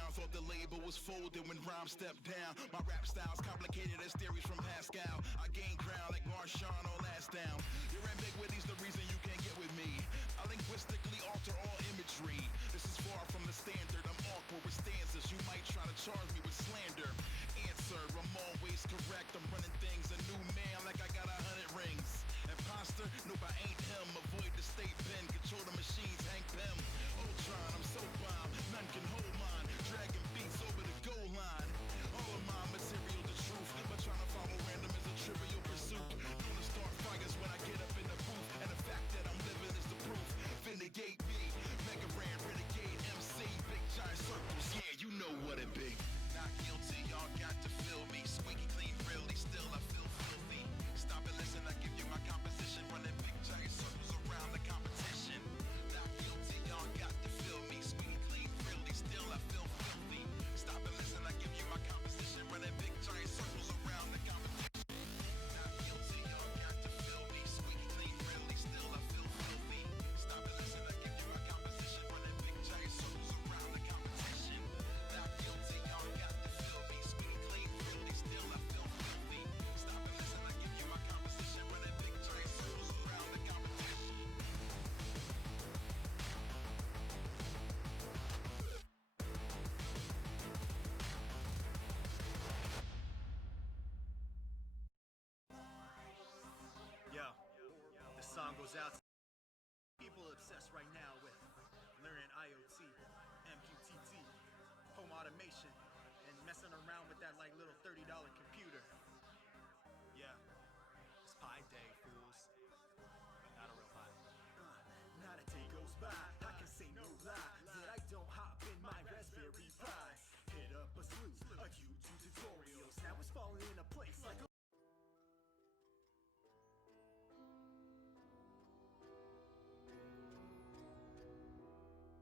down. Thought the label was folded when rhyme stepped down. My rap style's complicated as theories from Pascal. I gain ground like Shaun or Last Down. Your ambiguity's the reason you can't get with me. I linguistically alter all imagery. This is far from the standard. I'm awkward with stanzas. You might try to charge me with slander. Answer, I'm always correct. I'm running things a new man like I got 100 rings. Imposter? Nope, I ain't him. Avoid the state pen. Control the machines. Hank Pym. Ultron, I'm so bomb. None can hold mine. Dragging beats over the goal line. All of my material the truth. But trying to follow random is a trivial pursuit. Known to start fires when I get up in the booth. And the fact that I'm living is the proof. Vindicate me. Mega Ran, Renegade, MC. Big giant circles. Yeah, you know what it be. Not guilty, y'all got to feel me. Squeaky clean, really still I feel filthy. Stop and listen, I give you my composition. Running big giant circles around the competition. Not guilty, y'all got to feel me. Squeaky clean, really still I feel filthy. Stop and listen, I give you my composition. Running big giant circles around the competition. Not guilty, y'all got to feel me. Squeaky clean, really still I feel filthy. Stop and listen, I give you my composition. Running big giant circles around the competition. Not guilty, y'all got to feel me. Squeaky clean, really still I feel filthy. Stop and listen, I give you my composition. Running big giant circles around the competition. Yo, this song goes out to people obsessed right now with learning IoT, MQTT, home automation, and messing around with that like little $30 computer. Yeah, it's Pi Day, fools. But not a real pie. Not a day goes by, I can say no lie that I don't hop in my Raspberry Pi. Hit up a slew of YouTube tutorials, now it's falling into place like a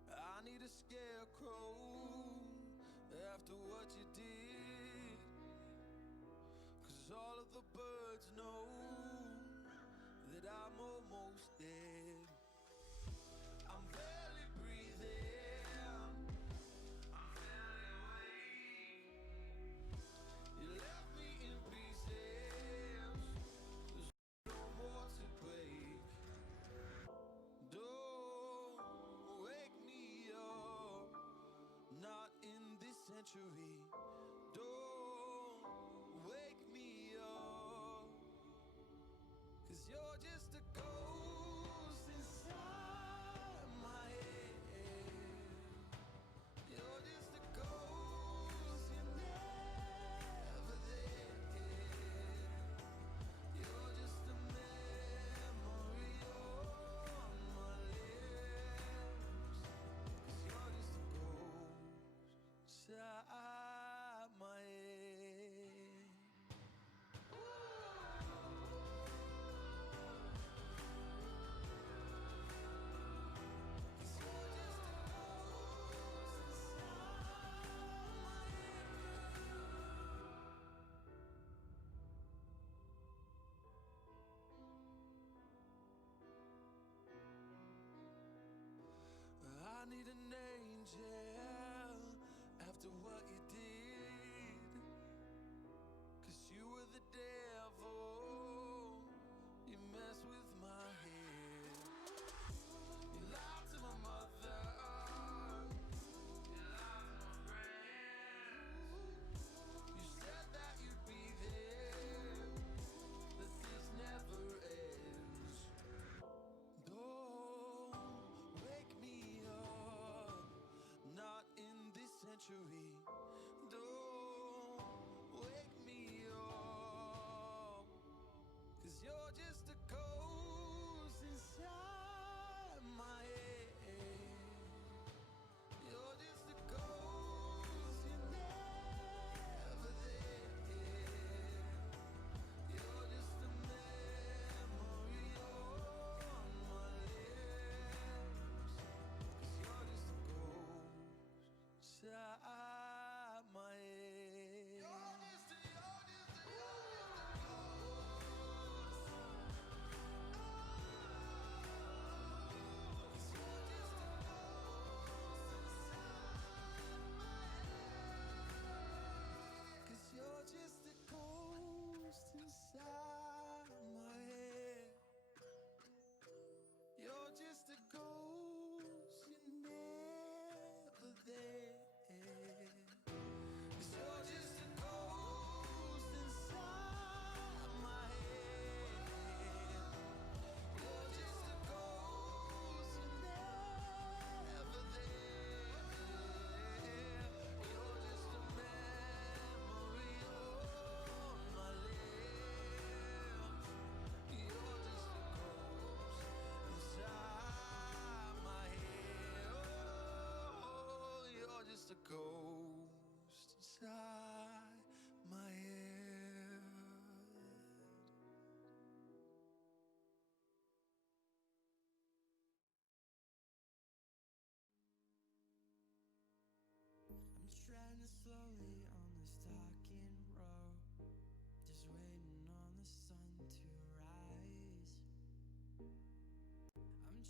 I need a scarecrow after what you did, 'cause all of the birds know that I'm almost dead. I'm barely breathing, I'm barely awake. You left me in pieces, there's no more to break. Don't wake me up, not in this century. Don't wake me up, 'cause you're just a ghost.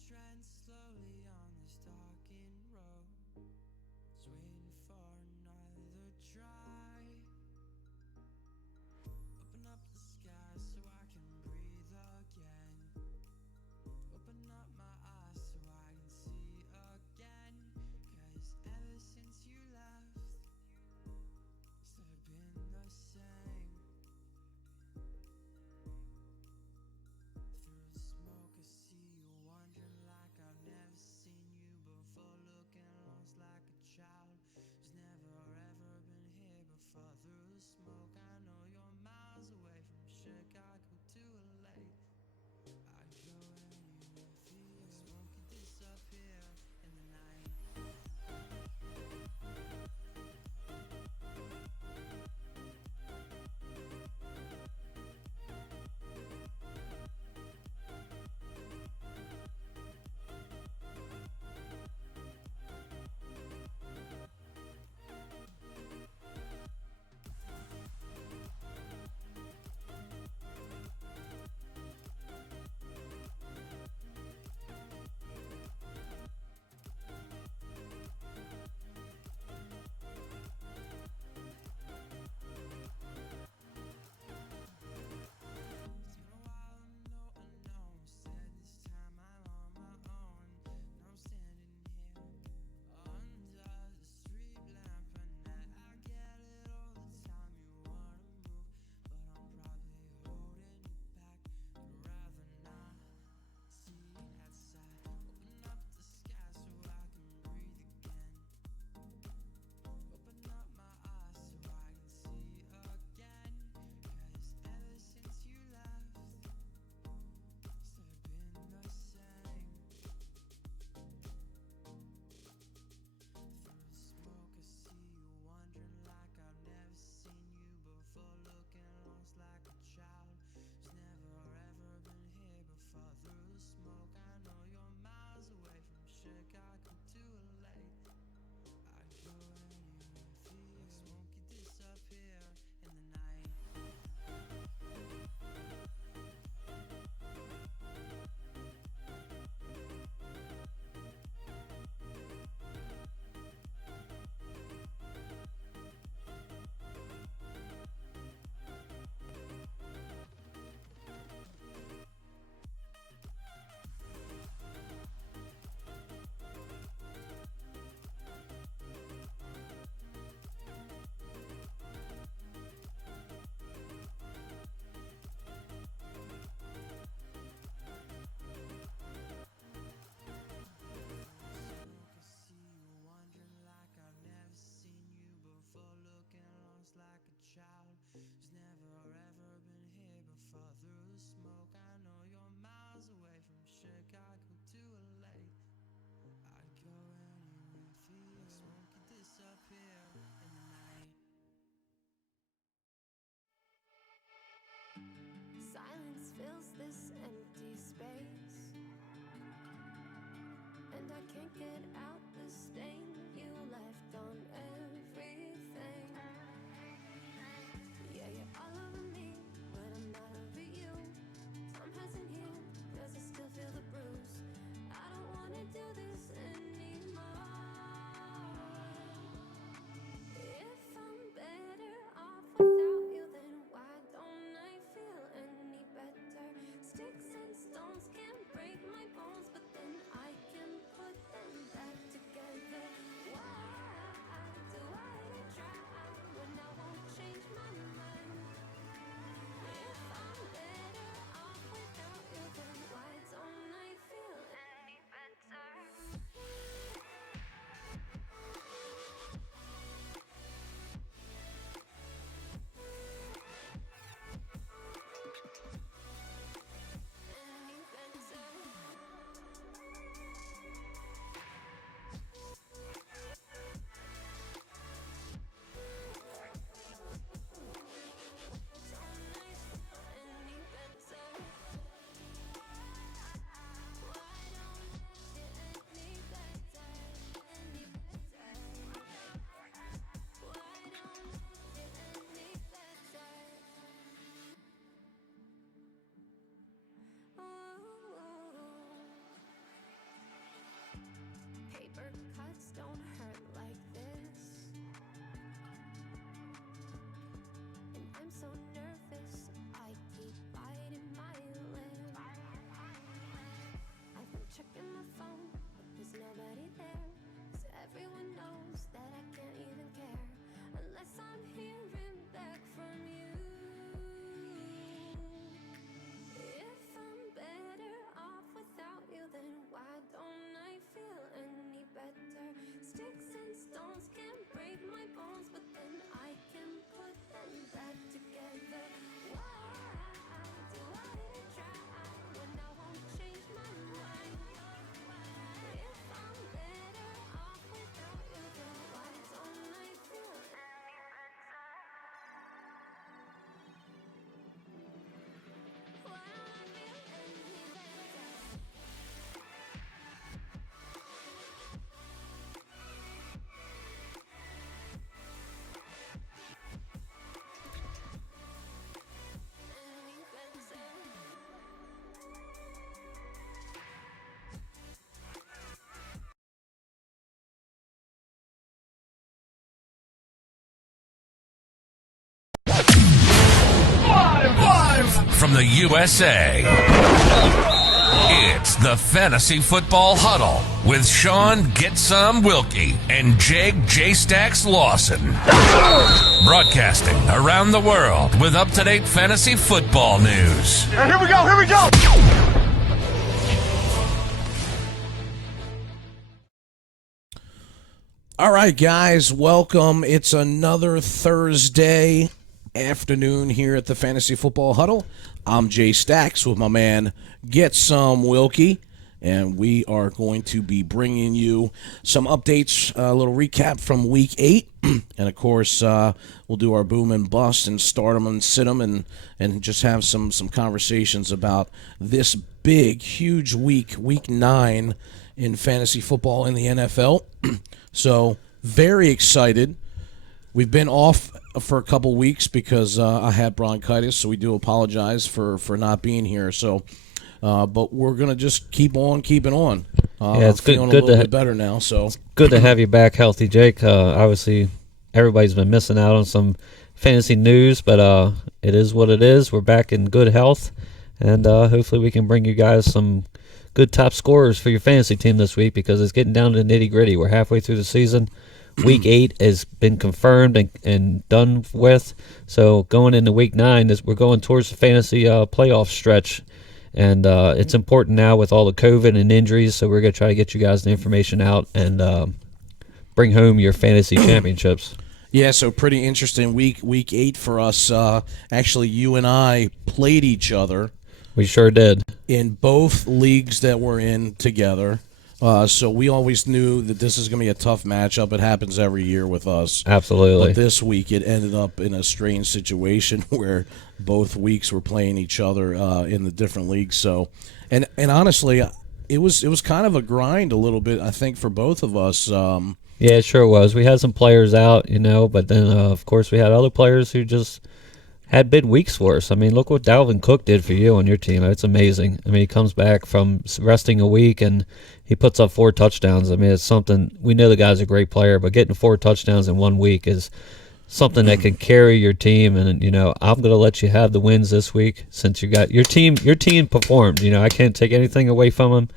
treading slowly on this darkened road, just waiting for another try. Open up the sky so I can breathe again. Open up my eyes so I can see again. 'Cause ever since you left, it's never been the same. Through the smoke I see you wandering like I've never seen you before, looking lost like a child who's never ever been here before. Through the smoke I know you're miles away from Chicago to LA. I'd go anywhere for you. Smoke could disappear in the night. Chicago to LA. I'd go anywhere for you. Smoke could disappear in the night. Silence fills this empty space, and I can't get out the stain you left on everything. Yeah, you're all over me, but I'm not over you. Time hasn't healed, 'cause I still feel the bruise. I don't wanna do this anymore. If I'm better off without you, then why don't I feel any better? Sticks and stones can break my bones, but then I can put them back together. Why the USA. It's the Fantasy Football Huddle with Shaun Get Some Wilkie and Jake J-Stacks Lawson. Broadcasting around the world with up-to-date fantasy football news. And here we go! All right, guys, welcome. It's another Thursday afternoon here at the Fantasy Football Huddle. I'm Jay Stacks with my man Get Some Wilkie, and we are going to be bringing you some updates, a little recap from Week 8, and of course we'll do our boom and bust and start them and sit them and just have some conversations about this big, huge week 9 in fantasy football in the NFL. So, very excited. We've been off for a couple weeks because I had bronchitis, so we do apologize for not being here. So, but we're going to just keep on keeping on. Yeah, it's feeling good a little bit better now. So it's good to have you back healthy, Jake. Obviously, everybody's been missing out on some fantasy news, but it is what it is. We're back in good health, and hopefully we can bring you guys some good top scorers for your fantasy team this week because it's getting down to the nitty-gritty. We're halfway through the season. Week 8 has been confirmed and done with. So going into Week 9, we're going towards the fantasy playoff stretch. And it's important now with all the COVID and injuries, so we're going to try to get you guys the information out and bring home your fantasy championships. yeah, so pretty interesting week 8 for us. Actually, you and I played each other. We sure did. In both leagues that we're in together. So we always knew that this is going to be a tough matchup. It happens every year with us. Absolutely. But this week it ended up in a strange situation where both weeks were playing each other in the different leagues. So, and honestly, it was kind of a grind a little bit, I think, for both of us. Yeah, it sure was. We had some players out, but then, of course, we had other players who just had big weeks for us. I mean, look what Dalvin Cook did for you on your team. It's amazing. I mean, he comes back from resting a week, and he puts up 4 touchdowns. I mean, it's something – we know the guy's a great player, but getting 4 touchdowns in 1 week is something that can carry your team. And, I'm going to let you have the wins this week since you got – your team performed. I can't take anything away from him.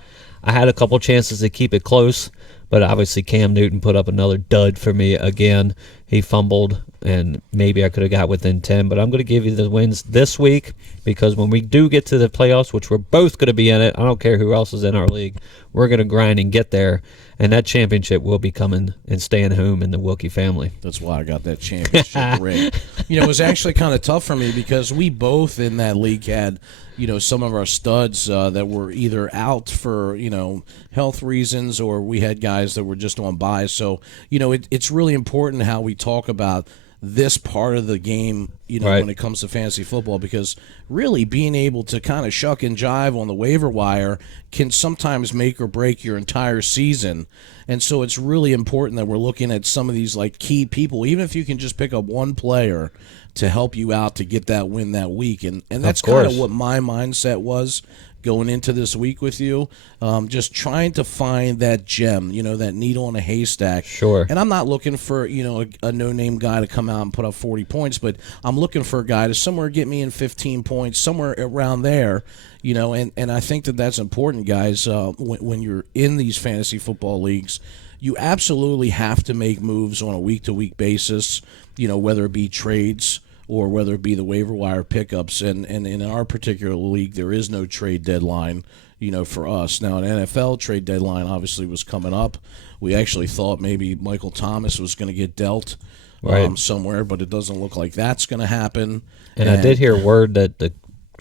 I had a couple chances to keep it close, but obviously Cam Newton put up another dud for me again. He fumbled, and maybe I could have got within 10, but I'm going to give you the wins this week because when we do get to the playoffs, which we're both going to be in it, I don't care who else is in our league, we're going to grind and get there, and that championship will be coming and staying home in the Wilkie family. That's why I got that championship ring. It was actually kind of tough for me because we both in that league had some of our studs that were either out for, health reasons, or we had guys that were just on bye. So, it's really important how we talk about this part of the game, right, when it comes to fantasy football, because really being able to kind of shuck and jive on the waiver wire can sometimes make or break your entire season. And so it's really important that we're looking at some of these like key people, even if you can just pick up one player to help you out to get that win that week. And that's kind of what my mindset was going into this week with you, just trying to find that gem, that needle in a haystack. Sure. And I'm not looking for, a no-name guy to come out and put up 40 points, but I'm looking for a guy to somewhere get me in 15 points, somewhere around there, and I think that's important, guys, when you're in these fantasy football leagues. You absolutely have to make moves on a week-to-week basis, whether it be trades or whether it be the waiver wire pickups. And in our particular league, there is no trade deadline, for us. Now, an NFL trade deadline obviously was coming up. We actually thought maybe Michael Thomas was going to get dealt somewhere, but it doesn't look like that's going to happen. And I did hear word that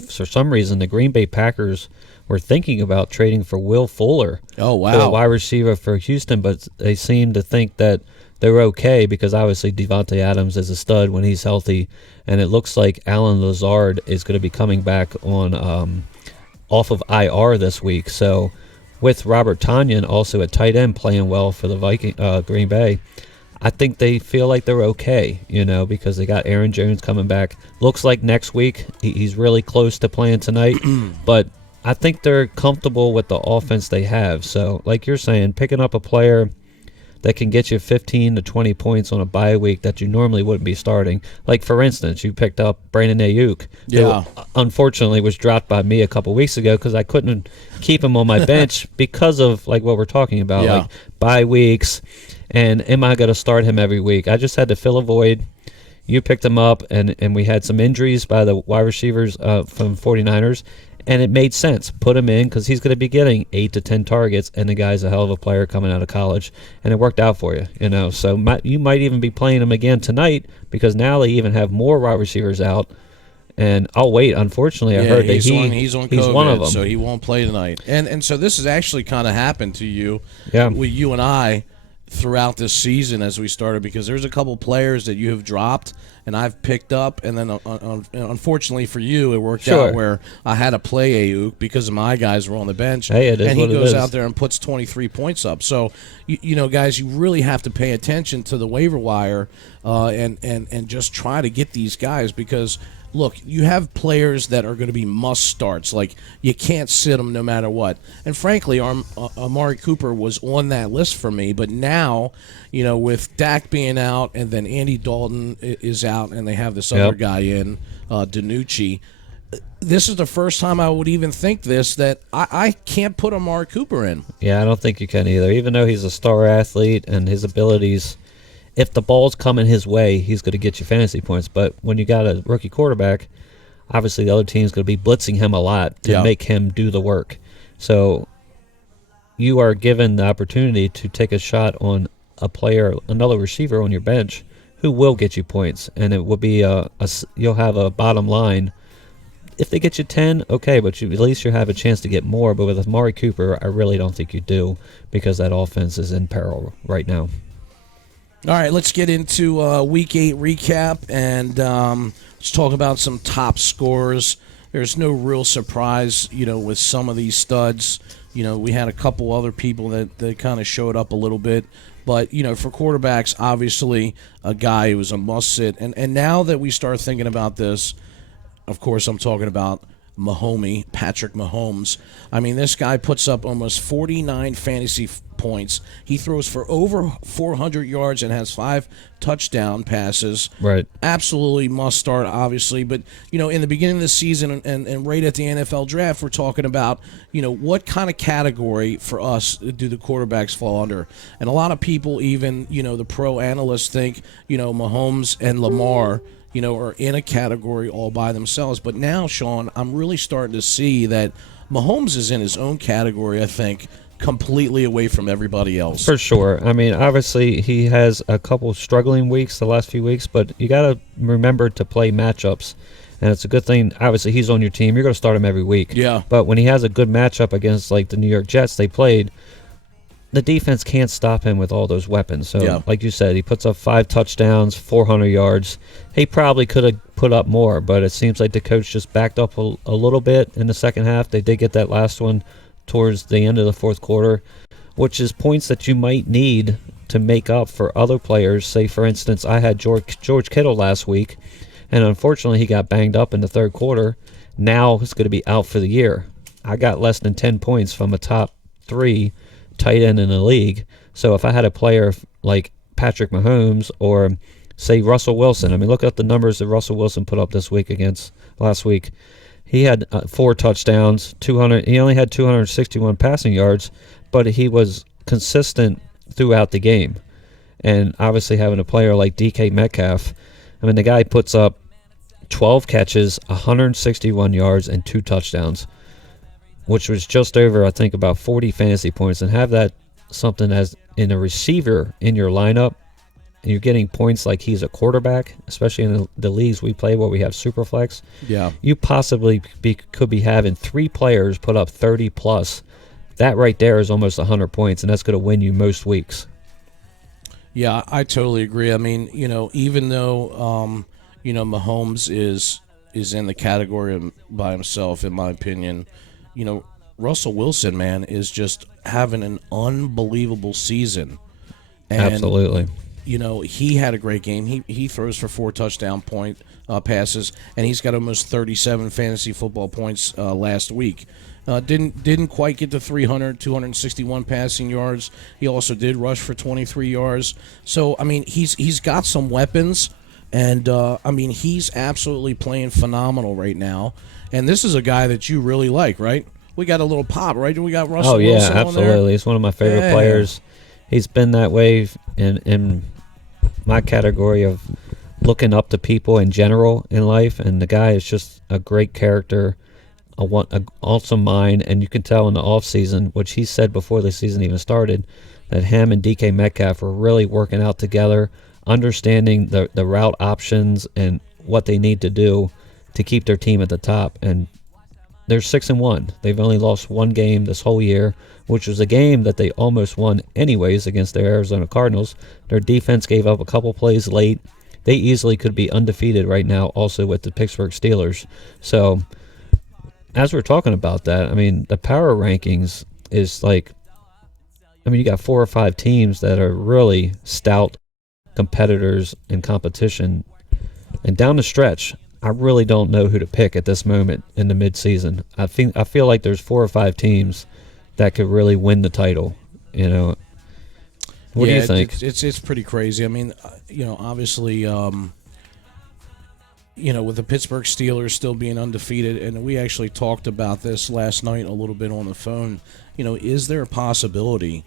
for some reason the Green Bay Packers were thinking about trading for Will Fuller. Oh, wow. The wide receiver for Houston, but they seem to think that they're okay because obviously Devontae Adams is a stud when he's healthy, and it looks like Alan Lazard is going to be coming back on off of IR this week. So with Robert Tonyan also at tight end playing well for the Green Bay, I think they feel like they're okay, because they got Aaron Jones coming back. Looks like next week he's really close to playing tonight, but I think they're comfortable with the offense they have. So like you're saying, picking up a player that can get you 15 to 20 points on a bye week that you normally wouldn't be starting. Like, for instance, you picked up Brandon Ayuk, Yeah. who unfortunately was dropped by me a couple weeks ago because I couldn't keep him on my bench because of, like, what we're talking about, Yeah. like bye weeks, and am I going to start him every week? I just had to fill a void. You picked him up, and we had some injuries by the wide receivers from 49ers, and it made sense. Put him in because he's going to be getting 8 to 10 targets, and the guy's a hell of a player coming out of college, and it worked out for you. So you might even be playing him again tonight because now they even have more wide receivers out. And I'll wait. Unfortunately, I heard that he's on COVID, he's one of them, so he won't play tonight. And so this has actually kind of happened to you, Yeah. with you and I, throughout this season as we started, because there's a couple players that you have dropped and I've picked up, and then unfortunately for you, it worked out where I had to play Ayuk because my guys were on the bench. Hey, it is and he what it goes is. out there and puts 23 points up. So, guys, you really have to pay attention to the waiver wire and just try to get these guys because – look, you have players that are going to be must starts. Like, you can't sit them no matter what. And frankly, Amari Cooper was on that list for me. But now, with Dak being out and then Andy Dalton is out and they have this other guy in, DiNucci, this is the first time I would even think that I can't put Amari Cooper in. Yeah, I don't think you can either. Even though he's a star athlete and his abilities, if the ball's coming his way, he's going to get you fantasy points. But when you got a rookie quarterback, obviously the other team's going to be blitzing him a lot to make him do the work. So you are given the opportunity to take a shot on a player, another receiver on your bench who will get you points. And it will be you'll have a bottom line. If they get you 10, okay, but at least you have a chance to get more. But with Amari Cooper, I really don't think you do because that offense is in peril right now. All right, let's get into Week 8 recap, and let's talk about some top scores. There's no real surprise, with some of these studs. We had a couple other people that kind of showed up a little bit. But, for quarterbacks, obviously a guy who was a must-sit. And now that we start thinking about this, of course I'm talking about Patrick Mahomes. I mean, this guy puts up almost 49 fantasy points. He throws for over 400 yards and has 5 touchdown passes. Right. Absolutely must start, obviously. But, in the beginning of the season and right at the NFL draft, we're talking about, what kind of category for us do the quarterbacks fall under? And a lot of people, even, the pro analysts think, Mahomes and Lamar are in a category all by themselves. But now, Shaun, I'm really starting to see that Mahomes is in his own category, I think, completely away from everybody else. For sure. I mean, obviously, he has a couple struggling weeks the last few weeks, but you got to remember to play matchups. And it's a good thing. Obviously, he's on your team. You're going to start him every week. Yeah. But when he has a good matchup against, like, the New York Jets they played, the defense can't stop him with all those weapons. So, like you said, he puts up 5 touchdowns, 400 yards. He probably could have put up more, but it seems like the coach just backed up a little bit in the second half. They did get that last one towards the end of the fourth quarter, which is points that you might need to make up for other players. Say, for instance, I had George Kittle last week, and unfortunately he got banged up in the third quarter. Now he's going to be out for the year. I got less than 10 points from a top 3 tight end in the league. So if I had a player like Patrick Mahomes or, say, Russell Wilson, I mean, look at the numbers that Russell Wilson put up this week against last week. He had 4 touchdowns, 200. He only had 261 passing yards, but he was consistent throughout the game. And obviously having a player like DK Metcalf, I mean, the guy puts up 12 catches, 161 yards, and 2 touchdowns, which was just over, I think, about 40 fantasy points. And have that something as in a receiver in your lineup, and you're getting points like he's a quarterback, especially in the leagues we play where we have Superflex. Yeah. You possibly could be having 3 players put up 30+. That right there is almost 100 points, and that's going to win you most weeks. Yeah, I totally agree. I mean, even though, Mahomes is in the category by himself, in my opinion, Russell Wilson, man, is just having an unbelievable season. And, Absolutely. He had a great game. He throws for 4 touchdown passes, and he's got almost 37 fantasy football points last week. Didn't quite get to 300, 261 passing yards. He also did rush for 23 yards. So, I mean, he's got some weapons, and, I mean, he's absolutely playing phenomenal right now. And this is a guy that you really like, right? We got a little pop, right? We got Russell Wilson on there. Absolutely. He's one of my favorite players. He's been that way in my category of looking up to people in general in life, and the guy is just a great character, a awesome mind, and you can tell in the off season, which he said before the season even started, that him and DK Metcalf were really working out together, understanding the route options and what they need to do to keep their team at the top. And they're 6-1. They've only lost one game this whole year, which was a game that they almost won anyways against the Arizona Cardinals. Their defense gave up a couple plays late. They easily could be undefeated right now also with the Pittsburgh Steelers. So as we're talking about that, I mean, the power rankings is like, I mean, you got 4 or 5 teams that are really stout competitors in competition. And down the stretch, I really don't know who to pick at this moment in the midseason. I feel like there's 4 or 5 teams that could really win the title. You know, what do you think? It's pretty crazy. I mean, you know, obviously, you know, with the Pittsburgh Steelers still being undefeated, and we actually talked about this last night a little bit on the phone. You know, is there a possibility?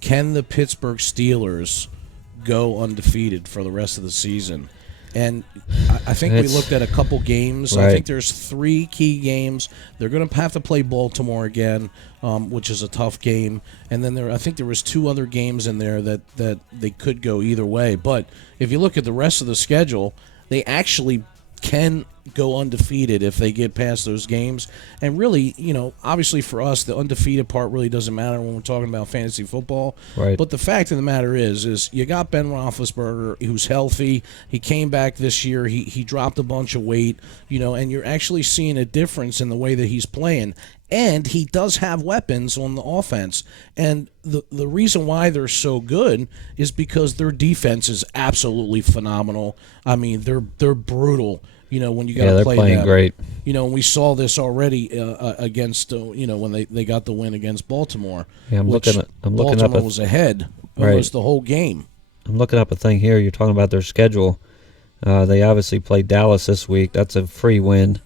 Can the Pittsburgh Steelers go undefeated for the rest of the season? And I think we looked at a couple games. Right. I think there's 3 key games. They're going to have to play Baltimore again, which is a tough game. And then I think there was 2 other games in there that they could go either way. But if you look at the rest of the schedule, they actually can go undefeated if they get past those games. And really, you know, obviously for us, the undefeated part really doesn't matter when we're talking about fantasy football. Right. But the fact of the matter is you got Ben Roethlisberger, who's healthy. He came back this year. He dropped a bunch of weight, you know, and you're actually seeing a difference in the way that he's playing. And he does have weapons on the offense. And the reason why they're so good is because their defense is absolutely phenomenal. I mean, they're brutal. You know, when you got to play them. They're playing great. You know, and we saw this already against, you know, when they got the win against Baltimore. Yeah, I'm looking Baltimore up was ahead almost the whole game. I'm looking up a thing here. You're talking about their schedule. They obviously played Dallas this week. That's a free win.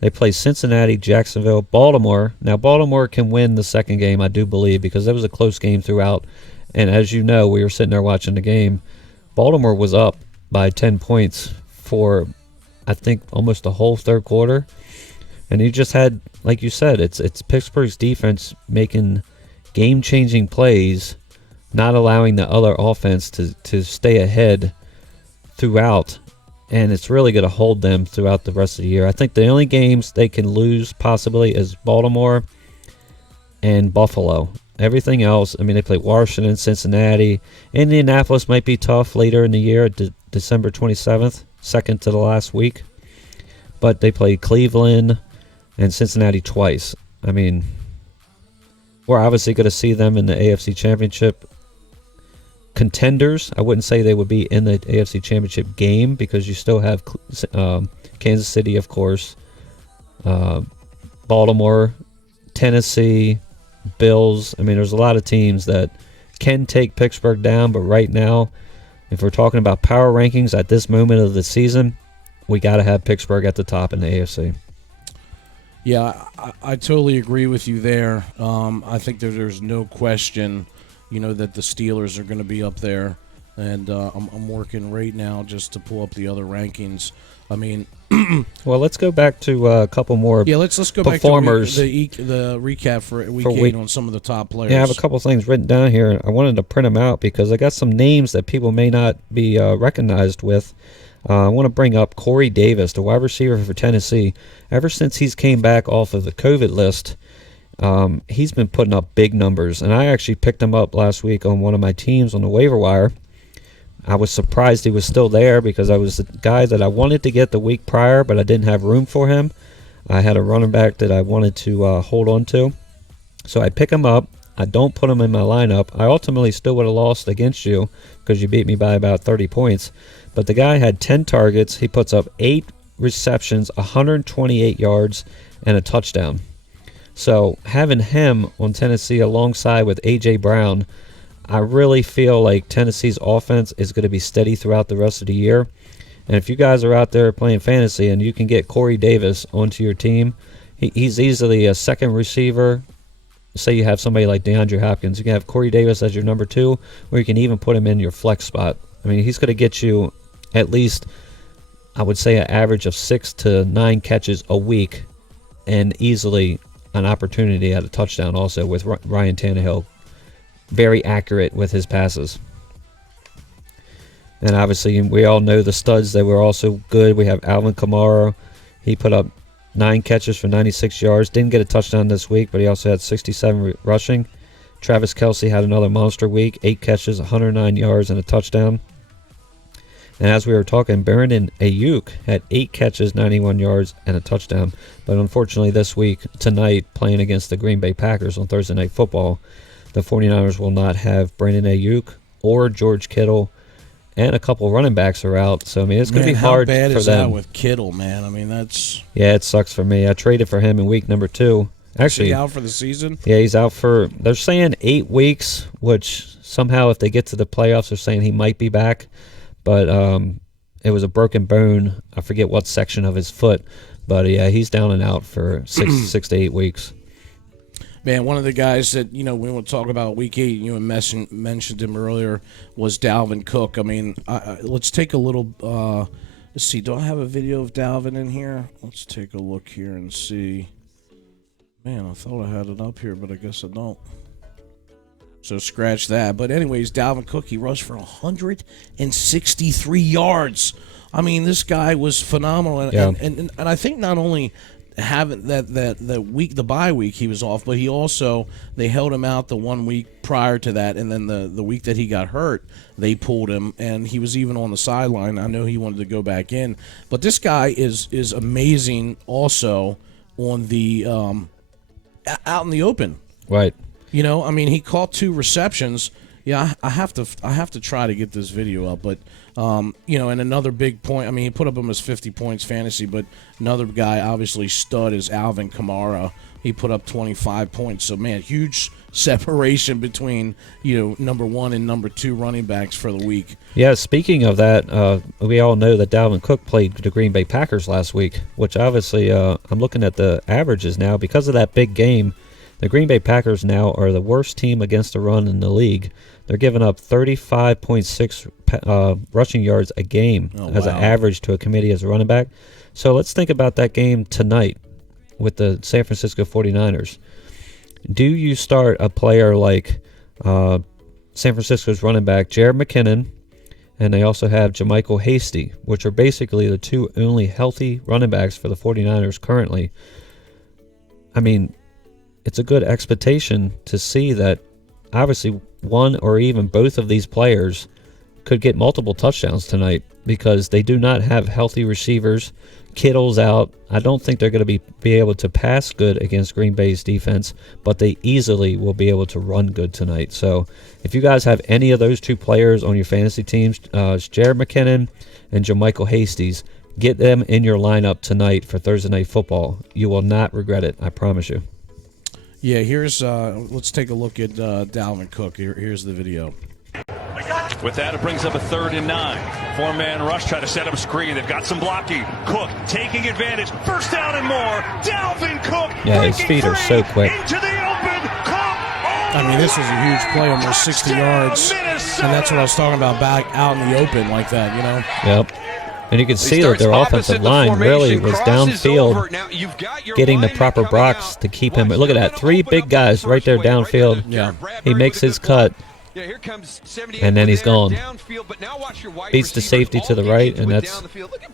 They play Cincinnati, Jacksonville, Baltimore. Now, Baltimore can win the second game, I do believe, because it was a close game throughout. And as you know, we were sitting there watching the game. Baltimore was up by 10 points for, I think, almost the whole third quarter. And you just had, like you said, it's Pittsburgh's defense making game-changing plays, not allowing the other offense to stay ahead throughout. And it's really going to hold them throughout the rest of the year. I think the only games they can lose possibly is Baltimore and Buffalo. Everything else, I mean, they play Washington, Cincinnati. Indianapolis might be tough later in the year, December 27th, second to the last week. But they play Cleveland and Cincinnati twice. I mean, we're obviously going to see them in the AFC Championship contenders. I wouldn't say they would be in the AFC Championship game because you still have Kansas City, of course, Baltimore, Tennessee, Bills. I mean, there's a lot of teams that can take Pittsburgh down, but right now, if we're talking about power rankings at this moment of the season, we got to have Pittsburgh at the top in the AFC. Yeah, I totally agree with you there. I think there's no question, you know, that the Steelers are going to be up there. And I'm working right now just to pull up the other rankings. I mean, well, let's go back to a couple more. Yeah, let's go performers. Back to the recap for week 8 on some of the top players. Yeah, I have a couple things written down here. I wanted to print them out because I got some names that people may not be recognized with. I want to bring up Corey Davis, the wide receiver for Tennessee. Ever since he's came back off of the COVID list, he's been putting up big numbers. And I actually picked him up last week on one of my teams on the waiver wire. I was surprised he was still there because I was the guy that I wanted to get the week prior, but I didn't have room for him. I had a running back that I wanted to hold on to. So I pick him up. I don't put him in my lineup. I ultimately still would have lost against you because you beat me by about 30 points. But the guy had 10 targets. He puts up 8 receptions, 128 yards, and a touchdown. So having him on Tennessee alongside with A.J. Brown, I really feel like Tennessee's offense is going to be steady throughout the rest of the year. And if you guys are out there playing fantasy and you can get Corey Davis onto your team, he's easily a second receiver. Say you have somebody like DeAndre Hopkins, you can have Corey Davis as your number 2, or you can even put him in your flex spot. I mean, he's going to get you at least, I would say, an average of 6 to 9 catches a week, and easily an opportunity at a touchdown also with Ryan Tannehill. Very accurate with his passes. And obviously, we all know the studs that were also good. We have Alvin Kamara. He put up 9 catches for 96 yards. Didn't get a touchdown this week, but he also had 67 rushing. Travis Kelce had another monster week. 8 catches, 109 yards, and a touchdown. And as we were talking, Brandon Ayuk had 8 catches, 91 yards, and a touchdown. But unfortunately this week, tonight, playing against the Green Bay Packers on Thursday Night Football, the 49ers will not have Brandon Ayuk or George Kittle, and a couple running backs are out. So, I mean, it's going to be hard for them. How bad is that with Kittle, man? I mean, that's... Yeah, it sucks for me. I traded for him in week number 2. Actually, is he out for the season? Yeah, he's out for... They're saying 8 weeks, which somehow if they get to the playoffs, they're saying he might be back. But it was a broken bone. I forget what section of his foot. But, yeah, he's down and out for 6 to 8 weeks. Man, one of the guys that, we want to talk about week 8, you mentioned him earlier, was Dalvin Cook. I mean, let's take a little, let's see, do I have a video of Dalvin in here? Let's take a look here and see. Man, I thought I had it up here, but I guess I don't. So scratch that. But anyways, Dalvin Cook, he rushed for 163 yards. I mean, this guy was phenomenal. And I think not only having that week, the bye week, he was off, but they held him out the 1 week prior to that, and then the week that he got hurt, they pulled him, and he was even on the sideline. I know he wanted to go back in, but this guy is amazing also on the out in the open. Right. I mean, he caught 2 receptions. Yeah, I have to try to get this video up, but and another big point. I mean, he put up almost 50 points fantasy, but another guy, obviously stud, is Alvin Kamara. He put up 25 points. So man, huge separation between number 1 and number 2 running backs for the week. Yeah, speaking of that, we all know that Dalvin Cook played the Green Bay Packers last week, which obviously I'm looking at the averages now because of that big game. The Green Bay Packers now are the worst team against the run in the league. They're giving up 35.6 rushing yards a game as an average to a committee as a running back. So let's think about that game tonight with the San Francisco 49ers. Do you start a player like San Francisco's running back, Jared McKinnon, and they also have Jermichael Hasty, which are basically the 2 only healthy running backs for the 49ers currently? I mean, it's a good expectation to see that obviously one or even both of these players could get multiple touchdowns tonight because they do not have healthy receivers. Kittle's out. I don't think they're going to be able to pass good against Green Bay's defense, but they easily will be able to run good tonight. So if you guys have any of those 2 players on your fantasy teams, Jared McKinnon and Jermichael Hasty, get them in your lineup tonight for Thursday Night Football. You will not regret it, I promise you. Yeah, here's let's take a look at Dalvin Cook. Here's the video. With that, it brings up a 3rd and 9. 4-man rush, try to set up a screen. They've got some blocking. Cook taking advantage. First down and more. Dalvin Cook. Yeah, his feet are so quick. Into the open. I mean, this was a huge play, almost 60 yards. Minnesota. And that's what I was talking about, back out in the open like that, Yep. And you can see that their offensive line really was downfield, getting the proper blocks to keep him. Look at that, 3 big guys right there downfield. Yeah. He makes his cut, and then he's gone. Beats the safety to the right, and that's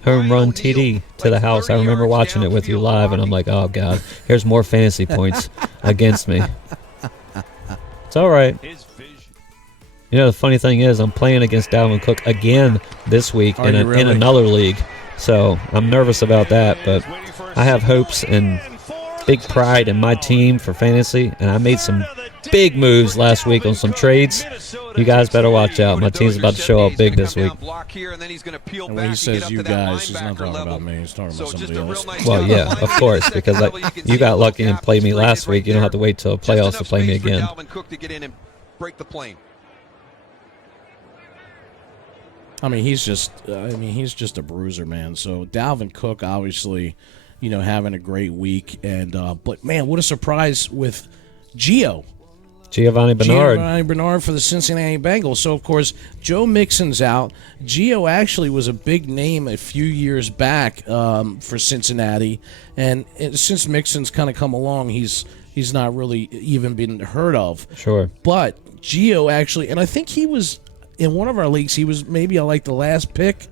home run TD to the house. I remember watching it with you live, and I'm like, oh, God, here's more fantasy points against me. It's all right. The funny thing is I'm playing against Dalvin Cook again this week in another league. So I'm nervous about that, but I have hopes and big pride in my team for fantasy, and I made some big moves last week on some trades, You guys better watch out. My team's about to show up big this week. And when he says you guys, he's not talking about me. He's talking about somebody else. Well, yeah, of course, because you got lucky and played me last week. You don't have to wait till playoffs to play me again. I mean, he's just a bruiser, man. So Dalvin Cook, obviously, having a great week, and but man, what a surprise with Giovanni Bernard for the Cincinnati Bengals. So, of course, Joe Mixon's out. Gio actually was a big name a few years back for Cincinnati, and since Mixon's kind of come along, he's not really even been heard of. Sure. But Gio actually, and I think he was in one of our leagues, he was maybe like the last pick,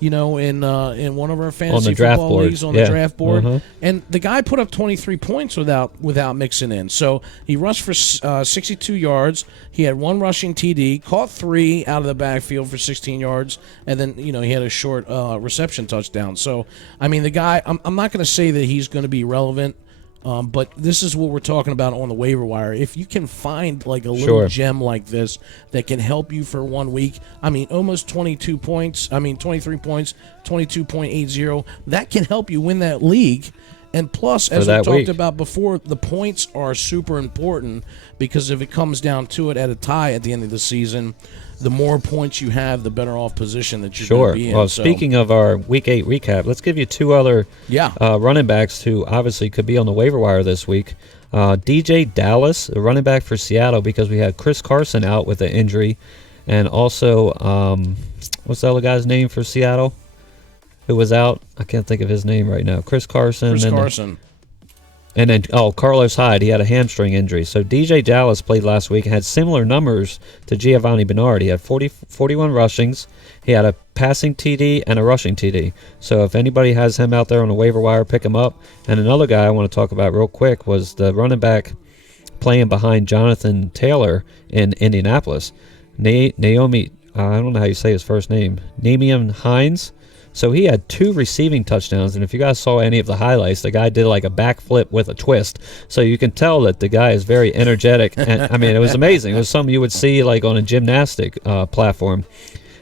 in one of our fantasy football leagues on the draft board. Uh-huh. And the guy put up 23 points without mixing in. So he rushed for 62 yards. He had one rushing TD, caught 3 out of the backfield for 16 yards, and then, he had a short reception touchdown. So, I mean, the guy, I'm not going to say that he's going to be relevant, but this is what we're talking about on the waiver wire. If you can find like a little gem like this that can help you for 1 week, I mean, almost 23 points, 22.80, that can help you win that league. And plus, as we talked about before, the points are super important because if it comes down to it at a tie at the end of the season, the more points you have, the better off position that you're going to be in. Well, speaking of our Week 8 recap, let's give you 2 other running backs who obviously could be on the waiver wire this week. DJ Dallas, a running back for Seattle, because we had Chris Carson out with an injury. And also, what's the other guy's name for Seattle who was out? I can't think of his name right now. Chris Carson. And then, Carlos Hyde, he had a hamstring injury. So DJ Dallas played last week and had similar numbers to Giovanni Bernard. He had 41 rushings. He had a passing TD and a rushing TD. So if anybody has him out there on the waiver wire, pick him up. And another guy I want to talk about real quick was the running back playing behind Jonathan Taylor in Indianapolis. Naomi, I don't know how you say his first name, Namian Hines. So he had 2 receiving touchdowns, and if you guys saw any of the highlights, the guy did like a backflip with a twist. So you can tell that the guy is very energetic. And I mean, it was amazing. It was something you would see like on a gymnastic platform.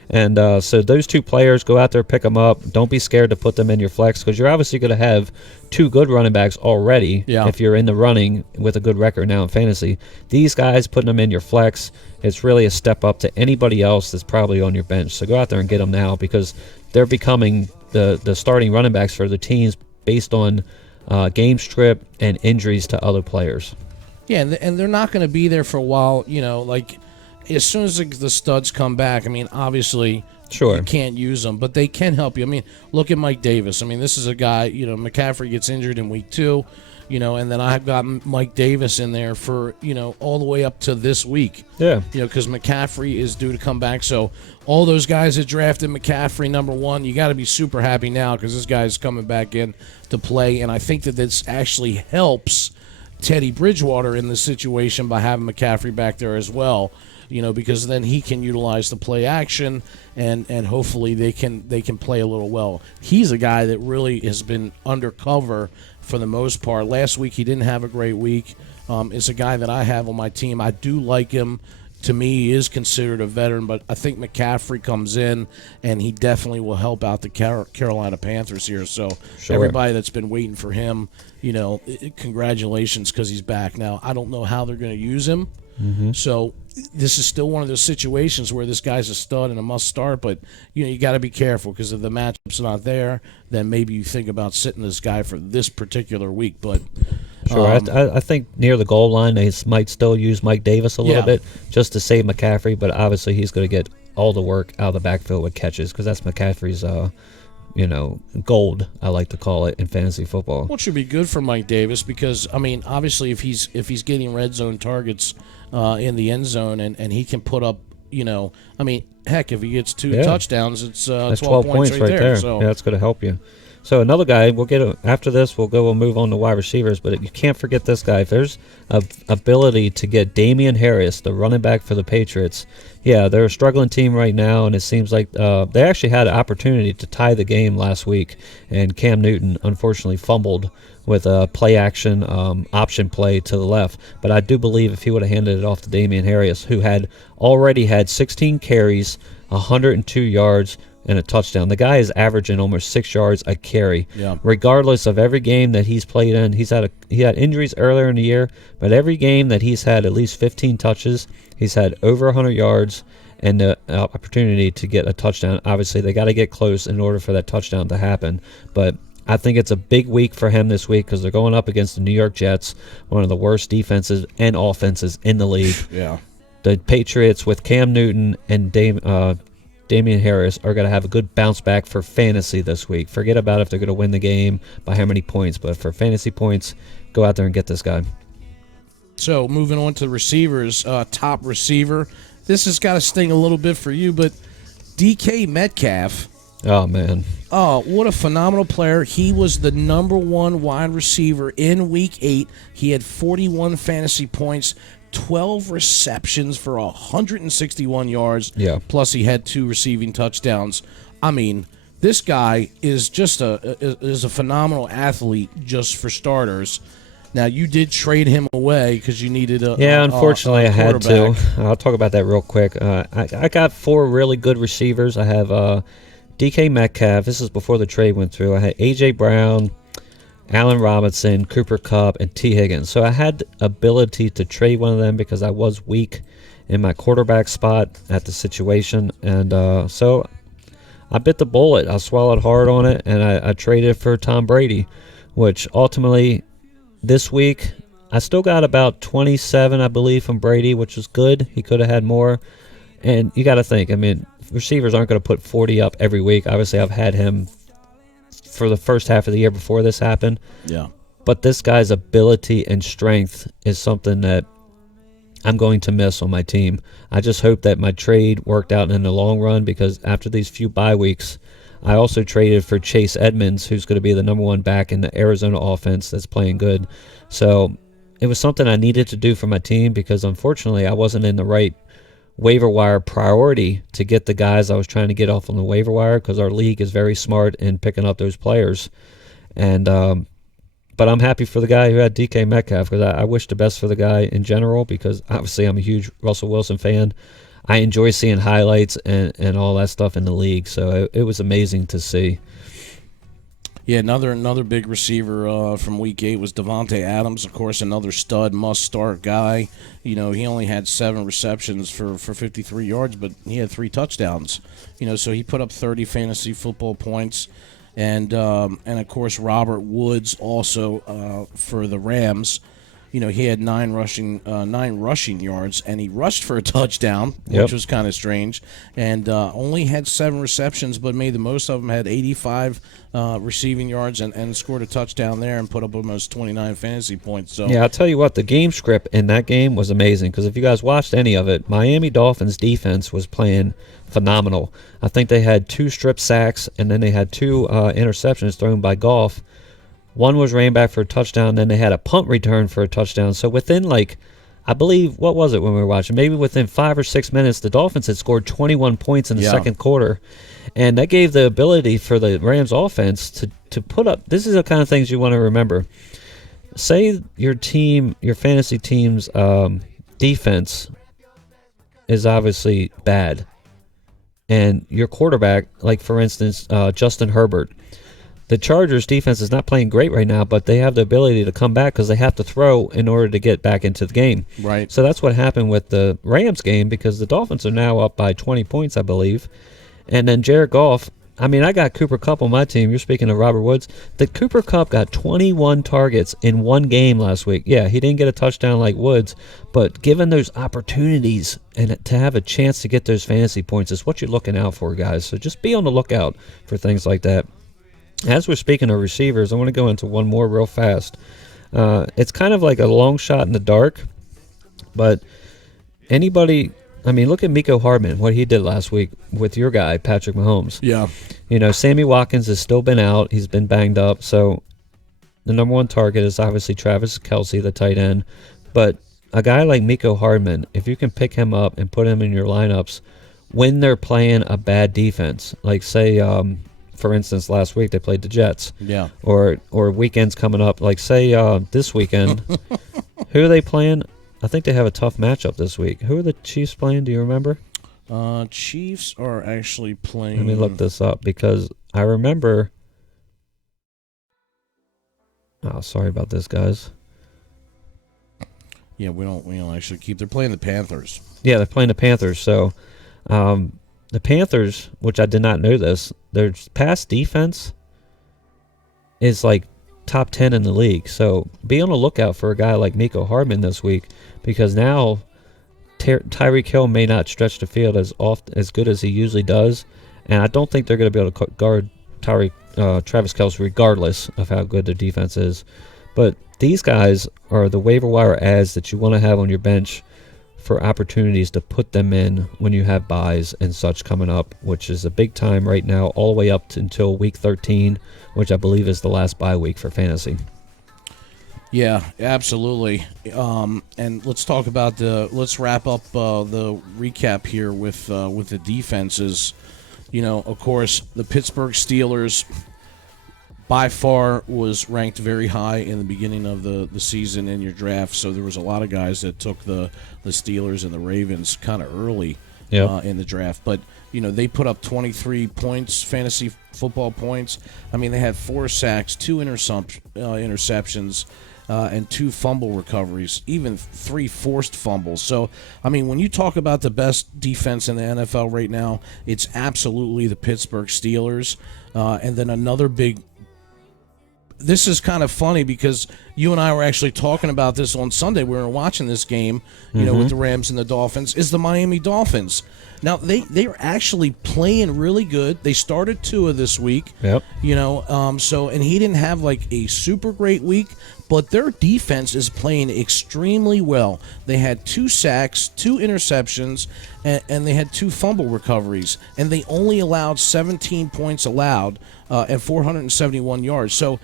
And so those 2 players, go out there, pick them up. Don't be scared to put them in your flex because you're obviously going to have 2 good running backs already if you're in the running with a good record now in fantasy. These guys, putting them in your flex, it's really a step up to anybody else that's probably on your bench. So go out there and get them now because they're becoming the starting running backs for the teams based on game script and injuries to other players. Yeah, and they're not going to be there for a while, like as soon as the studs come back, I mean, obviously you can't use them, but they can help you. I mean, look at Mike Davis. I mean, this is a guy, McCaffrey gets injured in week 2, and then I've got Mike Davis in there for, all the way up to this week. Yeah. Because McCaffrey is due to come back. So all those guys that drafted McCaffrey number 1, you got to be super happy now because this guy's coming back in to play. And I think that this actually helps Teddy Bridgewater in this situation by having McCaffrey back there as well. Because then he can utilize the play action, and hopefully they can play a little well. He's a guy that really has been undercover for the most part. Last week he didn't have a great week. It's a guy that I have on my team. I do like him. To me, he is considered a veteran, but I think McCaffrey comes in, and he definitely will help out the Carolina Panthers here. So everybody that's been waiting for him, congratulations because he's back. Now, I don't know how they're going to use him. Mm-hmm. So this is still one of those situations where this guy's a stud and a must start, but you got to be careful because if the matchup's not there, then maybe you think about sitting this guy for this particular week. But I think near the goal line they might still use Mike Davis a little bit just to save McCaffrey, but obviously he's going to get all the work out of the backfield with catches because that's McCaffrey's gold, I like to call it in fantasy football. Well, it should be good for Mike Davis because I mean, obviously, if he's getting red zone targets in the end zone and he can put up, I mean, heck, if he gets 2 touchdowns, it's 12 points right there. So yeah, that's going to help you. So another guy, after this, we'll move on to wide receivers, but you can't forget this guy. If there's a ability to get Damian Harris, the running back for the Patriots, yeah, they're a struggling team right now, and it seems like they actually had an opportunity to tie the game last week, and Cam Newton unfortunately fumbled with a play-action option play to the left. But I do believe if he would have handed it off to Damian Harris, who had already had 16 carries, 102 yards, and a touchdown. The guy is averaging almost 6 yards a carry. Yeah. Regardless of every game that he's played in, he had injuries earlier in the year, but every game that he's had at least 15 touches, he's had over 100 yards and the opportunity to get a touchdown. Obviously, they got to get close in order for that touchdown to happen. But I think it's a big week for him this week because they're going up against the New York Jets, one of the worst defenses and offenses in the league. Yeah. The Patriots with Cam Newton and Damian Harris are going to have a good bounce back for fantasy this week. Forget about if they're going to win the game by how many points, but for fantasy points, go out there and get this guy. So moving on to the receivers, top receiver. This has got to sting a little bit for you, but DK Metcalf. Oh, man. Oh, what a phenomenal player. He was the number one wide receiver in Week 8. He had 41 fantasy points, 12 receptions for 161 yards. Yeah. Plus he had 2 receiving touchdowns. I mean, this guy is just a phenomenal athlete just for starters. Now, you did trade him away because you needed unfortunately, I had to. quarterback. I'll talk about that real quick. I got 4 really good receivers. I have DK Metcalf. This is before the trade went through. I had A.J. Brown, Allen Robinson, Cooper Kupp, and T. Higgins. So I had the ability to trade one of them because I was weak in my quarterback spot at the situation. And so I bit the bullet. I swallowed hard on it, and I traded for Tom Brady, which ultimately this week I still got about 27, I believe, from Brady, which was good. He could have had more. And you got to think, I mean, receivers aren't going to put 40 up every week. Obviously, I've had him for the first half of the year before this happened. Yeah. But this guy's ability and strength is something that I'm going to miss on my team. I just hope that my trade worked out in the long run because after these few bye weeks, I also traded for Chase Edmonds, who's going to be the number 1 back in the Arizona offense that's playing good. So it was something I needed to do for my team because unfortunately I wasn't in the right waiver wire priority to get the guys I was trying to get off on the waiver wire because our league is very smart in picking up those players. And but I'm happy for the guy who had DK Metcalf because I wish the best for the guy in general because obviously I'm a huge Russell Wilson fan. I enjoy seeing highlights and all that stuff in the league, so it was amazing to see. Yeah, another big receiver from Week 8 was Devontae Adams, of course, another stud, must-start guy. You know, he only had 7 receptions for 53 yards, but he had 3 touchdowns. You know, so he put up 30 fantasy football points. And of course, Robert Woods also for the Rams. You know, he had 9 rushing yards, and he rushed for a touchdown, which was kind of strange, and only had 7 receptions, but made the most of them, had 85 receiving yards and scored a touchdown there and put up almost 29 fantasy points. So yeah, I'll tell you what, the game script in that game was amazing because if you guys watched any of it, Miami Dolphins defense was playing phenomenal. I think they had 2 strip sacks, and then they had 2 interceptions thrown by Goff. One was ran back for a touchdown, then they had a punt return for a touchdown. So within, I believe, what was it when we were watching? Maybe within 5 or 6 minutes, the Dolphins had scored 21 points in the second quarter. And that gave the ability for the Rams offense to put up. This is the kind of things you want to remember. Say your fantasy team's defense is obviously bad. And your quarterback, like for instance, Justin Herbert, the Chargers defense is not playing great right now, but they have the ability to come back because they have to throw in order to get back into the game. Right. So that's what happened with the Rams game because the Dolphins are now up by 20 points, I believe. And then Jared Goff, I mean, I got Cooper Kupp on my team. You're speaking of Robert Woods. The Cooper Kupp got 21 targets in one game last week. Yeah, he didn't get a touchdown like Woods, but given those opportunities and to have a chance to get those fantasy points is what you're looking out for, guys. So just be on the lookout for things like that. As we're speaking of receivers, I want to go into one more real fast. It's kind of like a long shot in the dark, but anybody I mean, look at Miko Hardman, what he did last week with your guy, Patrick Mahomes. Yeah. You know, Sammy Watkins has still been out. He's been banged up. So the number one target is obviously Travis Kelce, the tight end. But a guy like Miko Hardman, if you can pick him up and put him in your lineups when they're playing a bad defense, like say, for instance, last week they played the Jets. Yeah. Or weekends coming up, like say this weekend. Who are they playing? I think they have a tough matchup this week. Who are the Chiefs playing? Do you remember? Chiefs are actually playing. Let me look this up because I remember. Oh, sorry about this, guys. Yeah, we don't actually keep. They're playing the Panthers. Yeah, they're playing the Panthers. So, the Panthers, which I did not know this, their pass defense is like top 10 in the league. So be on the lookout for a guy like Miko Hardman this week, because now Tyreek Hill may not stretch the field as good as he usually does, and I don't think they're going to be able to guard Travis Kelce regardless of how good their defense is. But these guys are the waiver wire ads that you want to have on your bench for opportunities to put them in when you have buys and such coming up, which is a big time right now, all the way up until week 13, which I believe is the last bye week for fantasy. Yeah, absolutely. And let's talk about let's wrap up the recap here with the defenses. You know, of course, the Pittsburgh Steelers by far was ranked very high in the beginning of the season in your draft. So there was a lot of guys that took the Steelers and the Ravens kind of early in the draft. But, you know, they put up 23 points, fantasy football points. I mean, they had 4 sacks, 2 interceptions, and 2 fumble recoveries, even 3 forced fumbles. So, I mean, when you talk about the best defense in the NFL right now, it's absolutely the Pittsburgh Steelers. And then another big... This is kind of funny because you and I were actually talking about this on Sunday. We were watching this game, you know, with the Rams and the Dolphins, is the Miami Dolphins. Now, they're actually playing really good. They started Tua this week. Yep. You know, and he didn't have like a super great week, but their defense is playing extremely well. They had 2 sacks, 2 interceptions, and they had 2 fumble recoveries, and they only allowed 17 points allowed and 471 yards. So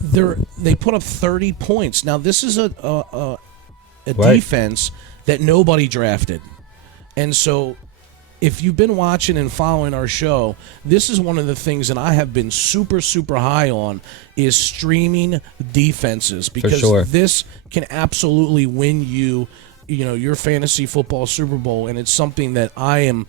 they put up 30 points. Now, this is a defense that nobody drafted. And so if you've been watching and following our show, this is one of the things that I have been super, super high on is streaming defenses, because this can absolutely win you your fantasy football Super Bowl, and it's something that I am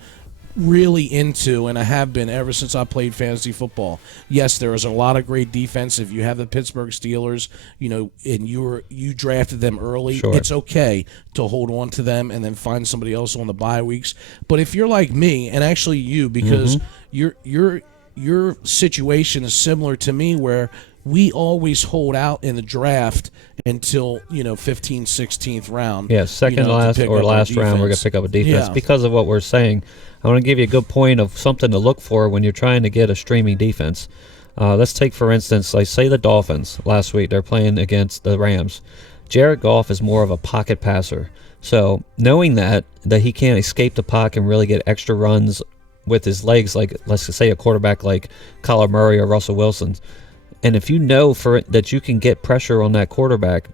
really into, and I have been ever since I played fantasy football. Yes, there is a lot of great defense. If you have the Pittsburgh Steelers, and you drafted them early, it's okay to hold on to them and then find somebody else on the bye weeks. But if you're like me, and actually you, because your situation is similar to me, where we always hold out in the draft until 15th, 16th round. Yeah, second last or last round, we're going to pick up a defense because of what we're saying. I want to give you a good point of something to look for when you're trying to get a streaming defense. Let's take, for instance, like say the Dolphins last week. They're playing against the Rams. Jared Goff is more of a pocket passer. So knowing that he can't escape the pocket and really get extra runs with his legs, like let's say a quarterback like Kyler Murray or Russell Wilson, and if you know that you can get pressure on that quarterback,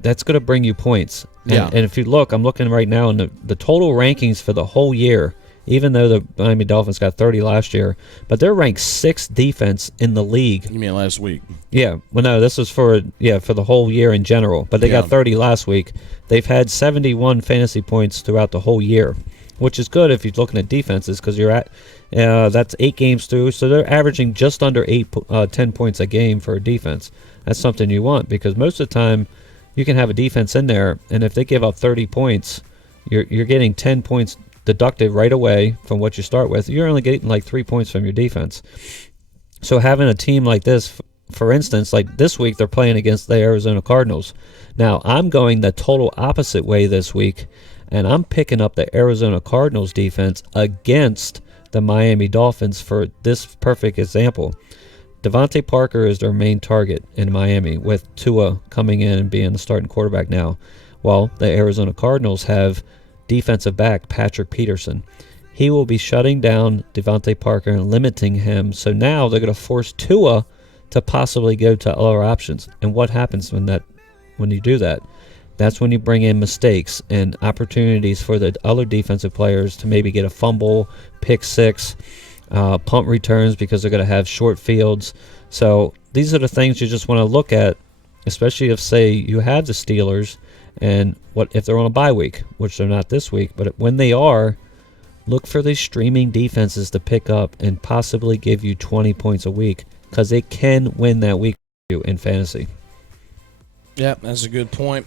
that's going to bring you points. And if you look, I'm looking right now in the total rankings for the whole year, even though the Miami Dolphins got 30 last year, but they're ranked 6th defense in the league. You mean last week? Yeah. Well, no, this is for the whole year in general, but they got 30 last week. They've had 71 fantasy points throughout the whole year, which is good if you're looking at defenses, because you're at that's 8 games through, so they're averaging just under 10 points a game for a defense. That's something you want, because most of the time you can have a defense in there, and if they give up 30 points, you're getting 10 points deducted right away from what you start with. You're only getting like 3 points from your defense. So having a team like this, for instance, like this week they're playing against the Arizona Cardinals. Now, I'm going the total opposite way this week, and I'm picking up the Arizona Cardinals defense against the Miami Dolphins for this perfect example. Devontae Parker is their main target in Miami, with Tua coming in and being the starting quarterback now, while the Arizona Cardinals have defensive back, Patrick Peterson. He will be shutting down Devontae Parker and limiting him. So now they're going to force Tua to possibly go to other options. And what happens when you do that? That's when you bring in mistakes and opportunities for the other defensive players to maybe get a fumble, pick six, punt returns, because they're going to have short fields. So these are the things you just want to look at, especially if, say, you have the Steelers and what if they're on a bye week, which they're not this week. But when they are, look for these streaming defenses to pick up and possibly give you 20 points a week, because they can win that week for you in fantasy. Yeah, that's a good point.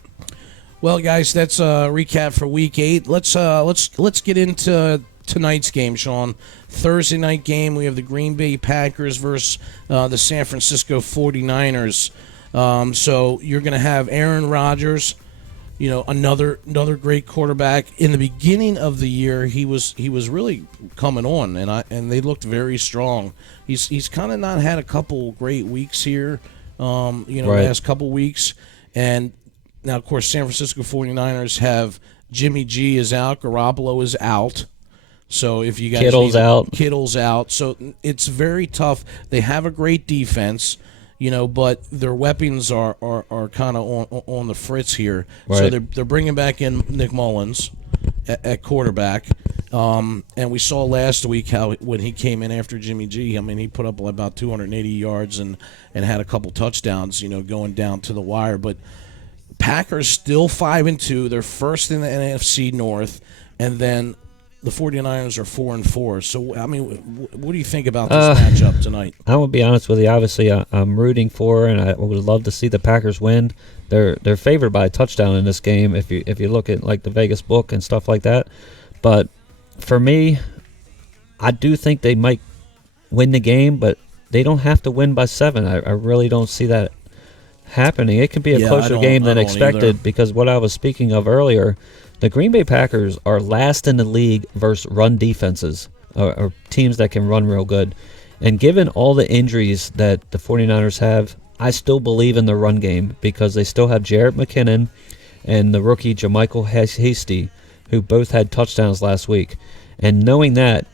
Well, guys, that's a recap for Week 8. Let's get into tonight's game, Shaun. Thursday night game, we have the Green Bay Packers versus the San Francisco 49ers. So you're going to have Aaron Rodgers, another great quarterback. In the beginning of the year, he was really coming on, and they looked very strong. He's kind of not had a couple great weeks here, right. Last couple weeks. And now, of course, San Francisco 49ers have Jimmy G is out, Garoppolo is out. So if you guys Kittle's out. So it's very tough. They have a great defense, but their weapons are kind of on the fritz here. Right. So they're bringing back in Nick Mullins at quarterback. And we saw last week how when he came in after Jimmy G, he put up about 280 yards and had a couple touchdowns, going down to the wire. But Packers still 5-2. They're first in the NFC North, and then the 49ers are 4-4. So, what do you think about this matchup tonight? I will be honest with you. Obviously, I'm rooting for, and I would love to see the Packers win. They're favored by a touchdown in this game if you look at like the Vegas book and stuff like that. But for me, I do think they might win the game, but they don't have to win by 7. I really don't see that happening. It could be a closer game than expected either. Because what I was speaking of earlier, the Green Bay Packers are last in the league versus run defenses, or teams that can run real good. And given all the injuries that the 49ers have, I still believe in the run game because they still have Jarrett McKinnon and the rookie Jermichael Hasty, who both had touchdowns last week. And knowing that,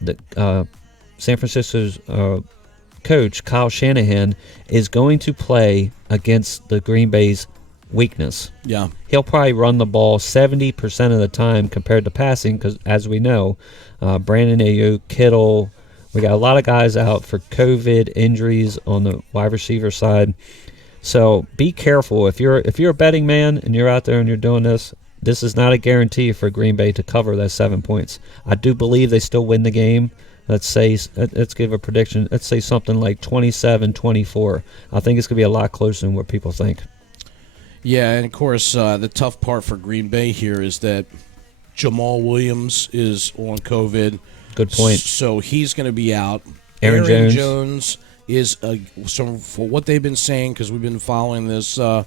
San Francisco's coach, Kyle Shanahan, is going to play against the Green Bay's weakness. Yeah. He'll probably run the ball 70% of the time compared to passing because, as we know, Brandon Ayuk, Kittle, we got a lot of guys out for COVID injuries on the wide receiver side. So be careful. If you're a betting man and you're out there and you're doing this, this is not a guarantee for Green Bay to cover that 7 points. I do believe they still win the game. Let's give a prediction. Let's say something like 27-24. I think it's going to be a lot closer than what people think. Yeah, and of course, the tough part for Green Bay here is that Jamal Williams is on COVID. Good point. So he's going to be out. Aaron Jones is, so for what they've been saying, because we've been following this all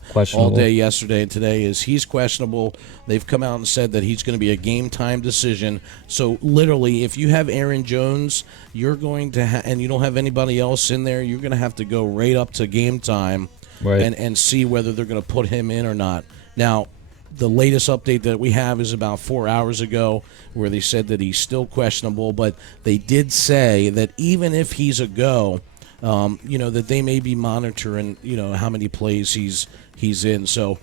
day yesterday and today, is he's questionable. They've come out and said that he's going to be a game-time decision. So literally, if you have Aaron Jones, you're going to and you don't have anybody else in there, you're going to have to go right up to game time. Right. And see whether they're going to put him in or not. Now, the latest update that we have is about 4 hours ago where they said that he's still questionable, but they did say that even if he's a go, that they may be monitoring, how many plays he's in. So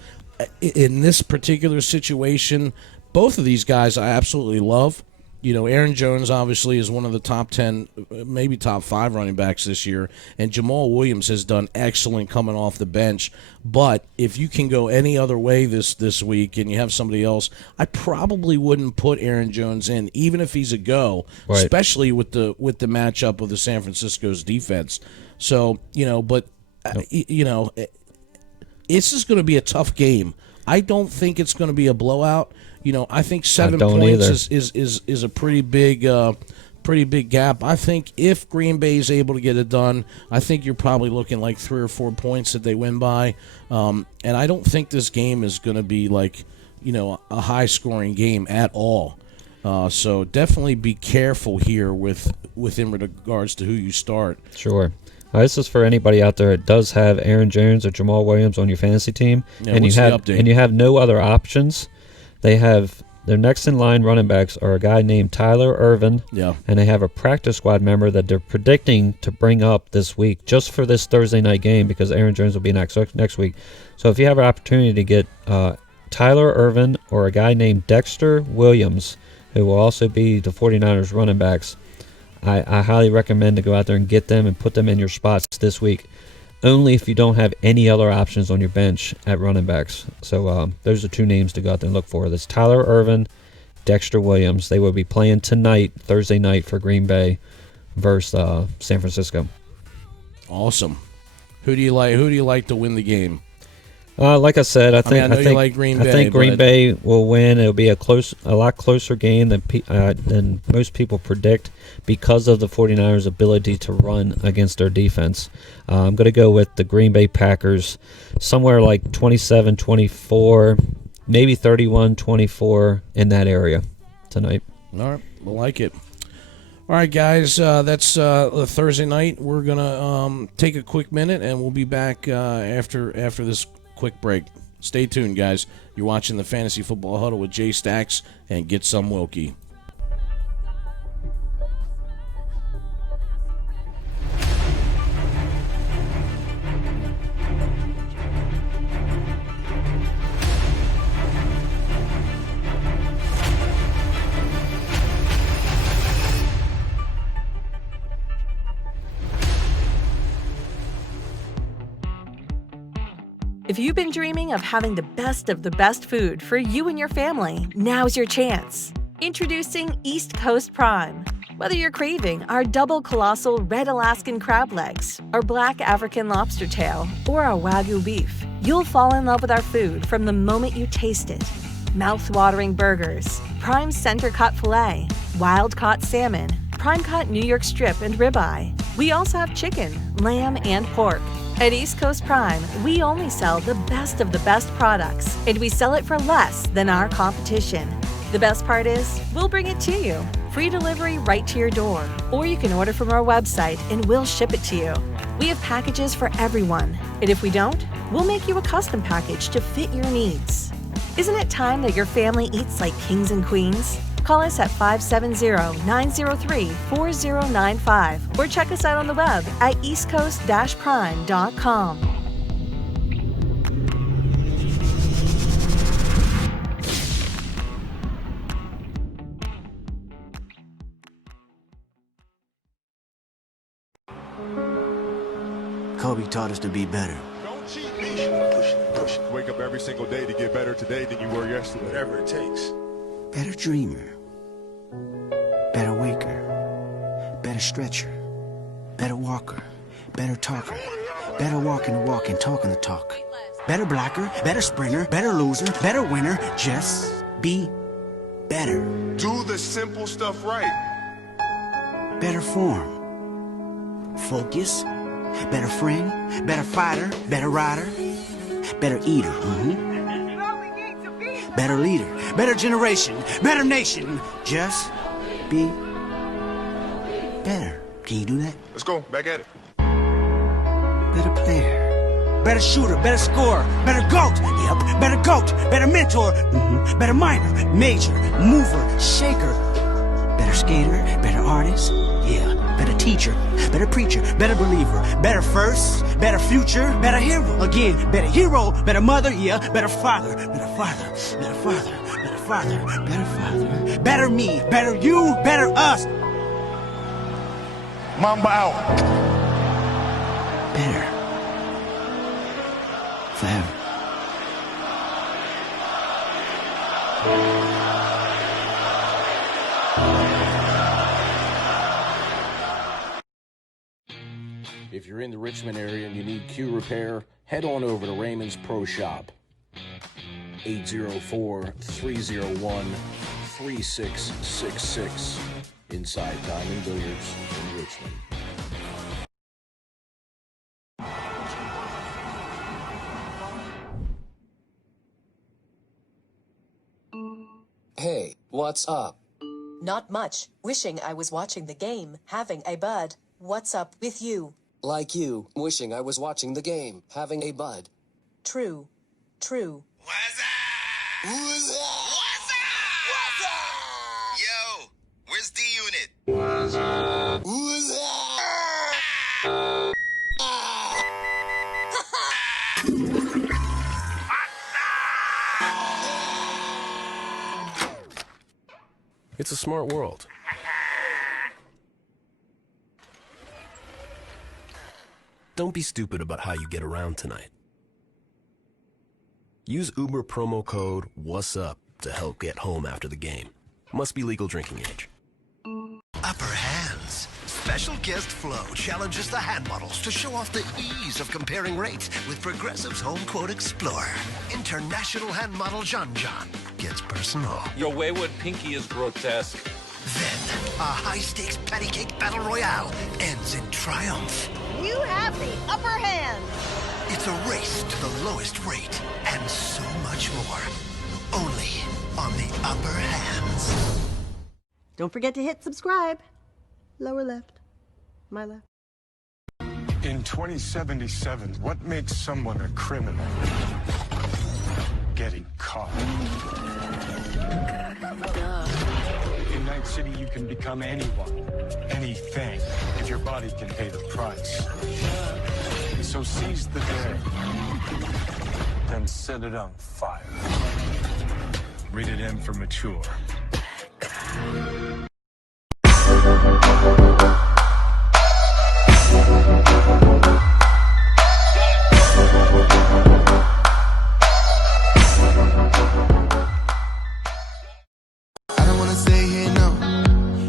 in this particular situation, both of these guys I absolutely love. Aaron Jones obviously is one of the top 10, maybe top 5 running backs this year, and Jamal Williams has done excellent coming off the bench. But if you can go any other way this week and you have somebody else, I probably wouldn't put Aaron Jones in, even if he's a go, right. Especially with the matchup of the San Francisco's defense. So, this is going to be a tough game. I don't think it's going to be a blowout. I think 7 points is a pretty big gap. I think if Green Bay is able to get it done, I think you're probably looking like 3 or 4 points that they win by. And I don't think this game is going to be like, a high-scoring game at all. So definitely be careful here within regards to who you start. Sure. This is for anybody out there that does have Aaron Jones or Jamal Williams on your fantasy team, and you have no other options. They have Their next in line running backs are a guy named Tyler Irvin, and they have a practice squad member that they're predicting to bring up this week just for this Thursday night game because Aaron Jones will be next week. So if you have an opportunity to get Tyler Irvin or a guy named Dexter Williams, who will also be the 49ers running backs, I highly recommend to go out there and get them and put them in your spots this week. Only if you don't have any other options on your bench at running backs. So those are two names to go out there and look for. That's Tyler Irvin, Dexter Williams. They will be playing tonight, Thursday night, for Green Bay versus San Francisco. Awesome. Who do you like to win the game? Like I said, I think you like Green Bay. I think Green Bay will win. It'll be a lot closer game than most people predict because of the 49ers' ability to run against their defense. I'm going to go with the Green Bay Packers, somewhere like 27-24, maybe 31-24 in that area tonight. All right, we'll like it. All right, guys, that's Thursday night. We're going to take a quick minute, and we'll be back after this quick break. Stay tuned, guys. You're watching the Fantasy Football Huddle with Jay Stacks and Get Some Wilkie. If you've been dreaming of having the best food for you and your family, now's your chance. Introducing East Coast Prime. Whether you're craving our double colossal red Alaskan crab legs, our black African lobster tail, or our Wagyu beef, you'll fall in love with our food from the moment you taste it. Mouth-watering burgers, prime center-cut filet, wild-caught salmon, prime-cut New York strip and ribeye. We also have chicken, lamb, and pork. At East Coast Prime, we only sell the best of the best products, and we sell it for less than our competition. The best part is, we'll bring it to you. Free delivery right to your door, or you can order from our website and we'll ship it to you. We have packages for everyone, and if we don't, we'll make you a custom package to fit your needs. Isn't it time that your family eats like kings and queens? Call us at 570-903-4095 or check us out on the web at eastcoast-prime.com. Kobe taught us to be better. Don't cheat me. Push it. Wake up every single day to get better today than you were yesterday. Whatever it takes. Better dreamer. Better waker. Better stretcher. Better walker. Better talker. Better walking the walk and talking the talk. Better blocker. Better sprinter. Better loser. Better winner. Just be better. Do the simple stuff right. Better form. Focus. Better friend. Better fighter. Better rider. Better eater. Better leader, better generation, better nation. Just be better. Can you do that? Let's go. Back at it. Better player, better shooter, better scorer, better GOAT. Yep, better GOAT, better mentor, better minor, major, mover, shaker. Better skater, better artist. Yeah, better teacher, better preacher, better believer, better first, better future, better hero. Again, better hero, better mother, yeah, better father, better father, better father, better father, better father, better me, better you, better us. Mamba out. Better. Forever. If you're in the Richmond area and you need Q repair, head on over to Raymond's Pro Shop. 804-301-3666 inside Diamond Billiards in Richmond. Hey, what's up? Not much. Wishing I was watching the game, having a bud. What's up with you? Like you, wishing I was watching the game, having a bud. True. True. What's up? It's a smart world. Don't be stupid about how you get around tonight. Use Uber promo code WHATSUP to help get home after the game. Must be legal drinking age. Upper Hands. Special guest Flo challenges the hand models to show off the ease of comparing rates with Progressive's Home Quote Explorer. International hand model John gets personal. Your wayward pinky is grotesque. Then, a high-stakes patty cake battle royale ends in triumph. You have the upper hand. It's a race to the lowest rate and so much more. Only on the Upper Hands. Don't forget to hit subscribe. Lower left. My left. In 2077, what makes someone a criminal? Getting caught. In Night City, you can become anyone, anything, if your body can pay the price. So seize the day, then set it on fire. Rated M for mature. I don't wanna stay here, no.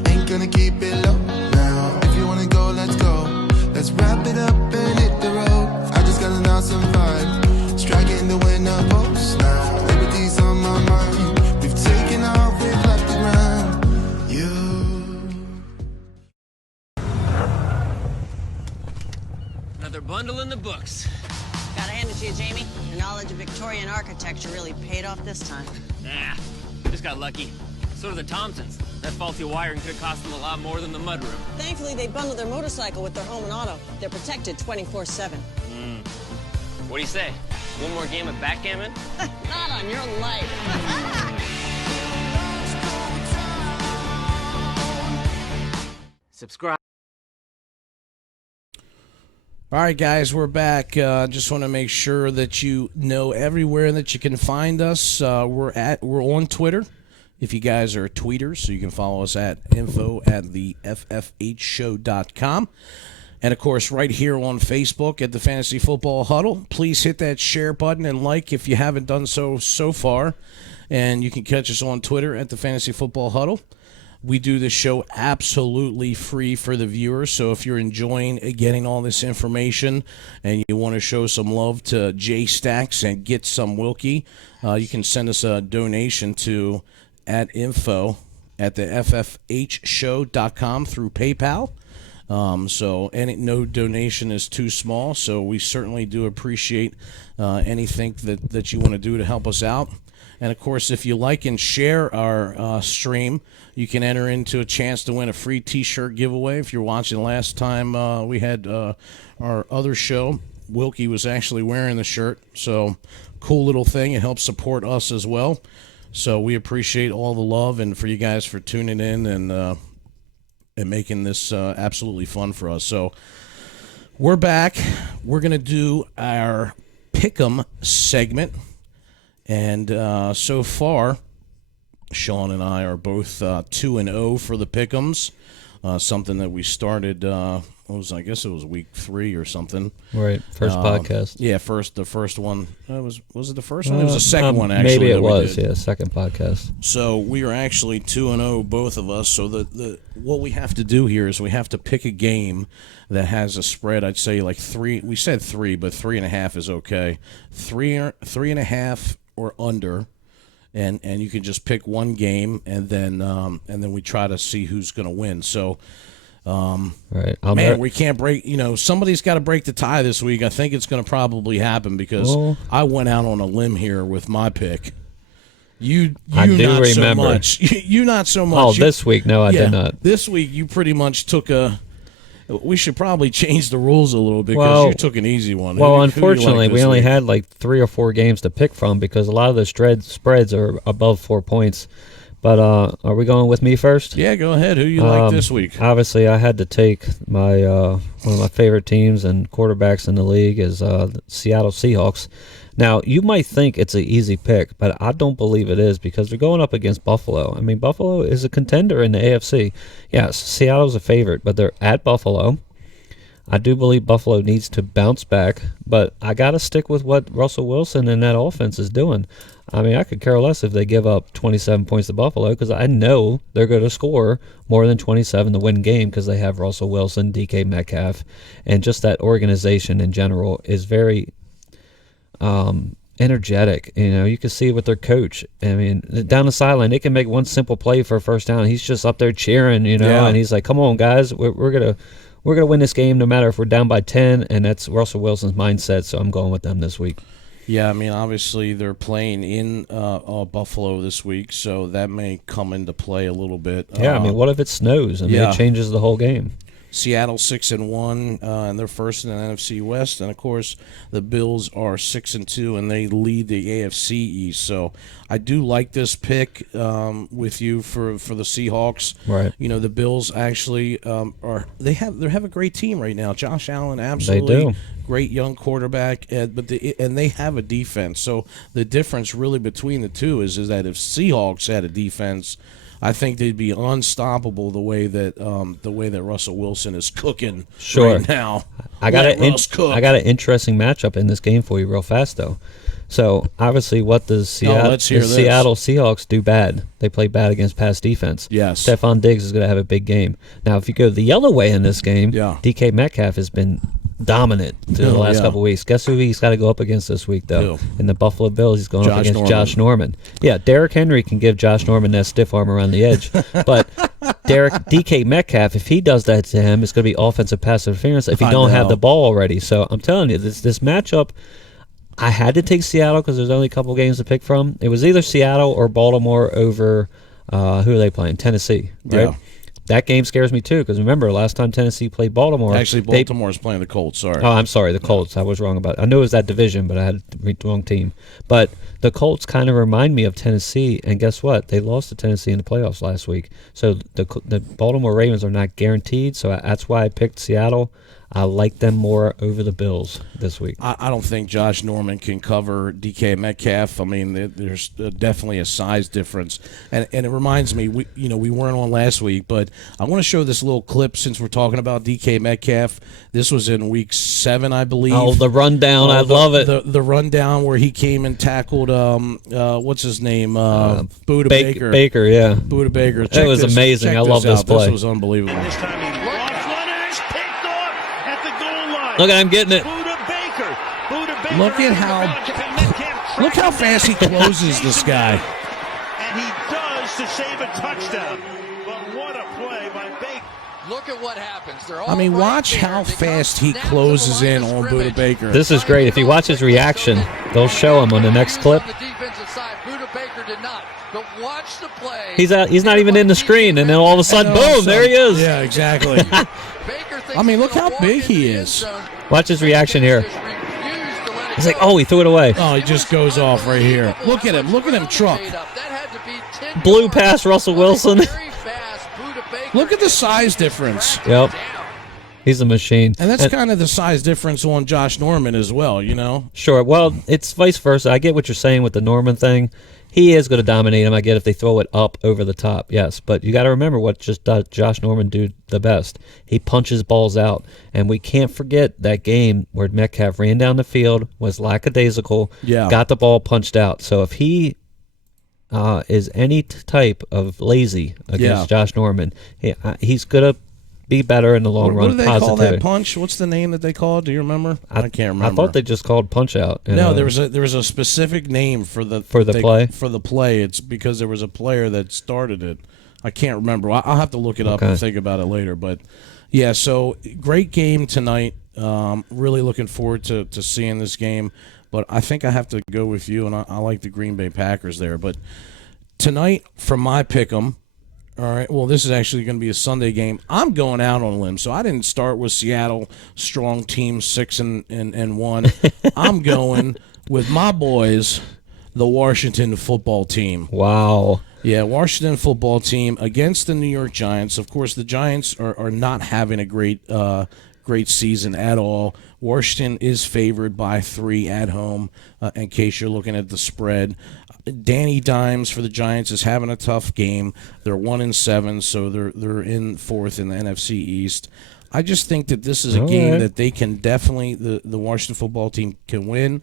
Ain't gonna keep it low now. If you wanna go, let's go. Let's wrap it up and hit the road. I just got an awesome vibe. Striking the winner post now. Liberty's on my mind. We've taken off, we've left the ground. You. Another bundle in the books. Gotta hand it to you, Jamie. Your knowledge of Victorian architecture really paid off this time. Nah, just got lucky. So do the Thompsons. That faulty wiring could have cost them a lot more than the mudroom. Thankfully, they bundled their motorcycle with their home and auto. They're protected 24/7. What do you say? One more game of backgammon? Not on your life. Subscribe. All right, guys, we're back. Just want to make sure that you know everywhere that you can find us. We're on Twitter. If you guys are tweeters, so you can follow us at info@theffhshow.com. And, of course, right here on Facebook at the Fantasy Football Huddle. Please hit that share button and like if you haven't done so far. And you can catch us on Twitter at the Fantasy Football Huddle. We do this show absolutely free for the viewers, so if you're enjoying getting all this information and you want to show some love to Jay Stacks and get some Wilkie, you can send us a donation to at info@theffhshow.com through PayPal. So no donation is too small, so we certainly do appreciate anything that you want to do to help us out. And, of course, if you like and share our stream, you can enter into a chance to win a free T-shirt giveaway. If you're watching last time we had our other show, Wilkie was actually wearing the shirt. So, cool little thing. It helps support us as well. So, we appreciate all the love and for you guys for tuning in and making this absolutely fun for us. So, we're back. We're going to do our Pick'em segment. And so far, Shaun and I are both 2-0 for the Pick'ems. Something that we started. I guess it was week 3 or something. Right, first podcast. Yeah, the first one. Was it the first one? It was the second one actually. Maybe it was. Yeah, second podcast. So we are actually 2-0, both of us. So what we have to do here is we have to pick a game that has a spread. I'd say like 3. We said 3, but 3.5 is okay. 3.5 or under. And you can just pick one game, and then we try to see who's going to win. So, right, we can't break. Somebody's got to break the tie this week. I think it's going to probably happen because I went out on a limb here with my pick. You I do not remember. so much. You not so much. Oh, this week, no, I did not. This week you pretty much took a. We should probably change the rules a little bit because you took an easy one. Well, unfortunately, we only had like 3 or 4 games to pick from because a lot of the spreads are above 4 points. But are we going with me first? Yeah, go ahead. Who you like this week? Obviously, I had to take my one of my favorite teams and quarterbacks in the league is the Seattle Seahawks. Now, you might think it's an easy pick, but I don't believe it is because they're going up against Buffalo. I mean, Buffalo is a contender in the AFC. Yes, Seattle's a favorite, but they're at Buffalo. I do believe Buffalo needs to bounce back, but I got to stick with what Russell Wilson and that offense is doing. I mean, I could care less if they give up 27 points to Buffalo because I know they're going to score more than 27 to win game because they have Russell Wilson, DK Metcalf, and just that organization in general is very energetic. You know, you can see it with their coach. I mean, down the sideline, they can make one simple play for a first down. He's just up there cheering, you know, and he's like, come on, guys, we're going to win this game no matter if we're down by 10, and that's Russell Wilson's mindset, so I'm going with them this week. Yeah, I mean, obviously they're playing in Buffalo this week, so that may come into play a little bit. Yeah, I mean, what if it snows? I mean, it changes the whole game. Seattle 6-1, and they're first in the NFC West, and of course the Bills are 6-2, and they lead the AFC East. So I do like this pick with you for the Seahawks. Right. You know, the Bills actually they have a great team right now. Josh Allen, absolutely They do. Great young quarterback, and they have a defense. So the difference really between the two is that if Seahawks had a defense, I think they'd be unstoppable the way that Russell Wilson is cooking right now. I got an interesting matchup in this game for you real fast though. So obviously, what does Seattle Seahawks do bad? They play bad against pass defense. Yes. Stephon Diggs is going to have a big game. Now, if you go the other way in this game, DK Metcalf has been dominant through the last couple of weeks. Guess who he's got to go up against this week, though? In the Buffalo Bills, he's going up against Josh Norman. Yeah, Derrick Henry can give Josh Norman that stiff arm around the edge. But DK Metcalf, if he does that to him, it's going to be offensive pass interference if he don't have the ball already. So I'm telling you, this matchup, I had to take Seattle because there's only a couple games to pick from. It was either Seattle or Baltimore over, who are they playing? Tennessee, right? Yeah. That game scares me too because remember last time Tennessee played Baltimore. Actually, Baltimore is playing the Colts. Sorry. Oh, I'm sorry, the Colts. I was wrong about it. I knew it was that division, but I had the wrong team. But the Colts kind of remind me of Tennessee, and guess what? They lost to Tennessee in the playoffs last week. So the Baltimore Ravens are not guaranteed. So that's why I picked Seattle. I like them more over the Bills this week. I don't think Josh Norman can cover DK Metcalf. I mean, there's definitely a size difference. And it reminds me, we weren't on last week, but I want to show this little clip since we're talking about DK Metcalf. This was in week 7, I believe. Oh, the rundown. I love it. The rundown where he came and tackled, what's his name? Buda Baker. Baker, yeah. Buda Baker. It was amazing. I love this play. This was unbelievable. Look at him getting it. Look how fast he closes this guy. And he does to save a touchdown. But what a play by Baker. Look at what happens. I mean, watch how fast he closes in on Buda Baker. This is great. If you watch his reaction, they'll show him on the next clip. He's not even in the screen, and then all of a sudden, boom, there he is. Yeah, exactly. I mean, look how big he is. Watch his reaction here. He's like, oh, he threw it away. Oh, he just goes off right here. Look at him. Look at him truck. Blew past Russell Wilson. Look at the size difference. Yep. He's a machine. And that's kind of the size difference on Josh Norman as well, you know? Sure. Well, it's vice versa. I get what you're saying with the Norman thing. He is going to dominate him. I get if they throw it up over the top, yes. But you got to remember what just does Josh Norman do the best. He punches balls out. And we can't forget that game where Metcalf ran down the field, was lackadaisical, got the ball punched out. So if he is any type of lazy against Josh Norman, he's going to be better in the long run. What do they call that punch? What's the name that they call it? Do you remember? I can't remember. I thought they just called punch out. No, there was a specific name for the play. For the play, it's because there was a player that started it. I can't remember. I'll have to look it up and think about it later. But yeah, so great game tonight. Really looking forward to seeing this game. But I think I have to go with you, and I like the Green Bay Packers there. But tonight, from my pick'em. All right, well, this is actually going to be a Sunday game. I'm going out on a limb, so I didn't start with Seattle, strong team, 6-1. I'm going with my boys, the Washington football team. Wow. Yeah, Washington football team against the New York Giants. Of course, the Giants are not having a great season at all. Washington is favored by 3 at home, in case you're looking at the spread. Danny Dimes for the Giants is having a tough game. They're 1-7, so they're in 4th in the NFC East. I just think that this is a game that they can definitely, the Washington football team can win.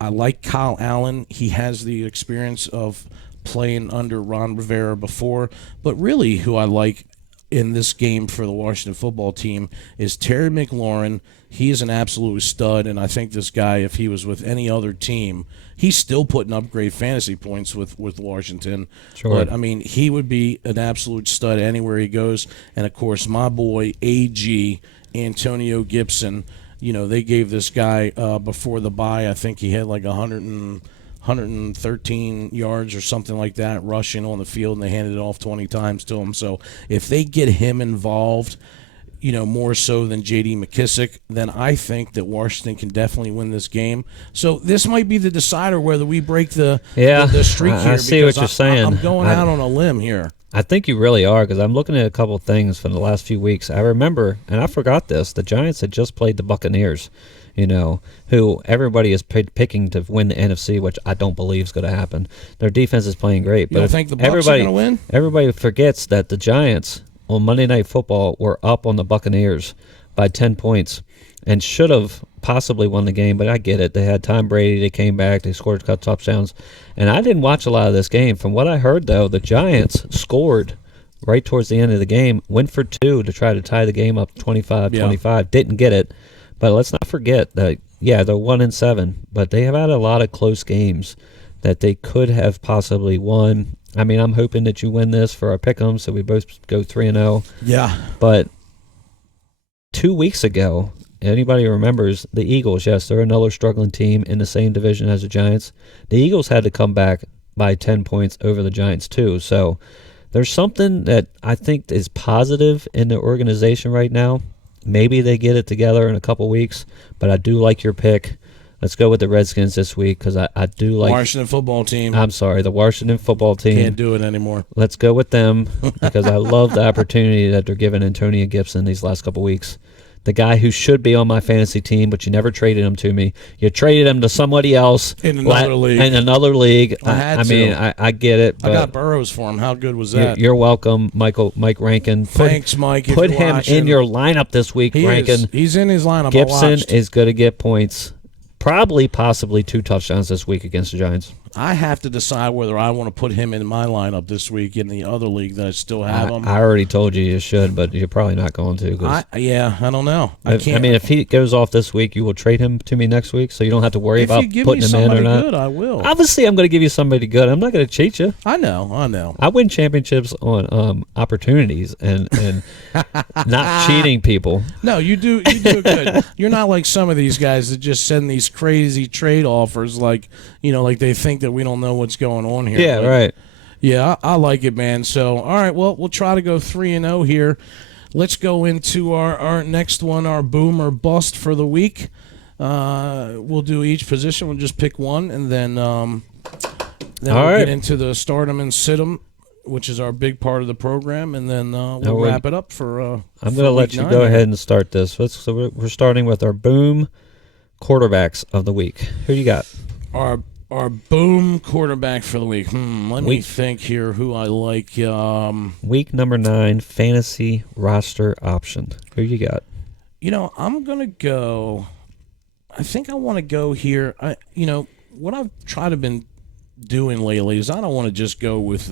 I like Kyle Allen. He has the experience of playing under Ron Rivera before, but really who I like in this game for the Washington football team is Terry McLaurin. He is an absolute stud, and I think this guy, if he was with any other team, he's still putting up great fantasy points with Washington. Sure. But, I mean, he would be an absolute stud anywhere he goes. And, of course, my boy, AG, Antonio Gibson, they gave this guy before the bye, I think he had like 113 yards or something like that rushing on the field, and they handed it off 20 times to him. So if they get him involved, more so than J.D. McKissick, then I think that Washington can definitely win this game. So this might be the decider whether we break the streak here. I see what you're saying. I'm going out on a limb here. I think you really are, because I'm looking at a couple things from the last few weeks. I remember, and I forgot this, the Giants had just played the Buccaneers, who everybody is picking to win the NFC, which I don't believe is going to happen. Their defense is playing great. You don't think the Bucs are going to win? Everybody forgets that the Giants on Monday Night Football were up on the Buccaneers by 10 points and should have possibly won the game, but I get it. They had Tom Brady. They came back. They scored a couple touchdowns. And I didn't watch a lot of this game. From what I heard, though, the Giants scored right towards the end of the game, went for 2 to try to tie the game up 25-25. Didn't get it. But let's not forget that, they're 1-7, but they have had a lot of close games that they could have possibly won. I mean, I'm hoping that you win this for our pick'em, so we both go 3-0. Yeah. But 2 weeks ago, anybody remembers the Eagles? Yes, they're another struggling team in the same division as the Giants. The Eagles had to come back by 10 points over the Giants too. So there's something that I think is positive in the organization right now. Maybe they get it together in a couple weeks, but I do like your pick. Let's go with the Redskins this week, because I do like Washington football team. I'm sorry, the Washington football team. Can't do it anymore. Let's go with them, because I love the opportunity that they're giving Antonio Gibson these last couple weeks. The guy who should be on my fantasy team, but you never traded him to me. You traded him to somebody else in another league. In another league. I get it. I got Burrows for him. How good was that? You're welcome, Mike Rankin. Thanks, Mike. Put him in your lineup this week, Rankin. He's in his lineup. Gibson is going to get points. Possibly 2 touchdowns this week against the Giants. I have to decide whether I want to put him in my lineup this week in the other league that I still have him. I already told you should, but you're probably not going to. I don't know. I mean, if he goes off this week, you will trade him to me next week, so you don't have to worry about putting him in or not. Good, I will. Obviously, I'm going to give you somebody good. I'm not going to cheat you. I know. I win championships on opportunities and not cheating people. No, you do good. You're not like some of these guys that just send these crazy trade offers, like they think that we don't know what's going on here. Yeah, right. Yeah, I like it, man. So, all right, well, we'll try to go 3-0 here. Let's go into our next one, our boom or bust for the week. We'll do each position. We'll just pick one, and then we'll get into the stardom and sit-em, which is our big part of the program, and then we'll wrap it up for I'm going to let you go ahead and start this. So we're starting with our boom quarterbacks of the week. Who you got? Our boom quarterback for the week. Let me think here who I like. Week number 9, fantasy roster option. Who you got? I'm going to go. I think I want to go here. What I've tried to been doing lately is I don't want to just go with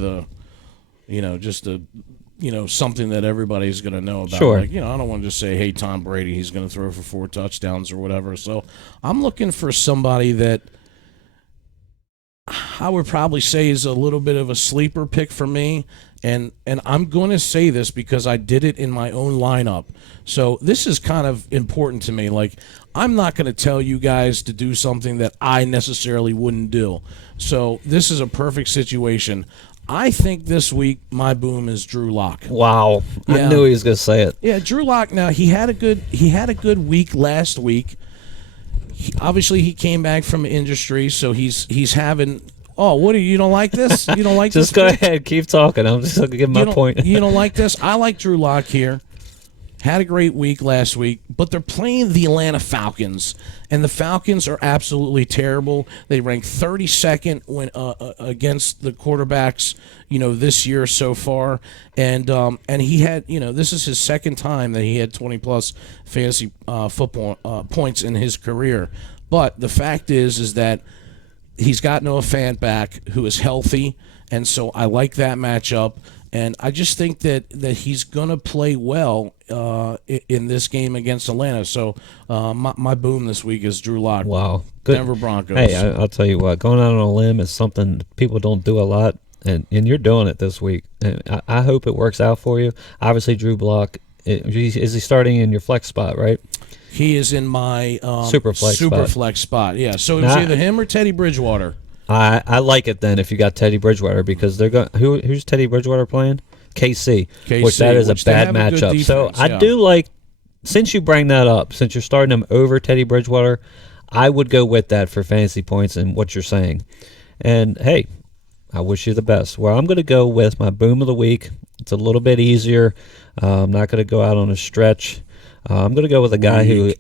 something that everybody's going to know about. Sure. Like, I don't want to just say, hey, Tom Brady, he's going to throw for 4 touchdowns or whatever. So I'm looking for somebody that I would probably say is a little bit of a sleeper pick for me, and I'm going to say this because I did it in my own lineup. So this is kind of important to me. Like, I'm not going to tell you guys to do something that I necessarily wouldn't do. So this is a perfect situation. I think this week my boom is Drew Lock. Wow, I knew he was going to say it. Yeah, Drew Lock. Now he had a good week last week. Obviously, he came back from industry, so he's having. Oh, what you don't like this? You don't like just this? Just go ahead, keep talking. I'm just going to give my point. You don't like this? I like Drew Lock here. had a great week last week, but they're playing the Atlanta Falcons, and the Falcons are absolutely terrible. They rank 32nd when against the quarterbacks, this year so far, and he had, this is his second time that he had 20-plus fantasy football points in his career. But the fact is that he's got Noah Fant back, who is healthy, and so I like that matchup. And I just think that he's going to play well in this game against Atlanta. So my boom this week is Drew Lock. Wow. Good. Denver Broncos. Hey, I'll tell you what, going out on a limb is something people don't do a lot, and you're doing it this week. And I hope it works out for you. Obviously, Drew Lock, is he starting in your flex spot, right? He is in my super flex spot. Yeah, so it was either him or Teddy Bridgewater. I like it then if you got Teddy Bridgewater, because they're going. Who's Teddy Bridgewater playing? KC, which that is a bad matchup. So I do like, since you bring that up, since you're starting him over Teddy Bridgewater, I would go with that for fantasy points and what you're saying. And hey, I wish you the best. Well, I'm going to go with my boom of the week. It's a little bit easier. I'm not going to go out on a stretch. I'm going to go with a guy who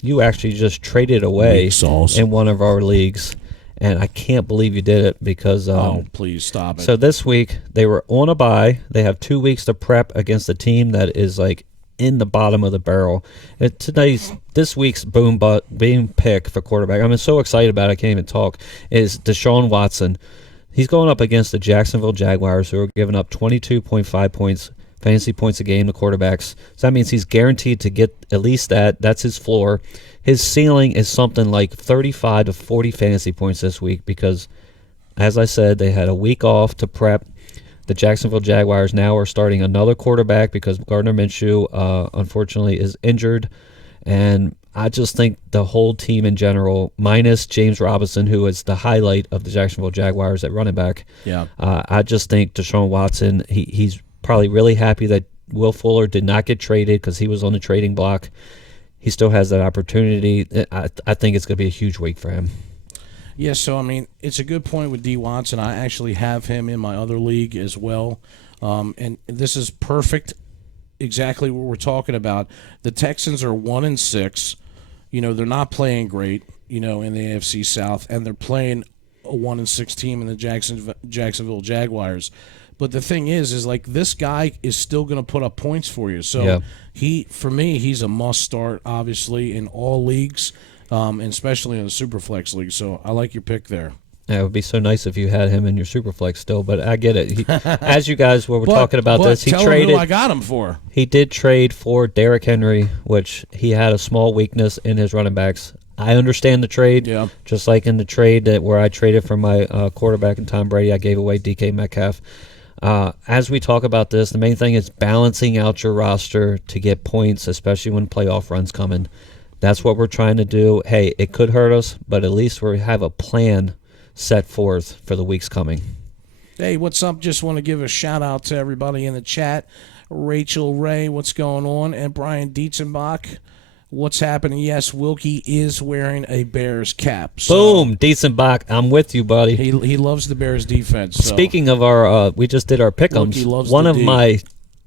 you actually just traded away in one of our leagues. And I can't believe you did it because... please stop it. So this week, they were on a bye. They have 2 weeks to prep against a team that is like in the bottom of the barrel. This week's boom pick for quarterback, I'm so excited about it, I can't even talk, is Deshaun Watson. He's going up against the Jacksonville Jaguars, who are giving up 22.5 points, fantasy points a game to quarterbacks. So that means he's guaranteed to get at least that. That's his floor. His ceiling is something like 35 to 40 fantasy points this week because, as I said, they had a week off to prep. The Jacksonville Jaguars now are starting another quarterback because Gardner Minshew, unfortunately, is injured. And I just think the whole team in general, minus James Robinson, who is the highlight of the Jacksonville Jaguars at running back, I just think Deshaun Watson, he's probably really happy that Will Fuller did not get traded because he was on the trading block. He still has that opportunity. I think it's going to be a huge week for him. Yeah, so, I mean, it's a good point with D. Watson. I actually have him in my other league as well. And this is perfect, exactly what we're talking about. The Texans are 1-6. They're not playing great, in the AFC South, and they're playing a 1-6 team in the Jacksonville Jaguars. But the thing is like this guy is still going to put up points for you. So for me, he's a must start, obviously, in all leagues, and especially in the Superflex league. So I like your pick there. Yeah, it would be so nice if you had him in your Superflex still, but I get it. As you guys were talking about this, he traded. Him who I got him for. He did trade for Derrick Henry, which he had a small weakness in his running backs. I understand the trade, just like in the trade where I traded for my quarterback and Tom Brady, I gave away DK Metcalf. As we talk about this, the main thing is balancing out your roster to get points, especially when playoff runs coming. That's what we're trying to do. Hey, it could hurt us, but at least we have a plan set forth for the weeks coming. Hey, what's up? Just want to give a shout-out to everybody in the chat. Rachel Ray, what's going on? And Brian Dietzenbach, what's happening? Yes, Wilkie is wearing a Bears cap. So boom, Dietzenbach, I'm with you, buddy. He loves the Bears defense. So. Speaking of our, we just did our pick'ems. One of my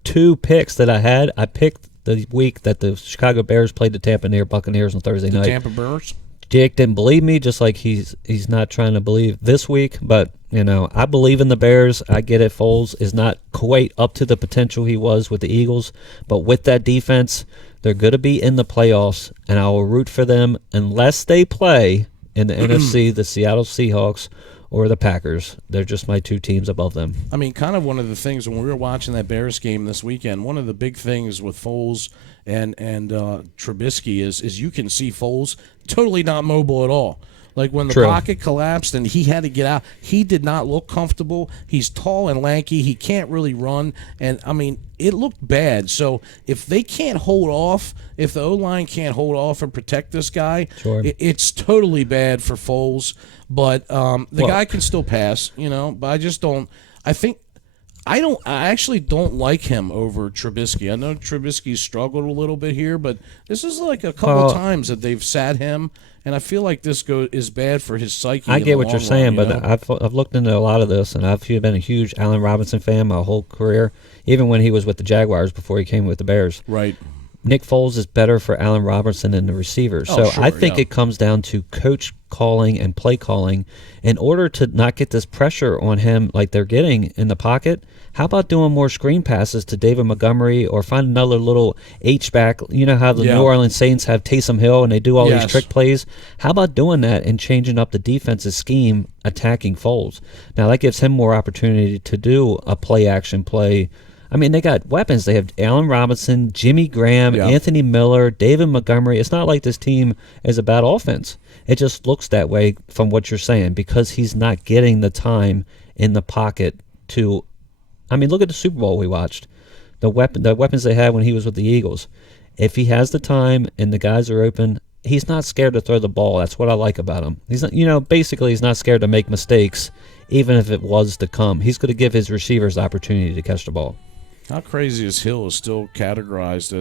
2 picks that I had, I picked the week that the Chicago Bears played the Tampa Bay Buccaneers on Thursday night. Tampa Bears? Jake didn't believe me, just like he's not trying to believe this week. But, I believe in the Bears. I get it. Foles is not quite up to the potential he was with the Eagles. But with that defense, they're going to be in the playoffs, and I will root for them unless they play in the NFC, the Seattle Seahawks, or the Packers. They're just my 2 teams above them. I mean, kind of one of the things when we were watching that Bears game this weekend, one of the big things with Foles and Trubisky is you can see Foles totally not mobile at all. Like when the pocket collapsed and he had to get out, he did not look comfortable. He's tall and lanky. He can't really run. And, I mean, it looked bad. So if they can't hold off, if the O-line can't hold off and protect this guy, it's totally bad for Foles. But the guy can still pass, But I just don't – I think I actually don't like him over Trubisky. I know Trubisky struggled a little bit here, but this is like a couple times that they've sat him, and I feel like this is bad for his psyche. I get what you're saying, but I've looked into a lot of this, and I've been a huge Allen Robinson fan my whole career, even when he was with the Jaguars before he came with the Bears. Right. Nick Foles is better for Allen Robinson than the receivers. Oh, so sure, I think it comes down to coach calling and play calling. In order to not get this pressure on him like they're getting in the pocket, how about doing more screen passes to David Montgomery or find another little H-back? You know how the New Orleans Saints have Taysom Hill and they do all these trick plays? How about doing that and changing up the defensive scheme attacking Foles? Now, that gives him more opportunity to do a play-action play. I mean, they got weapons. They have Allen Robinson, Jimmy Graham, Anthony Miller, David Montgomery. It's not like this team is a bad offense. It just looks that way from what you're saying because he's not getting the time in the pocket to – I mean, look at the Super Bowl we watched. The weapons they had when he was with the Eagles. If he has the time and the guys are open, he's not scared to throw the ball. That's what I like about him. He's not, basically he's not scared to make mistakes, even if it was to come. He's going to give his receivers the opportunity to catch the ball. How crazy is Hill is still categorized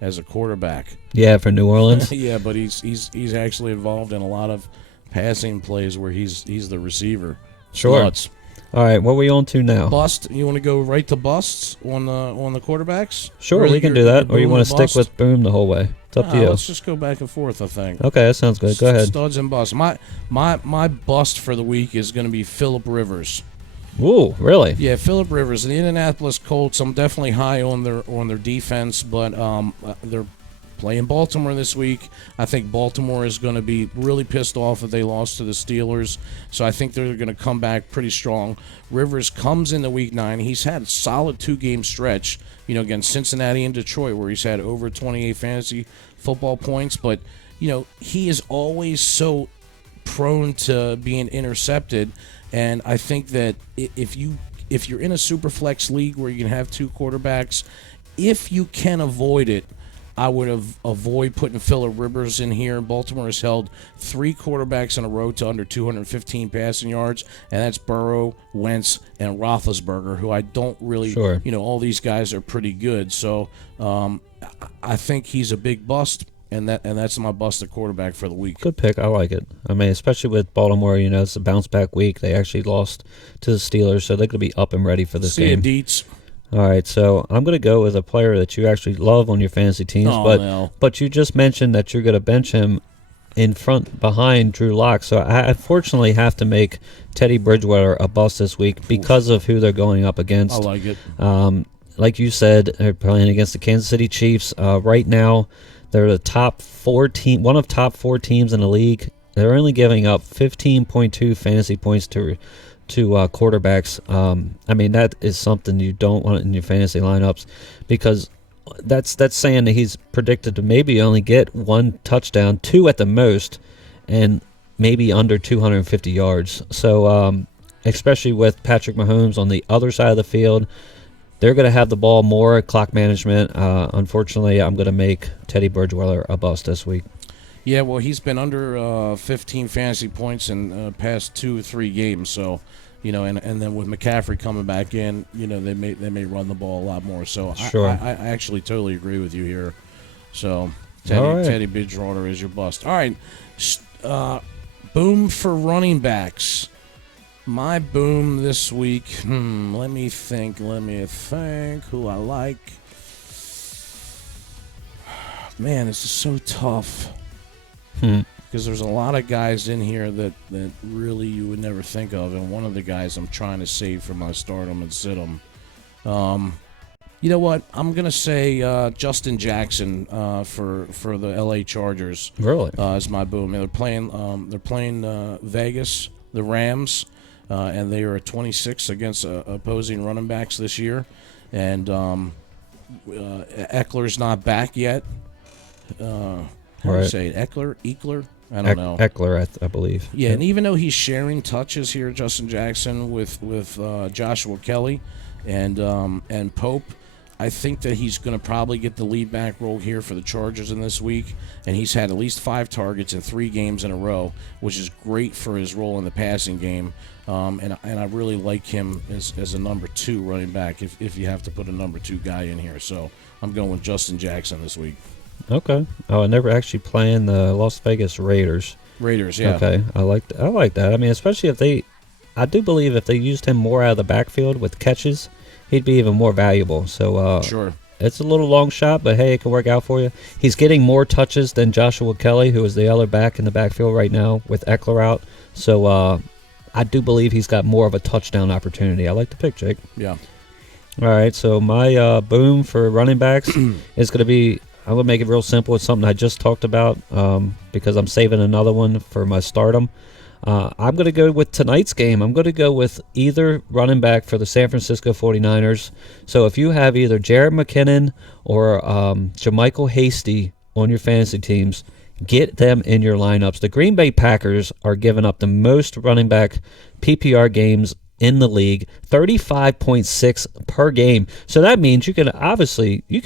as a quarterback? Yeah, for New Orleans. Yeah, but he's actually involved in a lot of passing plays where he's the receiver. Sure. Nuts. All right, what are we on to now? Bust. You want to go right to busts on the quarterbacks? Sure, we can do that. Or you want to stick with boom the whole way? It's up to you. Let's just go back and forth, I think. Okay, that sounds good. Go ahead. Studs and busts. My bust for the week is going to be Phillip Rivers. Ooh, really? Yeah, Phillip Rivers. The Indianapolis Colts, I'm definitely high on their defense, but they're playing Baltimore this week. I think Baltimore is going to be really pissed off if they lost to the Steelers, so I think they're going to come back pretty strong. Rivers comes into Week 9. He's had a solid 2-game stretch, against Cincinnati and Detroit, where he's had over 28 fantasy football points, but, he is always so prone to being intercepted. And I think that if you're in a super flex league where you can have 2 quarterbacks, if you can avoid it, I would avoid putting Phillip Rivers in here. Baltimore has held 3 quarterbacks in a row to under 215 passing yards, and that's Burrow, Wentz, and Roethlisberger, who I don't really, all these guys are pretty good. So I think he's a big bust. And that's my busted quarterback for the week. Good pick. I like it. I mean, especially with Baltimore, it's a bounce-back week. They actually lost to the Steelers, so they're going to be up and ready for this game. See you, Deets. All right, so I'm going to go with a player that you actually love on your fantasy teams, but you just mentioned that you're going to bench him behind Drew Lock. So I unfortunately have to make Teddy Bridgewater a bust this week because of who they're going up against. I like it. Like you said, they're playing against the Kansas City Chiefs. Right now, they're the top 4 team, one of top 4 teams in the league. They're only giving up 15.2 fantasy points to quarterbacks. I mean, that is something you don't want in your fantasy lineups because that's saying that he's predicted to maybe only get 1 touchdown, 2 at the most, and maybe under 250 yards. So, especially with Patrick Mahomes on the other side of the field, they're going to have the ball more at clock management. Unfortunately, I'm going to make Teddy Bridgewater a bust this week. Yeah, well, he's been under 15 fantasy points in past 2 or 3 games. So, and then with McCaffrey coming back in, they may run the ball a lot more. So sure. I actually totally agree with you here. So Teddy Bridgewater is your bust. All right, boom for running backs. My boom this week, let me think who I like. Man, this is so tough. Because there's a lot of guys in here that really you would never think of, and one of the guys I'm trying to save for my stardom and sit him. You know what? I'm gonna say Justin Jackson for the LA Chargers. Really? Is my boom. They're playing Vegas, the Rams. And they are at 26 against opposing running backs this year. And Eckler's not back yet. How do you say it? Eckler? I don't know. Eckler, I believe. Yeah, and even though he's sharing touches here, Justin Jackson, with Joshua Kelly and Pope, I think that he's going to probably get the lead back role here for the Chargers in this week, and he's had at least 5 targets in 3 games in a row, which is great for his role in the passing game. And I really like him as a number 2 running back if you have to put a number 2 guy in here. So I'm going with Justin Jackson this week. Okay. Oh, I never actually playing the Las Vegas Raiders. Raiders, yeah. Okay, I like that. I mean, especially I do believe if they used him more out of the backfield with catches, he'd be even more valuable. So sure, it's a little long shot, but hey, it can work out for you. He's getting more touches than Joshua Kelly, who is the other back in the backfield right now with Eckler out. So I do believe he's got more of a touchdown opportunity. I like the pick, Jake. Yeah. All right, so my boom for running backs is going to be, I'm going to make it real simple. It's something I just talked about because I'm saving another one for my stardom. I'm going to go with tonight's game. I'm going to go with either running back for the San Francisco 49ers. So if you have either Jared McKinnon or Jermichael Hasty on your fantasy teams, get them in your lineups. The Green Bay Packers are giving up the most running back PPR games in the league, 35.6 per game. So that means you can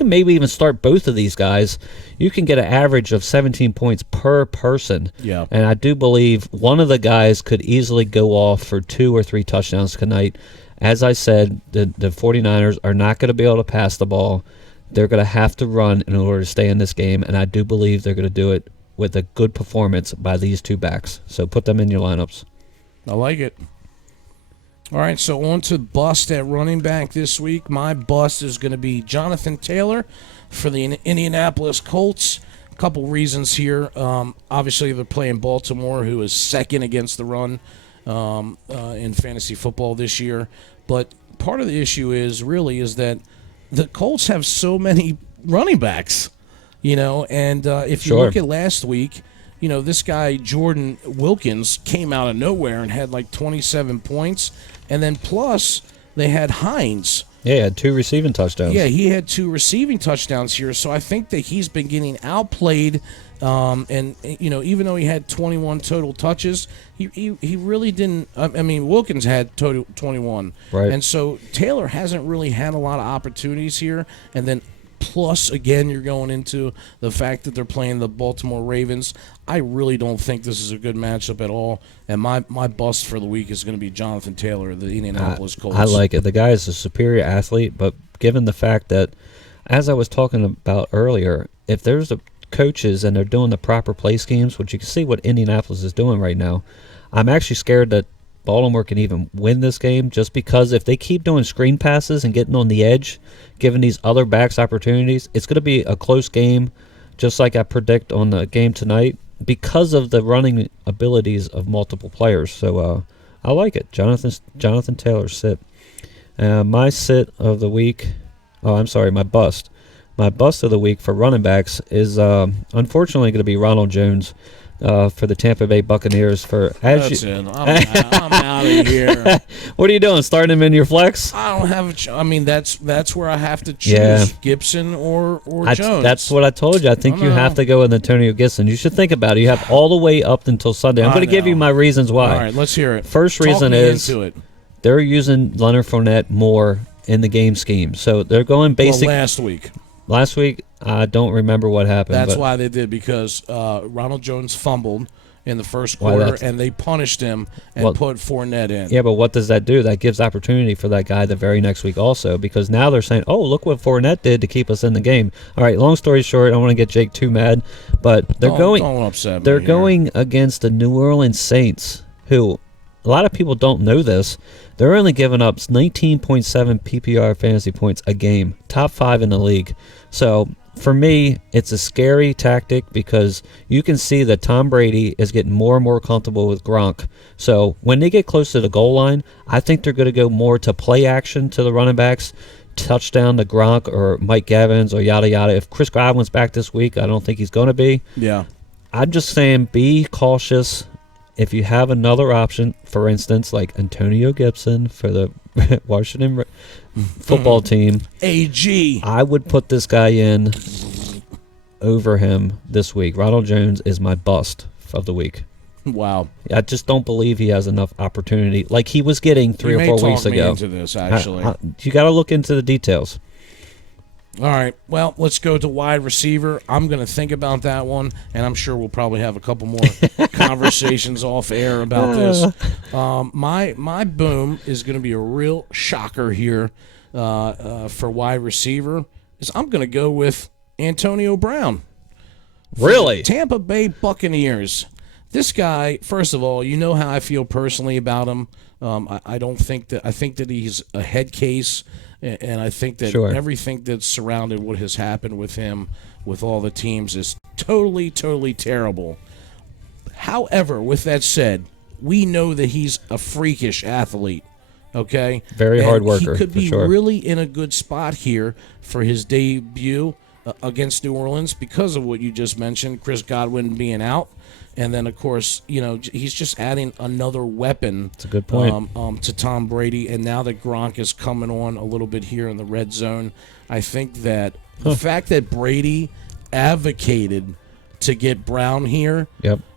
maybe even start both of these guys. You can get an average of 17 points per person. Yeah. And I do believe one of the guys could easily go off for 2 or 3 touchdowns tonight. As I said, the 49ers are not going to be able to pass the ball. They're going to have to run in order to stay in this game, and I do believe they're going to do it with a good performance by these 2 backs. So put them in your lineups. I like it. All right, so on to bust at running back this week. My bust is going to be Jonathan Taylor for the Indianapolis Colts. A couple reasons here. Obviously, they're playing Baltimore, who is second against the run in fantasy football this year. But part of the issue is that the Colts have so many running backs, and if you look at last week, this guy, Jordan Wilkins, came out of nowhere and had like 27 points. And then plus, they had Hines. Yeah, he had 2 receiving touchdowns. Yeah, he had 2 receiving touchdowns here. So I think that he's been getting outplayed. And, even though he had 21 total touches, he really didn't. I mean, Wilkins had total 21. Right. And so Taylor hasn't really had a lot of opportunities here. And then plus, again, you're going into the fact that they're playing the Baltimore Ravens. I really don't think this is a good matchup at all. And my bust for the week is going to be Jonathan Taylor of the Indianapolis Colts. I like it. The guy is a superior athlete, but given the fact that, as I was talking about earlier, if there's coaches and they're doing the proper play schemes, which you can see what Indianapolis is doing right now, I'm actually scared that Baltimore can even win this game just because if they keep doing screen passes and getting on the edge, giving these other backs opportunities, it's going to be a close game, just like I predict on the game tonight, because of the running abilities of multiple players. So I like it. Jonathan Taylor's sit. My sit of the week, my bust. My bust of the week for running backs is unfortunately going to be Ronald Jones. For the Tampa Bay Buccaneers. I'm out of here. What are you doing? Starting him in your flex? I don't have that's where I have to choose Gibson or Jones. That's what I told you. I think you have to go with Antonio Gibson. You should think about it. You have all the way up until Sunday. I'm going to give you my reasons why. All right, let's hear it. First reason is they're using Leonard Fournette more in the game scheme. So they're going basic. Well, last week. Last week, I don't remember what happened. That's why they did, because Ronald Jones fumbled in the first quarter, and they punished him and put Fournette in. Yeah, but what does that do? That gives opportunity for that guy the very next week also, because now they're saying, oh, look what Fournette did to keep us in the game. All right, long story short, I don't want to get Jake too mad, but don't upset me. They're going against the New Orleans Saints, who a lot of people don't know this. They're only giving up 19.7 PPR fantasy points a game, top 5 in the league. So for me, it's a scary tactic because you can see that Tom Brady is getting more and more comfortable with Gronk. So when they get close to the goal line, I think they're going to go more to play action to the running backs, touchdown to Gronk or Mike Evans or yada yada. If Chris Godwin's back this week, I don't think he's going to be. Yeah. I'm just saying be cautious. If you have another option, for instance, like Antonio Gibson for the Washington football team, AG, I would put this guy in over him this week. Ronald Jones is my bust of the week. Wow. I just don't believe he has enough opportunity like he was getting 3 or 4 weeks ago. Into this, actually. You got to look into the details. All right. Well, let's go to wide receiver. I'm going to think about that one, and I'm sure we'll probably have a couple more conversations off air about this. My boom is going to be a real shocker here for wide receiver. Is I'm going to go with Antonio Brown. Really? Tampa Bay Buccaneers. This guy, first of all, you know how I feel personally about him. I think that he's a head case, and I think that everything that's surrounded what has happened with him, with all the teams, is totally, totally terrible. However, with that said, we know that he's a freakish athlete. Okay, very hard worker. He could be sure. really in a good spot here for his debut against New Orleans because of what you just mentioned, Chris Godwin being out. And then, of course, he's just adding another weapon. That's a good point. To Tom Brady. And now that Gronk is coming on a little bit here in the red zone, I think that the fact that Brady advocated to get Brown here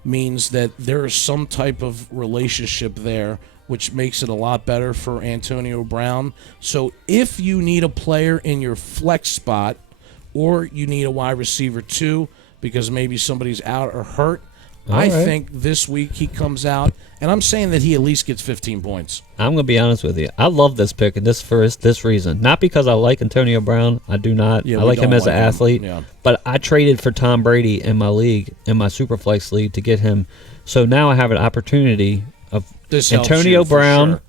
means that there is some type of relationship there, which makes it a lot better for Antonio Brown. So if you need a player in your flex spot or you need a wide receiver too because maybe somebody's out or hurt, I think this week he comes out, and I'm saying that he at least gets 15 points. I'm going to be honest with you. I love this pick, and this for this reason. Not because I like Antonio Brown. I do not. I like him as an athlete. Yeah. But I traded for Tom Brady in my league, in my Superflex league, to get him. So now I have an opportunity of This Antonio helps you for Brown, sure.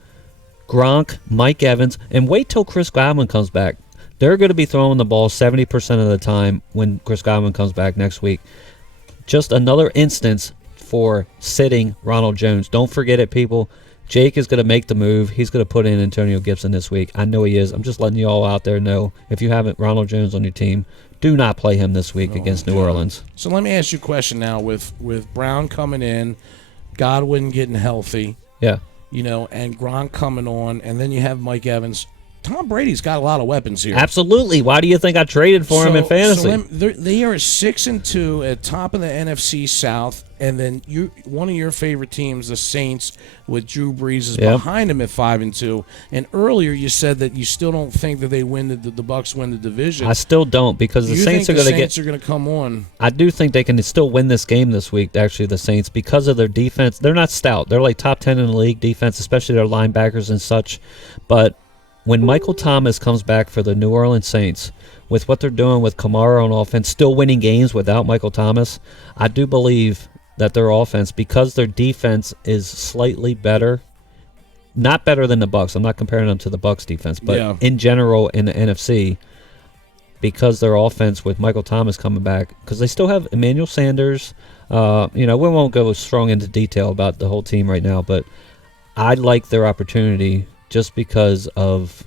Gronk, Mike Evans, and wait till Chris Godwin comes back. They're going to be throwing the ball 70% of the time when Chris Godwin comes back next week. Just another instance for sitting Ronald Jones. Don't forget it, people. Jake is going to make the move. He's going to put in Antonio Gibson this week. I know he is. I'm just letting you all out there know, if you haven't Ronald Jones on your team, do not play him this week against New Orleans. So let me ask you a question now. With Brown coming in, Godwin getting healthy, and Gronk coming on, and then you have Mike Evans. Tom Brady's got a lot of weapons here. Absolutely. Why do you think I traded for him in fantasy? So they are 6-2 at top of the NFC South, and then one of your favorite teams, the Saints, with Drew Brees, is behind them at 5-2. And earlier you said that you still don't think that they win the Bucs win the division. I still don't, because the Saints are going to Saints are going to come on. I do think they can still win this game this week. Actually, the Saints, because of their defense, they're not stout. They're like top 10 in the league defense, especially their linebackers and such. But when Michael Thomas comes back for the New Orleans Saints, with what they're doing with Kamara on offense, still winning games without Michael Thomas, I do believe that their offense, because their defense is slightly better, not better than the Bucs. I'm not comparing them to the Bucs defense, but in general in the NFC, because their offense with Michael Thomas coming back, because they still have Emmanuel Sanders. We won't go strong into detail about the whole team right now, but I like their opportunity just because of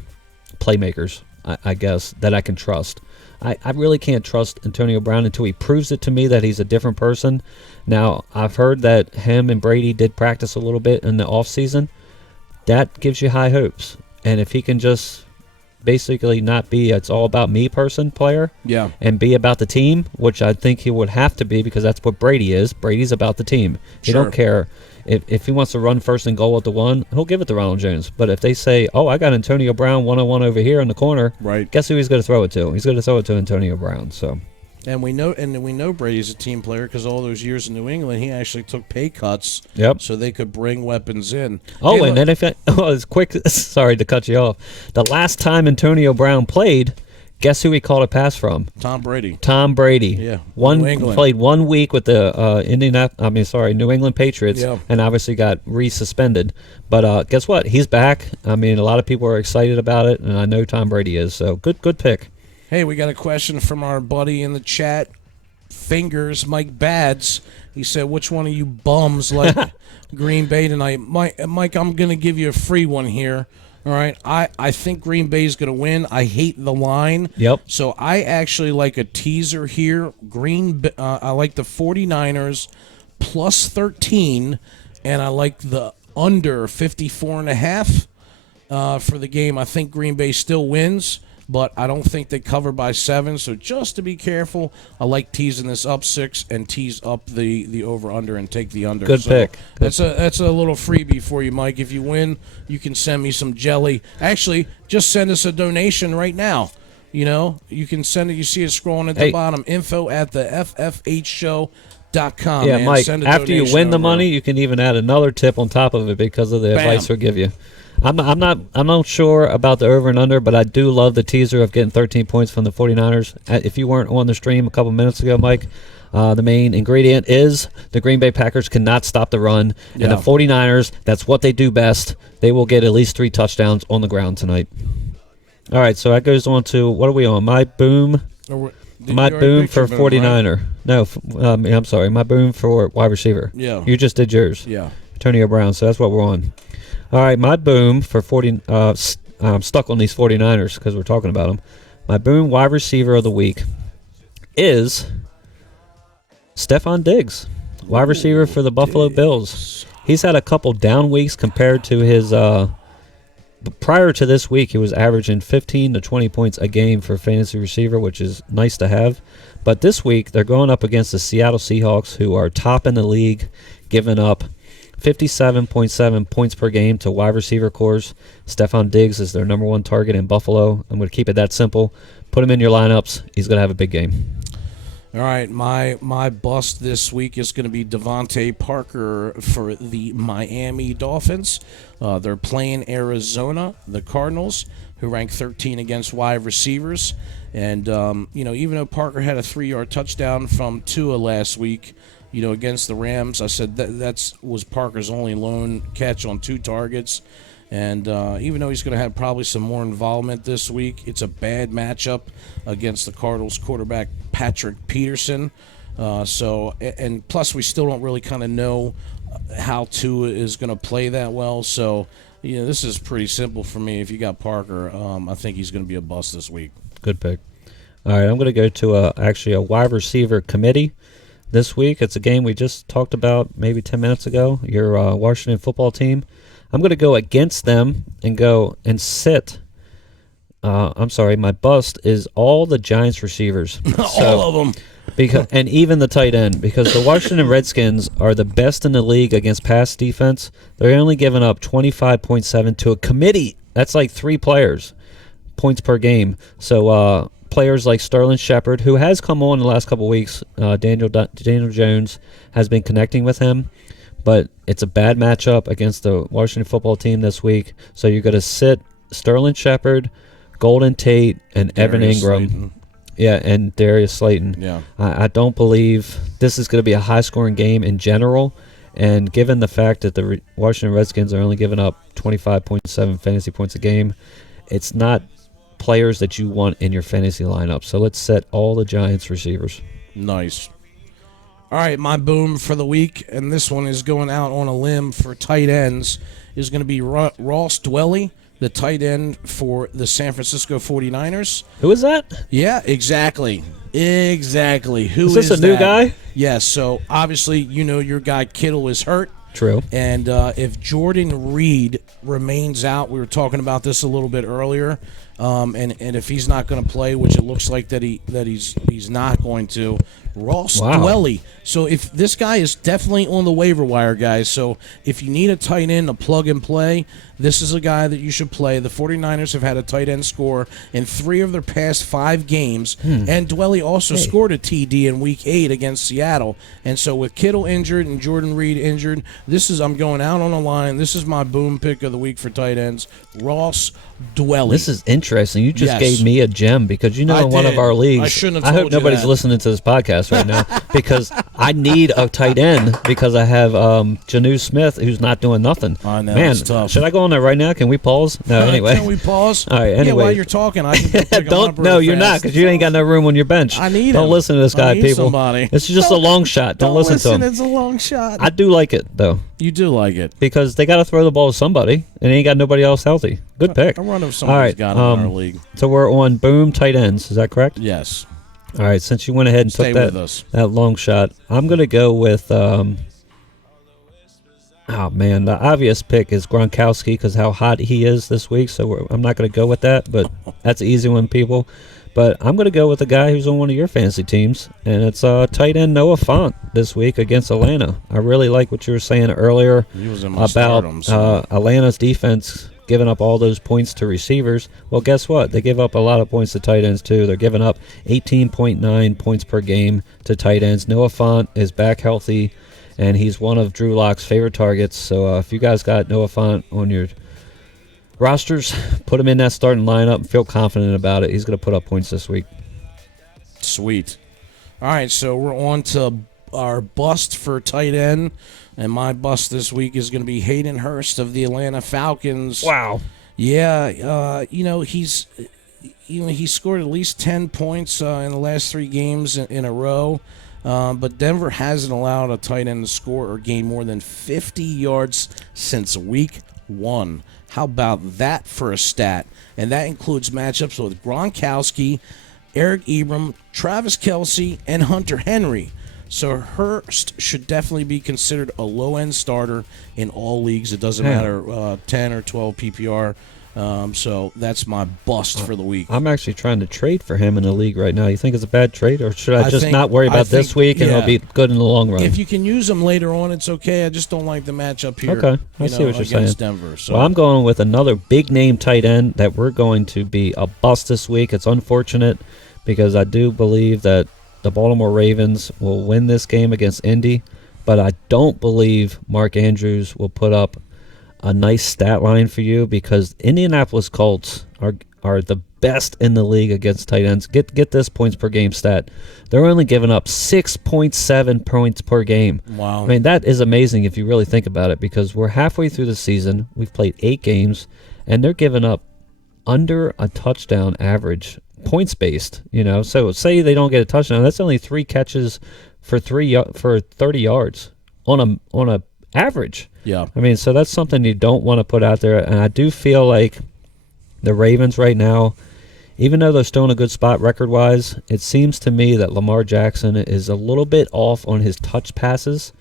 playmakers, I guess, that I can trust. I really can't trust Antonio Brown until he proves it to me that he's a different person. Now, I've heard that him and Brady did practice a little bit in the offseason. That gives you high hopes. And if he can just basically not be it's all about me player, and be about the team, which I think he would have to be, because that's what Brady is. Brady's about the team. He don't care. If he wants to run first and goal at the one, he'll give it to Ronald Jones. But if they say, I got Antonio Brown 1-on-1 over here in the corner, guess who he's going to throw it to? He's going to throw it to Antonio Brown. So, and we know Brady's a team player because all those years in New England, he actually took pay cuts so they could bring weapons in. And then it's quick. Sorry to cut you off. The last time Antonio Brown played, guess who he caught a pass from? Tom Brady. Yeah. Played 1 week with the New England Patriots, and obviously got re-suspended. But guess what? He's back. I mean, a lot of people are excited about it, and I know Tom Brady is. So good pick. Hey, we got a question from our buddy in the chat, Fingers, Mike Bads. He said, which one of you bums like Green Bay tonight? Mike, I'm going to give you a free one here. All right, I think Green Bay's going to win. I hate the line. So I actually like a teaser here. I like the 49ers plus 13, and I like the under 54.5 for the game. I think Green Bay still wins, but I don't think they cover by 7. So just to be careful, I like teasing this up 6 and tease up the over-under and take the under. Good pick. That's a little freebie for you, Mike. If you win, you can send me some jelly. Actually, just send us a donation right now. You know, you can send it. You see it scrolling at the bottom. Info at the ffhshow.com. Yeah, man. Mike, Send a after you donation win the over. money, you can even add another tip on top of it because of the advice we'll give you. I'm not sure about the over and under, but I do love the teaser of getting 13 points from the 49ers. If you weren't on the stream a couple minutes ago, Mike, the main ingredient is the Green Bay Packers cannot stop the run. Yeah. And the 49ers, that's what they do best. They will get at least 3 touchdowns on the ground tonight. All right, so that goes on to, what are we on? My boom. My boom for 49er. Right? No, I'm sorry. My boom for wide receiver. Yeah. You just did yours. Yeah. Antonio Brown, so that's what we're on. All right, my boom for 40. I'm stuck on these 49ers because we're talking about them. My boom wide receiver of the week is Stephon Diggs, wide receiver for the Buffalo Bills. He's had a couple down weeks compared to his. Prior to this week, he was averaging 15 to 20 points a game for fantasy receiver, which is nice to have. But this week, they're going up against the Seattle Seahawks, who are top in the league, giving up 57.7 points per game to wide receiver cores. Stephon Diggs is their number 1 target in Buffalo. I'm going to keep it that simple. Put him in your lineups. He's going to have a big game. All right, my bust this week is going to be Devontae Parker for the Miami Dolphins. They're playing Arizona, the Cardinals, who rank 13 against wide receivers. And, even though Parker had a 3-yard touchdown from Tua last week, against the Rams, I said that was Parker's only lone catch on 2 targets. And even though he's going to have probably some more involvement this week, it's a bad matchup against the Cardinals quarterback Patrick Peterson. And plus we still don't really kind of know how Tua is going to play that well. So, this is pretty simple for me. If you got Parker, I think he's going to be a bust this week. Good pick. All right, I'm going to go to actually a wide receiver committee this week. It's a game we just talked about maybe 10 minutes ago, your Washington football team. I'm going to go against them and go and sit. My bust is all the Giants receivers. All of them. And even the tight end, because the Washington Redskins are the best in the league against pass defense. They're only giving up 25.7 to a committee. That's like 3 players, points per game. So players like Sterling Shepard, who has come on the last couple weeks, Daniel Jones has been connecting with him. But it's a bad matchup against the Washington football team this week. So you're going to sit Sterling Shepard, Golden Tate, and Evan Ingram. Slayton. Yeah, and Darius Slayton. Yeah. I don't believe this is going to be a high-scoring game in general. And given the fact that the Washington Redskins are only giving up 25.7 fantasy points a game, it's not players that you want in your fantasy lineup. So let's set all the Giants receivers. Nice. All right, my boom for the week, and this one is going out on a limb for tight ends, is going to be Ross Dwelly, the tight end for the San Francisco 49ers. Who is that? Yeah, exactly. Exactly. Who is this a new guy? Yes, so obviously your guy Kittle is hurt. True. And if Jordan Reed remains out, we were talking about this a little bit earlier, and if he's not going to play, which it looks like that he's not going to, Ross Dwelly. So if this guy is definitely on the waiver wire, guys. So if you need a tight end to plug and play, this is a guy that you should play. The 49ers have had a tight end score in 3 of their past 5 games, and Dwelly also scored a TD in Week 8 against Seattle. And so with Kittle injured and Jordan Reed injured, I'm going out on a line. This is my boom pick of the week for tight ends, Ross Dwelly. This is interesting. You just gave me a gem because in one of our leagues, I shouldn't have I told hope nobody's that. listening to this podcast right now because I need a tight end because I have Janu Smith who's not doing nothing. I know, Man, it's tough. should I go on there right now? Can we pause? No, anyway. Can we pause? All right, anyway. Yeah, while you're talking, I can go pick him up No, real you're not fast. because you ain't got no room on your bench. I need Don't him. listen to this guy, I need people. somebody. It's just a long shot. Don't listen to him. It's a long shot. I do like it, though. You do like it. Because they got to throw the ball to somebody, and they ain't got nobody else healthy. Good pick. I wonder if All somebody's right, got him in our league. So we're on boom tight ends. Is that correct? Yes. All right, since you went ahead and Stay took with us. that long shot, I'm going to go with, the obvious pick is Gronkowski because how hot he is this week, so I'm not going to go with that, but that's an easy one, people. But I'm going to go with a guy who's on one of your fantasy teams, and it's tight end Noah Fant this week against Atlanta. I really like what you were saying earlier He was in my about stardoms, so. Atlanta's defense giving up all those points to receivers. Well, guess what? They give up a lot of points to tight ends, too. They're giving up 18.9 points per game to tight ends. Noah Fant is back healthy, and he's one of Drew Lock's favorite targets. So if you guys got Noah Fant on your rosters, put him in that starting lineup and feel confident about it. He's going to put up points this week. Sweet. All right, so we're on to our bust for tight end, and my bust this week is going to be Hayden Hurst of the Atlanta Falcons. Wow. Yeah, he's he scored at least 10 points in the last 3 games in a row, but Denver hasn't allowed a tight end to score or gain more than 50 yards since week 1. How about that for a stat? And that includes matchups with Gronkowski, Eric Ebram, Travis Kelce, and Hunter Henry. So Hurst should definitely be considered a low-end starter in all leagues. It doesn't matter 10 or 12 PPR. So that's my bust for the week. I'm actually trying to trade for him in the league right now. You think it's a bad trade, or should I just not worry about this week and it'll be good in the long run? If you can use him later on, it's okay. I just don't like the matchup here. Okay, I see what you're saying. Against Denver. So. Well, I'm going with another big-name tight end that we're going to be a bust this week. It's unfortunate because I do believe that the Baltimore Ravens will win this game against Indy, but I don't believe Mark Andrews will put up a nice stat line for you because Indianapolis Colts are the best in the league against tight ends. Get this points per game stat. They're only giving up 6.7 points per game. Wow. I mean, that is amazing if you really think about it because we're halfway through the season. We've played 8 games, and they're giving up under a touchdown average, points based. So say they don't get a touchdown, that's only 3 catches for 30 yards on a average. Yeah. I mean, so that's something you don't want to put out there. And I do feel like the Ravens right now, even though they're still in a good spot record-wise, it seems to me that Lamar Jackson is a little bit off on his touch passes.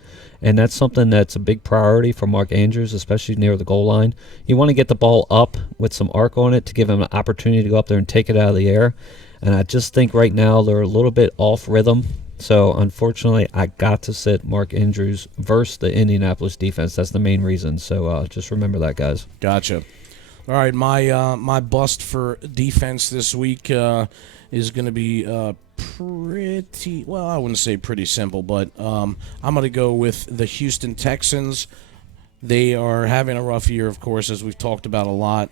And that's something that's a big priority for Mark Andrews, especially near the goal line. You want to get the ball up with some arc on it to give him an opportunity to go up there and take it out of the air. And I just think right now they're a little bit off rhythm. So, unfortunately, I got to sit Mark Andrews versus the Indianapolis defense. That's the main reason. So, just remember that, guys. Gotcha. All right, my bust for defense this week is going to be pretty, well, I wouldn't say pretty simple, but I'm going to go with the Houston Texans. They are having a rough year, of course, as we've talked about a lot,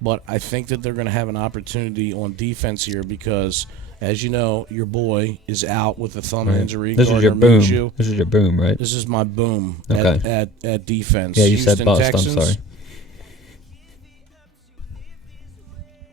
but I think that they're going to have an opportunity on defense here because, as you know, your boy is out with a thumb injury. This is your boom. This is your boom, right? This is my boom okay. at defense. Yeah, you Houston said bust. Texans. I'm sorry.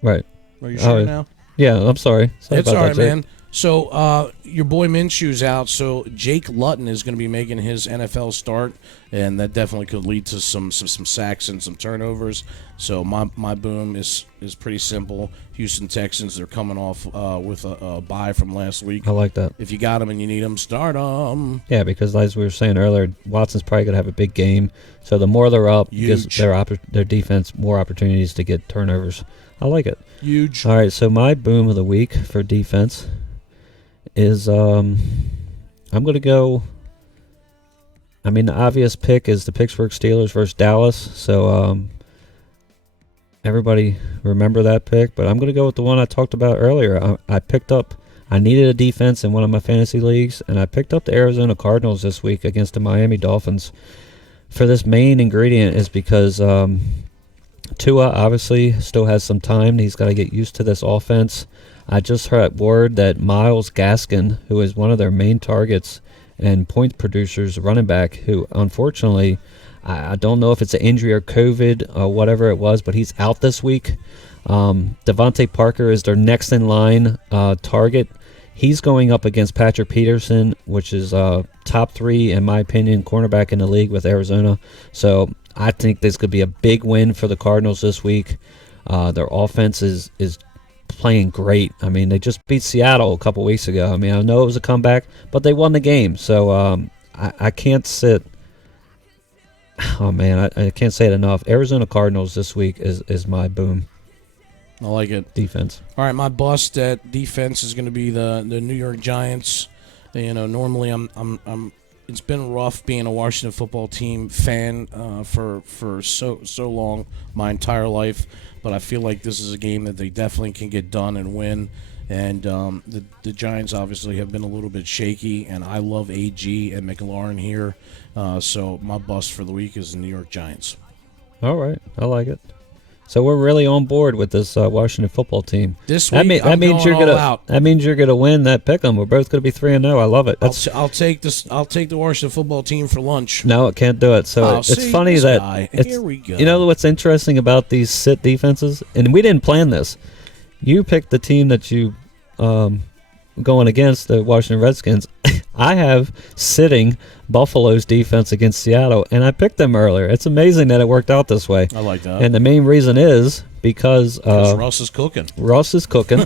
Right. Are you sure now? Yeah, I'm sorry. It's all right, man. So your boy Minshew's out, so Jake Luton is going to be making his NFL start, and that definitely could lead to some sacks and some turnovers. So my boom is pretty simple. Houston Texans, they're coming off with a bye from last week. I like that. If you got them and you need them, start them. Yeah, because as we were saying earlier, Watson's probably going to have a big game. So the more they're up, gives their defense more opportunities to get turnovers. I like it. Huge. All right, so my boom of the week for defense is I'm going to go. I mean, the obvious pick is the Pittsburgh Steelers versus Dallas. So everybody remember that pick. But I'm going to go with the one I talked about earlier. I needed a defense in one of my fantasy leagues, and I picked up the Arizona Cardinals this week against the Miami Dolphins. For this main ingredient is because Tua obviously still has some time. He's got to get used to this offense. I just heard word that Myles Gaskin, who is one of their main targets and point producers, running back, who unfortunately, I don't know if it's an injury or COVID or whatever it was, but he's out this week. Devontae Parker is their next in line target. He's going up against Patrick Peterson, which is top 3, in my opinion, cornerback in the league with Arizona. So I think this could be a big win for the Cardinals this week. Their offense is playing great. I mean, they just beat Seattle a couple weeks ago. I mean, I know it was a comeback, but they won the game. So I can't sit. Oh, man, I can't say it enough. Arizona Cardinals this week is my boom. I like it. Defense. All right, my bust at defense is going to be the New York Giants. Normally I'm it's been rough being a Washington football team fan for so long, my entire life. But I feel like this is a game that they definitely can get done and win. And the Giants obviously have been a little bit shaky, and I love AG and McLaurin here. So my bust for the week is the New York Giants. All right, I like it. So we're really on board with this Washington football team. This week, that means you're gonna out. That means you're gonna win that pick'em. We're both gonna be 3-0. I love it. I'll take this. I'll take the Washington football team for lunch. No, it can't do it. So it's funny that here we go. You know what's interesting about these sit defenses, and we didn't plan this. You picked the team that you going against, the Washington Redskins. I have sitting Buffalo's defense against Seattle, and I picked them earlier. It's amazing that it worked out this way. I like that. And the main reason is because Russ is cooking. Russ is cooking.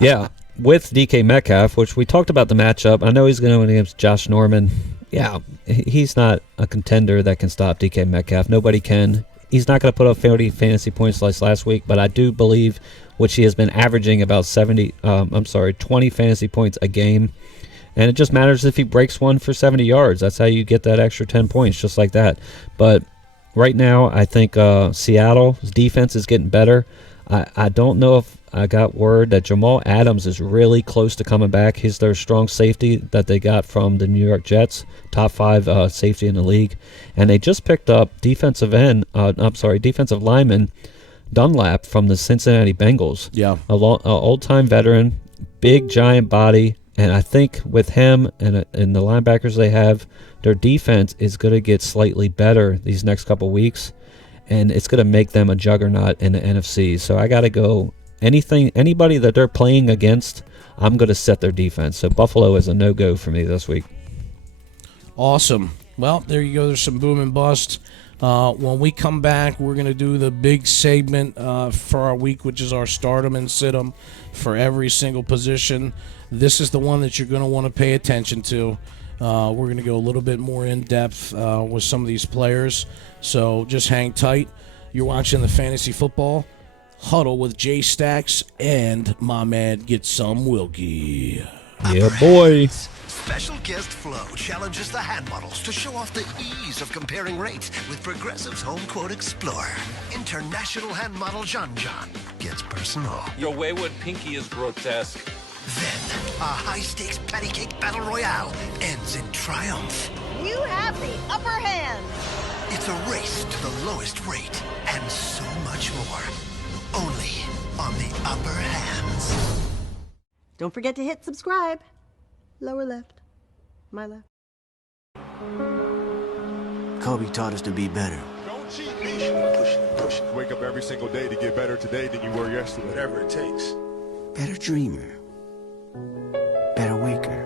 Yeah, with DK Metcalf, which we talked about the matchup. I know he's going to win against Josh Norman. Yeah, he's not a contender that can stop DK Metcalf. Nobody can. He's not going to put up 40 fantasy points like last week, but I do believe, which he has been averaging about 20 fantasy points a game. And it just matters if he breaks one for 70 yards. That's how you get that extra 10 points, just like that. But right now, I think Seattle's defense is getting better. I don't know if I got word that Jamal Adams is really close to coming back. He's their strong safety that they got from the New York Jets, top 5 safety in the league. And they just picked up defensive lineman Dunlap from the Cincinnati Bengals. Yeah. A old-time veteran, big, giant body. And I think with him and the linebackers they have, their defense is going to get slightly better these next couple weeks. And it's going to make them a juggernaut in the NFC. So I got to go anybody that they're playing against, I'm going to set their defense. So Buffalo is a no-go for me this week. Awesome. Well, there you go. There's some boom and bust. When we come back, we're going to do the big segment for our week, which is our start 'em and sit 'em for every single position. This is the one that you're going to want to pay attention to. We're going to go a little bit more in depth with some of these players. So just hang tight. You're watching the Fantasy Football Huddle with Jay Stacks and my man Get Some Wilkie. Yeah, boy. Special guest Flo challenges the hand models to show off the ease of comparing rates with Progressive's Home Quote Explorer. International hand model John gets personal. Your wayward pinky is grotesque. Then, a high-stakes patty cake battle royale ends in triumph. You have the upper hand. It's a race to the lowest rate and so much more. Only on the Upper Hands. Don't forget to hit subscribe. Lower left. My left. Kobe taught us to be better. Don't cheat me. Push it. Wake up every single day to get better today than you were yesterday. Whatever it takes. Better dreamer. Better waker.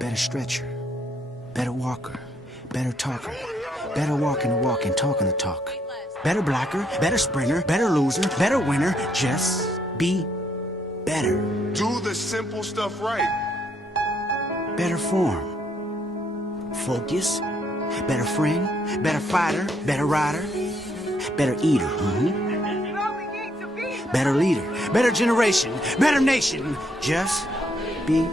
Better stretcher. Better walker. Better talker. Better walking the walk and talking the talk. Better blocker. Better sprinter. Better loser. Better winner. Just be better. Do the simple stuff right. Better form. Focus. Better friend. Better fighter. Better rider. Better eater. Better leader. Better generation. Better nation. Just be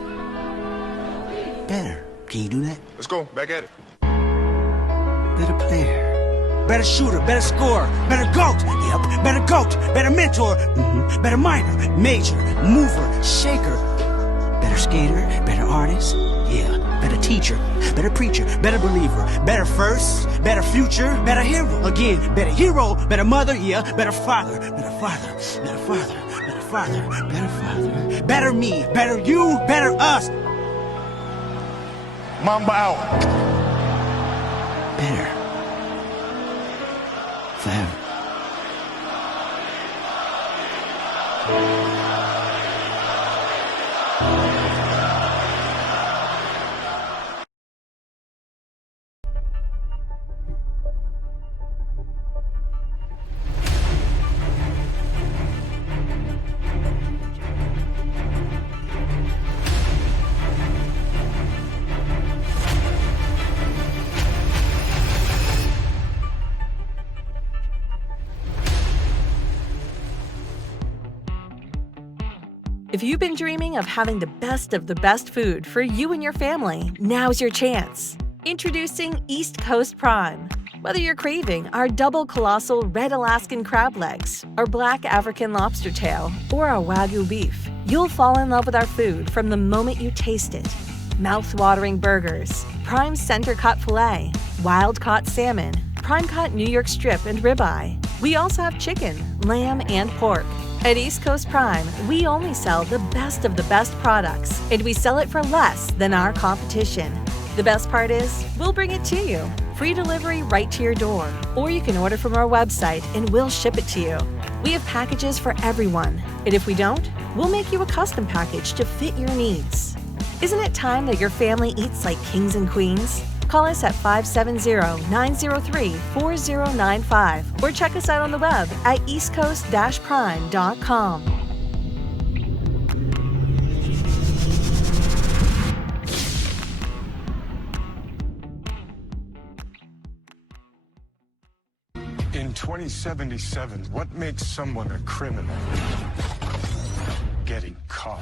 better. Can you do that? Let's go. Back at it. Better player. Better shooter. Better scorer. Better GOAT. Yep. Better GOAT. Better mentor. Better minor. Major. Mover. Shaker. Better skater. Better artist. Yeah. Better teacher. Better preacher. Better believer. Better first. Better future. Better hero. Again. Better hero. Better mother. Yeah. Better father. Better father. Better father. Better father. Better father. Better me. Better you. Better us. Mamba out. Better. Forever. If you've been dreaming of having the best food for you and your family, now's your chance. Introducing East Coast Prime. Whether you're craving our double colossal red Alaskan crab legs, our black African lobster tail, or our Wagyu beef, you'll fall in love with our food from the moment you taste it. Mouth-watering burgers, prime center-cut filet, wild-caught salmon, prime-cut New York strip and ribeye. We also have chicken, lamb, and pork. At East Coast Prime, we only sell the best of the best products, and we sell it for less than our competition. The best part is, we'll bring it to you. Free delivery right to your door. Or you can order from our website and we'll ship it to you. We have packages for everyone. And if we don't, we'll make you a custom package to fit your needs. Isn't it time that your family eats like kings and queens? Call us at 570-903-4095 or check us out on the web at eastcoast-prime.com. In 2077, what makes someone a criminal? Getting caught.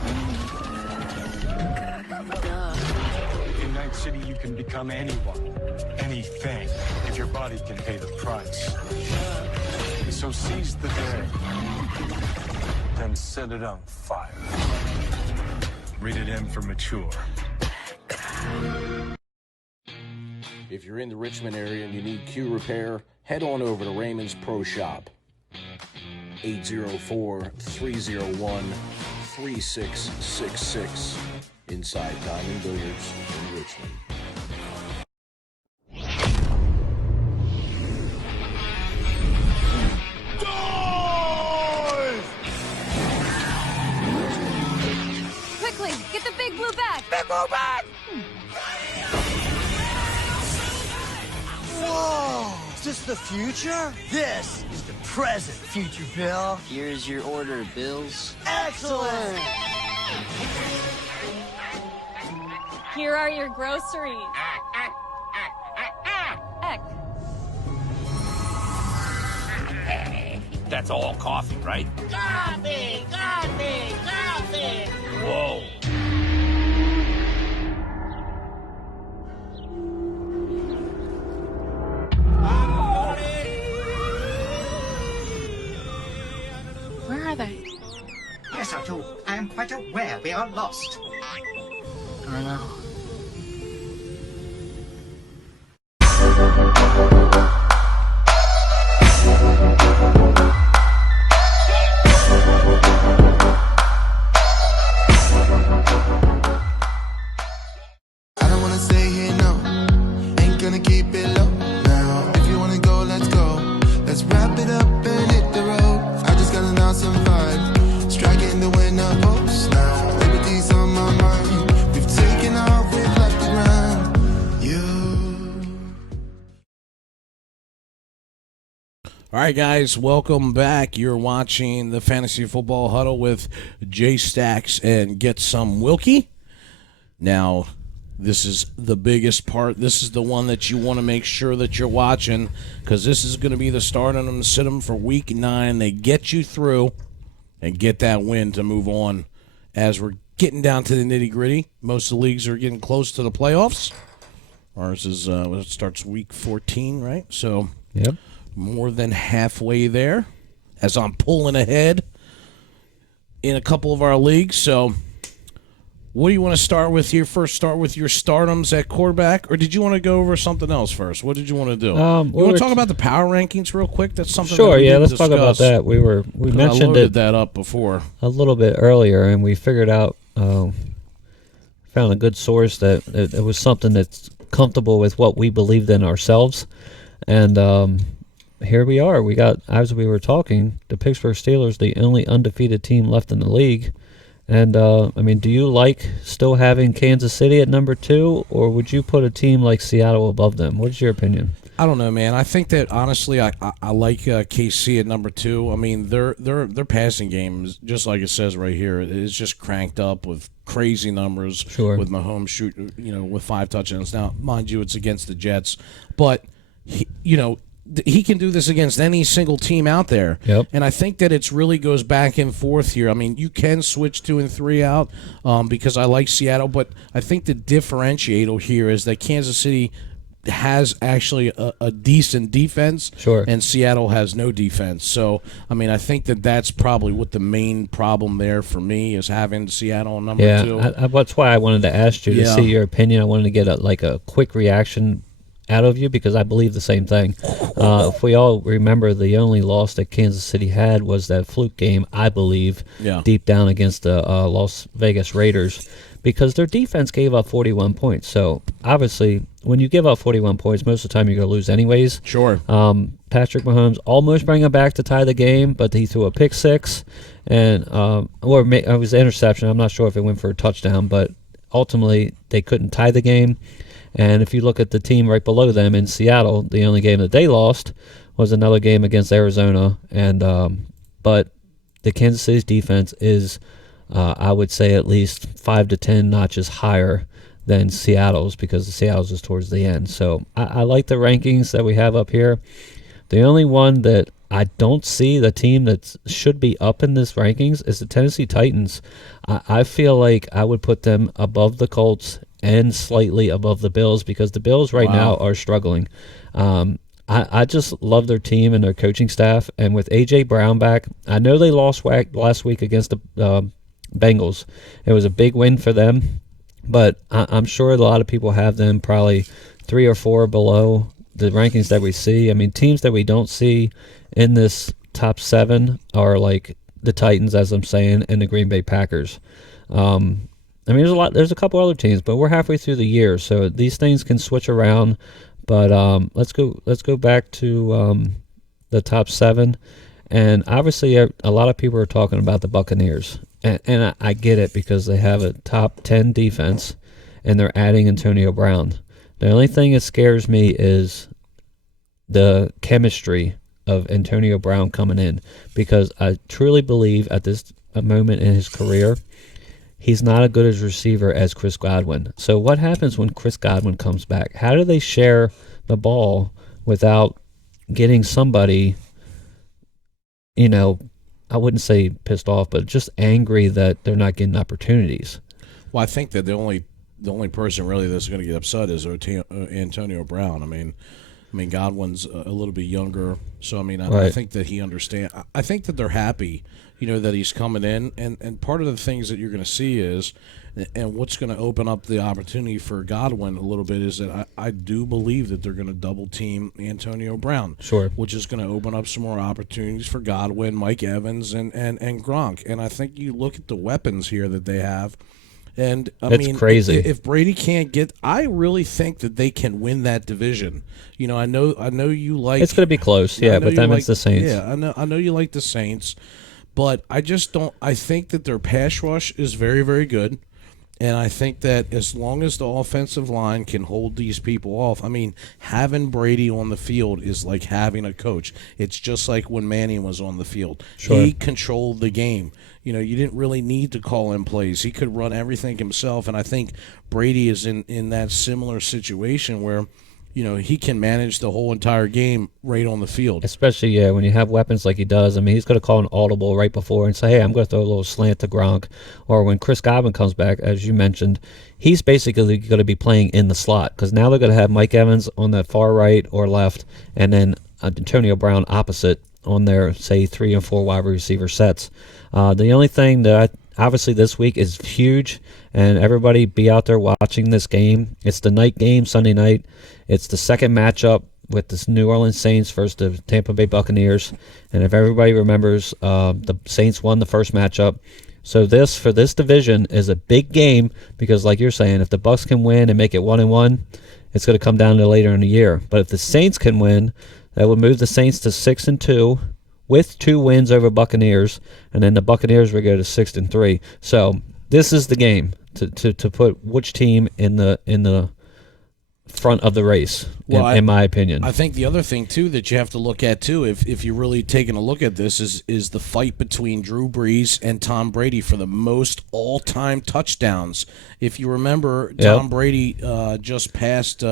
In Night City, you can become anyone, anything, if your body can pay the price. So seize the day, then set it on fire. Rated M for mature. If you're in the Richmond area and you need Q repair, head on over to Raymond's Pro Shop. 804-301-3666 inside Diamond Billiards in Richmond. Quickly, get the big blue bag! Big blue bag! Whoa! Is this the future? This is the present, future Bill. Here's your order, Bills. Excellent! Here are your groceries. Eck. That's all coffee, right? Coffee! Coffee! Coffee! Whoa. Where are they? Yes, I do. I am quite aware we are lost. I know. I don't wanna stay here, no. Ain't gonna keep it low now. If you wanna go, let's go. Let's wrap it up and hit the road. I just got an awesome vibe. Striking the winner post now. Liberty's on my mind. We've taken off, we've left the ground. All right, guys, welcome back. You're watching the Fantasy Football Huddle with Jay Stacks and Get Some Wilkie. Now, this is the biggest part. This is the one that you want to make sure that you're watching because this is going to be the start on them and sit them for Week 9. They get you through and get that win to move on as we're getting down to the nitty-gritty. Most of the leagues are getting close to the playoffs. Ours is it starts Week 14, right? So, yep. More than halfway there as I'm pulling ahead in a couple of our leagues. So what do you want to start with here? First, start with your stardoms at quarterback, or did you want to go over something else first? What did you want to do? You want to talk about the power rankings real quick? That's something. Sure, that we yeah, didn't let's talk about discuss. that. We mentioned I loaded it that up before a little bit earlier, and we figured out, found a good source that it was something that's comfortable with what we believed in ourselves, and here we are. We got, as we were talking, the Pittsburgh Steelers, the only undefeated team left in the league. And, I mean, do you like still having Kansas City at number 2, or would you put a team like Seattle above them? What's your opinion? I don't know, man. I think that, honestly, I like KC at number 2. I mean, their passing game, is, just like it says right here, is just cranked up with crazy numbers. Sure. With Mahomes with 5 touchdowns. Now, mind you, it's against the Jets. But, he can do this against any single team out there. Yep. And I think that it's really goes back and forth here. I mean, you can switch 2 and 3 out because I like Seattle, but I think the differentiator here is that Kansas City has actually a decent defense, Sure. and Seattle has no defense. So, I mean, I think that that's probably what the main problem there for me is having Seattle number 2. That's why I wanted to ask you to see your opinion. I wanted to get a quick reaction out of you because I believe the same thing. If we all remember, the only loss that Kansas City had was that fluke game, I believe, deep down against the Las Vegas Raiders, because their defense gave up 41 points. So, obviously, when you give up 41 points, most of the time you're going to lose anyways. Sure. Patrick Mahomes almost bring him back to tie the game, but he threw a pick six, and it was an interception. I'm not sure if it went for a touchdown, but ultimately they couldn't tie the game. And if you look at the team right below them in Seattle, the only game that they lost was another game against Arizona. And but the Kansas City's defense is, I would say, at least 5 to 10 notches higher than Seattle's, because the Seattle's is towards the end. So I like the rankings that we have up here. The only one that I don't see, the team that should be up in this rankings, is the Tennessee Titans. I feel like I would put them above the Colts and slightly above the Bills, because the Bills right now are struggling. I just love their team and their coaching staff. And with A.J. Brown back, I know they lost last week against the Bengals. It was a big win for them, but I'm sure a lot of people have them probably 3 or 4 below the rankings that we see. I mean, teams that we don't see in this top 7 are like the Titans, as I'm saying, and the Green Bay Packers. I mean, there's a couple other teams, but we're halfway through the year, so these things can switch around. But let's go back to the top 7, and obviously a lot of people are talking about the Buccaneers, and I get it, because they have a top 10 defense, and they're adding Antonio Brown. The only thing that scares me is the chemistry of Antonio Brown coming in, because I truly believe at this moment in his career, he's not as good as receiver as Chris Godwin. So what happens when Chris Godwin comes back? How do they share the ball without getting somebody, I wouldn't say pissed off, but just angry that they're not getting opportunities? Well, I think that the only person really that's going to get upset is Antonio Brown. I mean, Godwin's a little bit younger, so I think that he understands. I think that they're happy, that he's coming in, and part of the things that you're going to see is, and what's going to open up the opportunity for Godwin a little bit, is that I do believe that they're going to double team Antonio Brown, sure, which is going to open up some more opportunities for Godwin, Mike Evans, and Gronk. And I think you look at the weapons here that they have. And it's crazy. If Brady can't get, I really think that they can win that division. I know you like. It's going to be close, yeah. But that means the Saints. Yeah, I know you like the Saints, but I just don't. I think that their pass rush is very, very good, and I think that as long as the offensive line can hold these people off, having Brady on the field is like having a coach. It's just like when Manning was on the field. Sure. He controlled the game. You didn't really need to call in plays. He could run everything himself, and I think Brady is in that similar situation where, he can manage the whole entire game right on the field. Especially, when you have weapons like he does. He's going to call an audible right before and say, hey, I'm going to throw a little slant to Gronk. Or when Chris Godwin comes back, as you mentioned, he's basically going to be playing in the slot, because now they're going to have Mike Evans on the far right or left, and then Antonio Brown opposite on their, say, 3 and 4 wide receiver sets. The only thing that obviously this week is huge, and everybody be out there watching this game. It's the night game, Sunday night. It's the second matchup with the New Orleans Saints versus the Tampa Bay Buccaneers. And if everybody remembers, the Saints won the first matchup. So for this division is a big game, because like you're saying, if the Bucs can win and make it 1-1, it's going to come down to later in the year. But if the Saints can win, that would move the Saints to 6-2. With 2 wins over Buccaneers, and then the Buccaneers will go to 6-3. So this is the game to put which team in the front of the race, in my opinion. I think the other thing too that you have to look at too, if you're really taking a look at this, is the fight between Drew Brees and Tom Brady for the most all-time touchdowns. If you remember, Tom Brady just passed.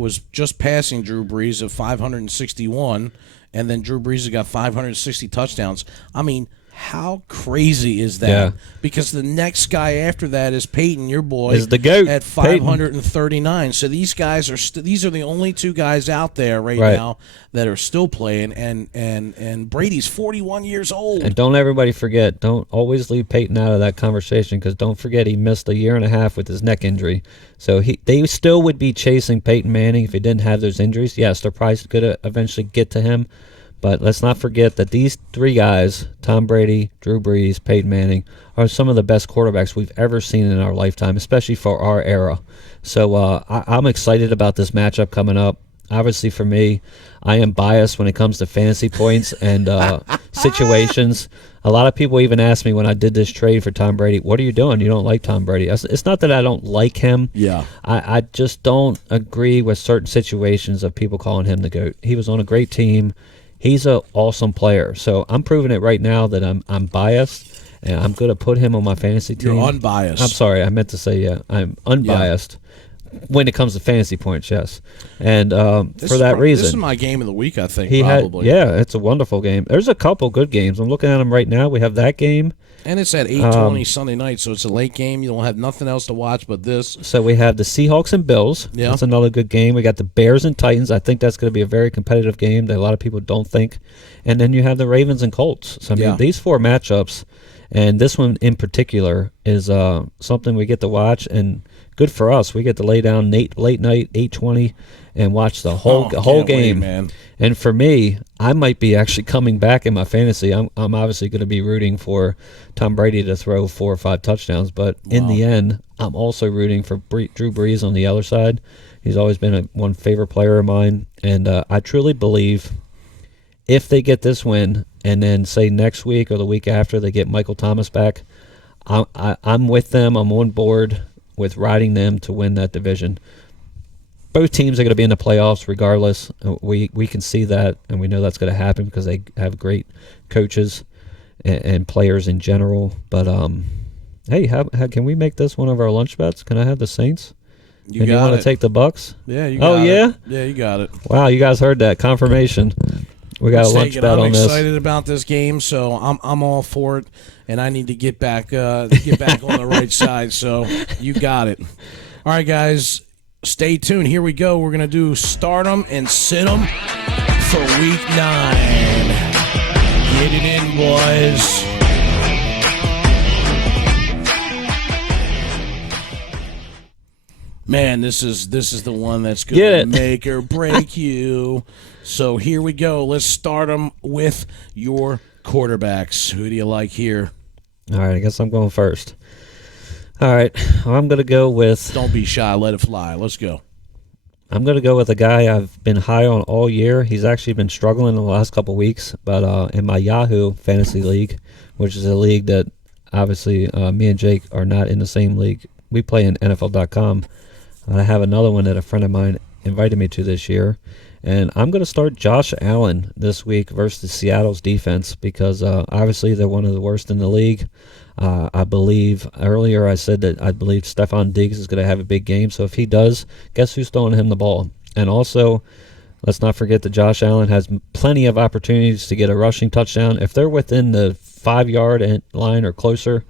was just passing Drew Brees at 561, and then Drew Brees has got 560 touchdowns. I mean, how crazy is that? Yeah. Because the next guy after that is Peyton, your boy, Is the GOAT, at 539. So these guys are these are the only two guys out there right now that are still playing, and Brady's 41 years old. And don't everybody forget, don't always leave Peyton out of that conversation, because don't forget he missed a year and a half with his neck injury. So they still would be chasing Peyton Manning if he didn't have those injuries. Yes, they're probably going to eventually get to him. But let's not forget that these three guys, Tom Brady, Drew Brees, Peyton Manning, are some of the best quarterbacks we've ever seen in our lifetime, especially for our era. So I'm excited about this matchup coming up. Obviously, for me, I am biased when it comes to fantasy points and situations. A lot of people even ask me when I did this trade for Tom Brady, what are you doing? You don't like Tom Brady. It's not that I don't like him. Yeah. I just don't agree with certain situations of people calling him the GOAT. He was on a great team. He's an awesome player. So I'm proving it right now that I'm biased, and I'm going to put him on my fantasy team. You're unbiased. I'm sorry. I meant to say, I'm unbiased when it comes to fantasy points, yes. And for that reason. This is my game of the week, I think, probably. It's a wonderful game. There's a couple good games. I'm looking at them right now. We have that game. And it's at 8:20 Sunday night, so it's a late game. You don't have nothing else to watch but this. So we have the Seahawks and Bills. Yeah. That's another good game. We got the Bears and Titans. I think that's going to be a very competitive game that a lot of people don't think. And then you have the Ravens and Colts. So, I mean, these four matchups, and this one in particular, is something we get to watch. And good for us. We get to lay down late night, 8:20, and watch the whole game. Wait, man. And for me, I might be actually coming back in my fantasy. I'm obviously going to be rooting for Tom Brady to throw 4 or 5 touchdowns, but in the end, I'm also rooting for Drew Brees on the other side. He's always been one favorite player of mine, and I truly believe if they get this win, and then say next week or the week after they get Michael Thomas back, I'm with them. I'm on board with riding them to win that division. Both teams are going to be in the playoffs regardless. We can see that, and we know that's going to happen because they have great coaches and players in general. But, hey, how can we make this one of our lunch bets? Can I have the Saints? You want got to it. take the Bucks? Yeah, you got it. Oh, yeah? Yeah, you got it. Wow, you guys heard that. Confirmation. We got a lunch bet on this. I'm excited about this game, so I'm all for it, and I need to get back on the right side. So you got it. All right, guys, stay tuned. Here we go. We're gonna do start 'em and sit 'em for week 9. Get it in, boys. Man, this is the one that's going to make or break you. So here we go. Let's start them with your quarterbacks. Who do you like here? All right, I guess I'm going first. All right, I'm going to go with... Don't be shy. Let it fly. Let's go. I'm going to go with a guy I've been high on all year. He's actually been struggling in the last couple weeks, but in my Yahoo Fantasy League, which is a league that obviously me and Jake are not in the same league. We play in NFL.com. I have another one that a friend of mine invited me to this year, and I'm going to start Josh Allen this week versus Seattle's defense because obviously they're one of the worst in the league. I believe earlier I said that I believe Stephon Diggs is going to have a big game, so if he does, guess who's throwing him the ball? And also, let's not forget that Josh Allen has plenty of opportunities to get a rushing touchdown. If they're within the 5-yard line or closer,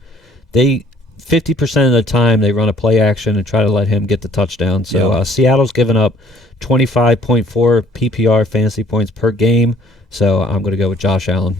50% of the time they run a play action and try to let him get the touchdown. So Seattle's given up 25.4 PPR fantasy points per game. So I'm going to go with Josh Allen.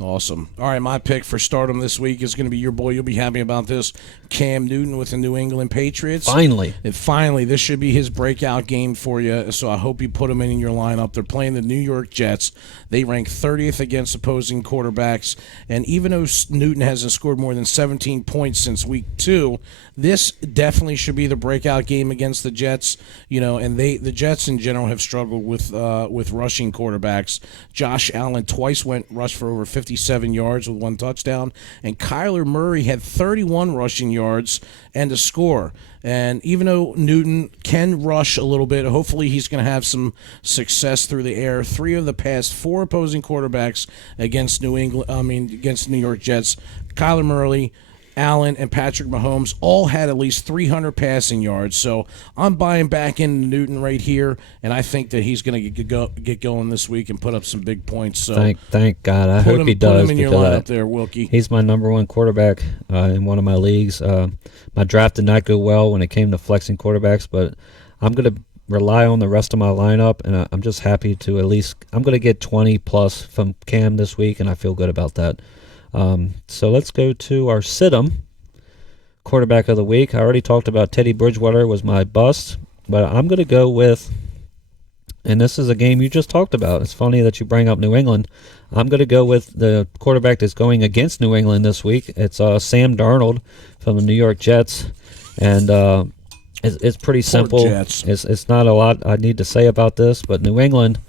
Awesome. All right, my pick for stardom this week is going to be your boy. You'll be happy about this. Cam Newton with the New England Patriots. Finally. And finally, this should be his breakout game for you, so I hope you put him in your lineup. They're playing the New York Jets. They rank 30th against opposing quarterbacks, and even though Newton hasn't scored more than 17 points since week 2, this definitely should be the breakout game against the Jets. And the Jets in general have struggled with rushing quarterbacks. Josh Allen twice rushed for over 57 yards with 1 touchdown, and Kyler Murray had 31 rushing yards and a score. And even though Newton can rush a little bit, hopefully he's going to have some success through the air. 3 of the past 4 opposing quarterbacks against New York Jets, Kyler Murray Allen, and Patrick Mahomes all had at least 300 passing yards. So I'm buying back into Newton right here, and I think that he's going to get going this week and put up some big points. So thank God. I hope he does. Put him in your lineup there, Wilkie. He's my number one quarterback in one of my leagues. My draft did not go well when it came to flexing quarterbacks, but I'm going to rely on the rest of my lineup, and I'm just happy to I'm going to get 20 plus from Cam this week, and I feel good about that. So let's go to our sit-em quarterback of the week. I already talked about Teddy Bridgewater was my bust, but I'm going to go with, and this is a game you just talked about. It's funny that you bring up New England. I'm going to go with the quarterback that's going against New England this week. It's Sam Darnold from the New York Jets, and it's pretty simple. It's not a lot I need to say about this, but New England,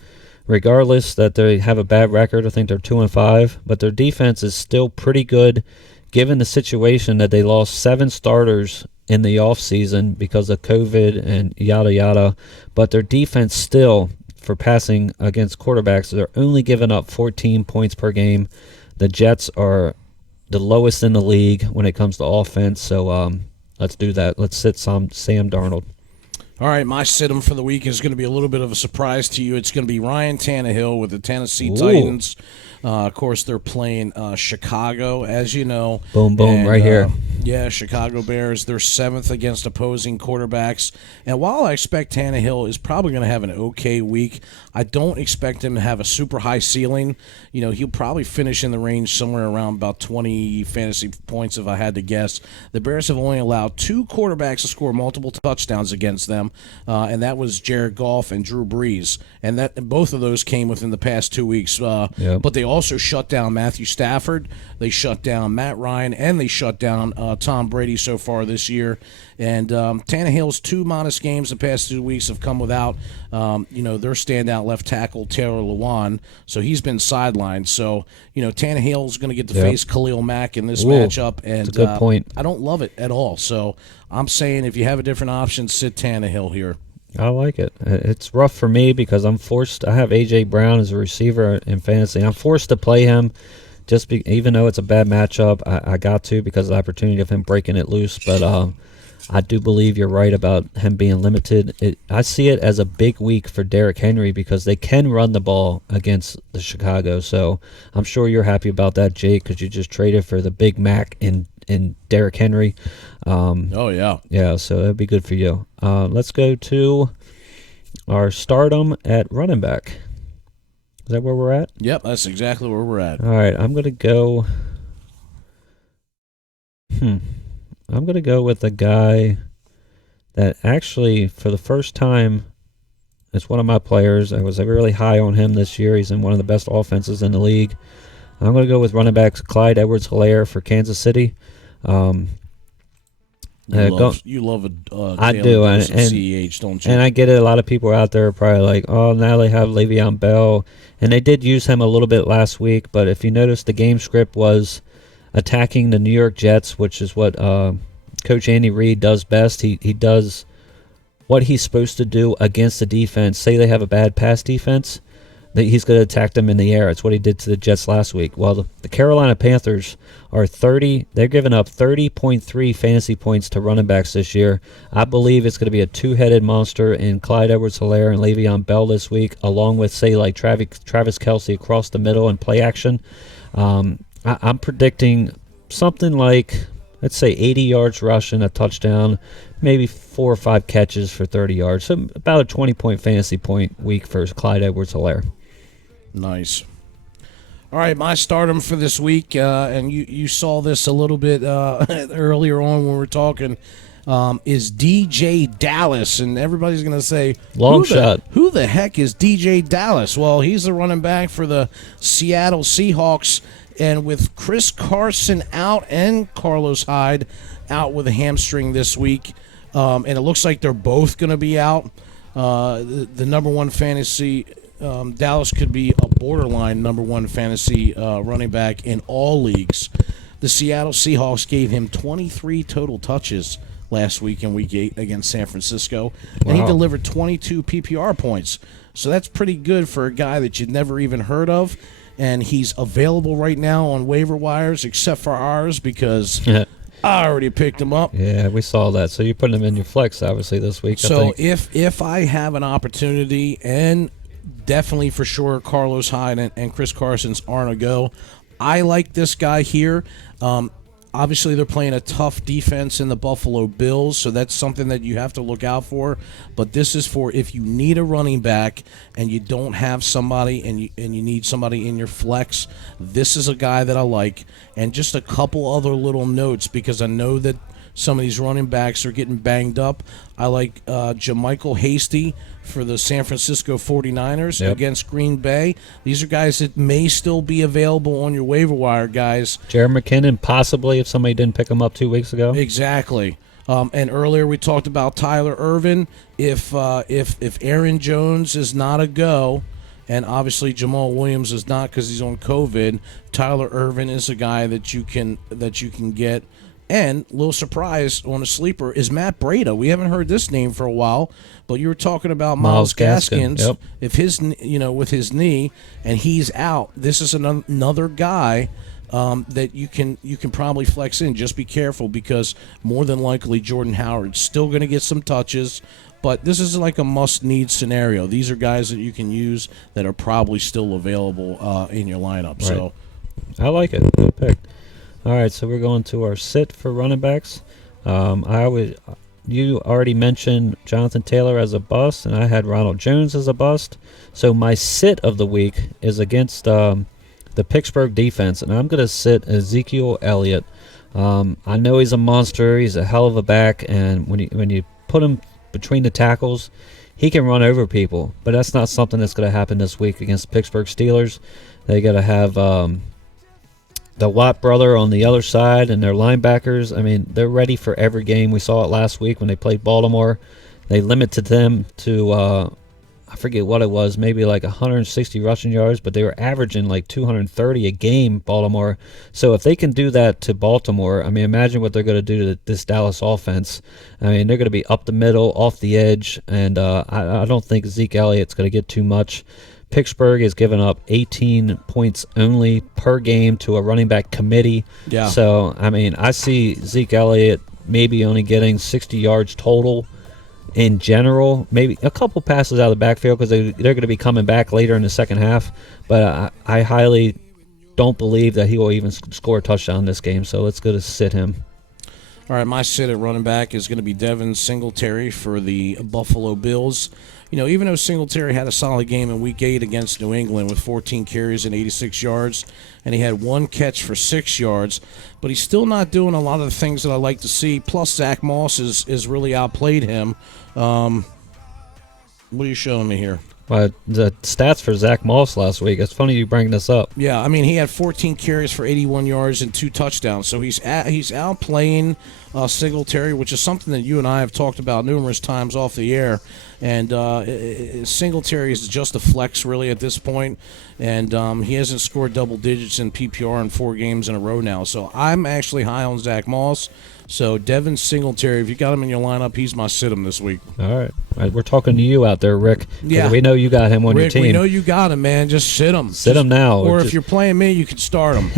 regardless that they have a bad record, I think they're 2-5, but their defense is still pretty good given the situation that they lost 7 starters in the offseason because of COVID and yada yada. But their defense still, for passing against quarterbacks, they're only giving up 14 points per game. The Jets are the lowest in the league when it comes to offense, so let's do that. Let's sit Sam Darnold. All right, my sit-em for the week is going to be a little bit of a surprise to you. It's going to be Ryan Tannehill with the Tennessee Titans. Of course, they're playing Chicago, as you know. Boom, boom, right here. Yeah, Chicago Bears. They're 7th against opposing quarterbacks. And while I expect Tannehill is probably going to have an okay week, I don't expect him to have a super high ceiling. You know, he'll probably finish in the range somewhere around about 20 fantasy points if I had to guess. The Bears have only allowed 2 quarterbacks to score multiple touchdowns against them, and that was Jared Goff and Drew Brees. And both of those came within the past 2 weeks. But they also shut down Matthew Stafford, they shut down Matt Ryan, and they shut down Tom Brady so far this year. And Tannehill's 2 modest games the past 2 weeks have come without, their standout left tackle, Taylor Lewan. So he's been sidelined. So, Tannehill's going to get to face Khalil Mack in this matchup. And that's a good point. I don't love it at all. So I'm saying if you have a different option, sit Tannehill here. I like it. It's rough for me because I'm forced. I have A.J. Brown as a receiver in fantasy. I'm forced to play him even though it's a bad matchup. I got to because of the opportunity of him breaking it loose. But I do believe you're right about him being limited. I see it as a big week for Derrick Henry because they can run the ball against the Chicago. So I'm sure you're happy about that, Jake, because you just traded for the Big Mac in Derrick Henry. Yeah, so that'd be good for you. Let's go to our stardom at running back. Is that where we're at? Yep, that's exactly where we're at. All right, I'm going to go... I'm going to go with a guy that actually, for the first time, is one of my players. I was really high on him this year. He's in one of the best offenses in the league. I'm going to go with running back Clyde Edwards-Helaire for Kansas City. You love a I do, and CEH, don't you? And I get it. A lot of people out there are probably like, oh, now they have Le'Veon Bell. And they did use him a little bit last week, but if you notice, the game script was attacking the New York Jets, which is what Coach Andy Reid does best. He does what he's supposed to do against the defense. Say they have a bad pass defense, he's going to attack them in the air. It's what he did to the Jets last week. Well, the Carolina Panthers are they're giving up 30.3 fantasy points to running backs this year. I believe it's going to be a 2-headed monster in Clyde Edwards-Helaire and Le'Veon Bell this week, along with, say, like Travis Kelce across the middle and play action. I'm predicting something like, let's say, 80 yards rushing, a touchdown, maybe 4 or 5 catches for 30 yards. So about a 20-point fantasy point week for Clyde Edwards-Helaire. Nice. All right, my stardom for this week, and you saw this a little bit earlier on when we were talking, is DJ Dallas. And everybody's going to say, long shot. Who the heck is DJ Dallas? Well, he's the running back for the Seattle Seahawks. And with Chris Carson out and Carlos Hyde out with a hamstring this week, and it looks like they're both going to be out, the number one fantasy, Dallas could be a borderline number one fantasy running back in all leagues. The Seattle Seahawks gave him 23 total touches last week in Week 8 against San Francisco, and he delivered 22 PPR points. So that's pretty good for a guy that you'd never even heard of. And he's available right now on waiver wires, except for ours, because I already picked him up. Yeah, we saw that. So you're putting him in your flex, obviously, this week. So I think. if I have an opportunity, and definitely for sure Carlos Hyde and Chris Carson's aren't a go, I like this guy here. Obviously, they're playing a tough defense in the Buffalo Bills, so that's something that you have to look out for. But this is for if you need a running back and you don't have somebody and you need somebody in your flex, this is a guy that I like. And just a couple other little notes, because I know that some of these running backs are getting banged up. I like Jermichael Hasty for the San Francisco 49ers against Green Bay. These are guys that may still be available on your waiver wire, guys. Jared McKinnon, possibly, if somebody didn't pick him up 2 weeks ago. Exactly. And earlier we talked about Tyler Ervin. If Aaron Jones is not a go, and obviously Jamal Williams is not because he's on COVID, Tyler Ervin is a guy that you can get. And a little surprise on a sleeper is Matt Breida. We haven't heard this name for a while, but you were talking about Myles Gaskins. Yep. If his, with his knee and he's out, this is another guy that you can probably flex in. Just be careful, because more than likely Jordan Howard's still going to get some touches, but this is like a must-need scenario. These are guys that you can use that are probably still available in your lineup. Right. So I like it. Good pick. All right, so we're going to our sit for running backs. You already mentioned Jonathan Taylor as a bust, and I had Ronald Jones as a bust. So my sit of the week is against the Pittsburgh defense, and I'm going to sit Ezekiel Elliott. I know he's a monster. He's a hell of a back, and when you put him between the tackles, he can run over people. But that's not something that's going to happen this week against the Pittsburgh Steelers. They got to have the Watt brother on the other side, and their linebackers, I mean, they're ready for every game. We saw it last week when they played Baltimore. They limited them to, I forget what it was, maybe like 160 rushing yards, but they were averaging like 230 a game, Baltimore. So if they can do that to Baltimore, I mean, imagine what they're going to do to this Dallas offense. I mean, they're going to be up the middle, off the edge, and I don't think Zeke Elliott's going to get too much. Pittsburgh has given up 18 points only per game to a running back committee. Yeah. So, I mean, I see Zeke Elliott maybe only getting 60 yards total in general. Maybe a couple passes out of the backfield because they're going to be coming back later in the second half. But I highly don't believe that he will even score a touchdown this game. So let's go to sit him. All right, my sit at running back is going to be Devin Singletary for the Buffalo Bills. Even though Singletary had a solid game in Week 8 against New England with 14 carries and 86 yards, and he had one catch for 6 yards, but he's still not doing a lot of the things that I like to see. Plus, Zach Moss is really outplayed him. What are you showing me here? The stats for Zach Moss last week. It's funny you bring this up. Yeah, I mean, he had 14 carries for 81 yards and 2 touchdowns. So he's outplaying Singletary, which is something that you and I have talked about numerous times off the air. And Singletary is just a flex, really, at this point. And he hasn't scored double digits in PPR in 4 games in a row now. So I'm actually high on Zach Moss. So Devin Singletary, if you got him in your lineup, he's my sit-em this week. All right. We're talking to you out there, Rick. Yeah. We know you got him on Rick, your team. we know you got him, man. Just sit him. Sit him now. Or if you're playing me, you can start him.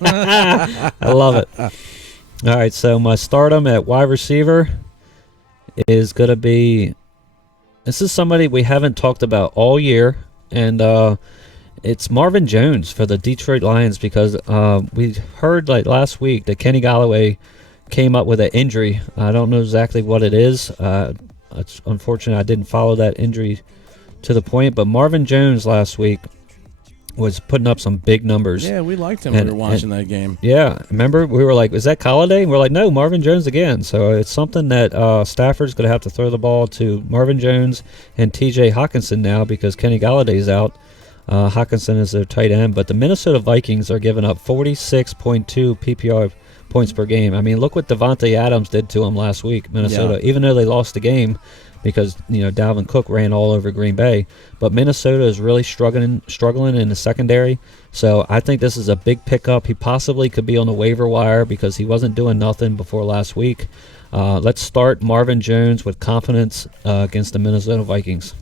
I love it. All right, so my stardom at wide receiver is going to be – this is somebody we haven't talked about all year, and it's Marvin Jones for the Detroit Lions, because we heard like last week that Kenny Golladay came up with an injury. I don't know exactly what it is. It's unfortunate I didn't follow that injury to the point, but Marvin Jones last week was putting up some big numbers. Yeah, we liked him when we were watching that game. Yeah, remember we were like, is that Golladay? And we're like, no, Marvin Jones again. So it's something that Stafford's going to have to throw the ball to Marvin Jones and T.J. Hockenson now, because Kenny Galladay's out. Hockenson is their tight end, but the Minnesota Vikings are giving up 46.2 PPR points per game. I mean, look what Devontae Adams did to him last week, Minnesota. Even though they lost the game because Dalvin Cook ran all over Green Bay, but Minnesota is really struggling in the secondary. So I think this is a big pickup. He possibly could be on the waiver wire because he wasn't doing nothing before last week. Let's start Marvin Jones with confidence against the Minnesota Vikings.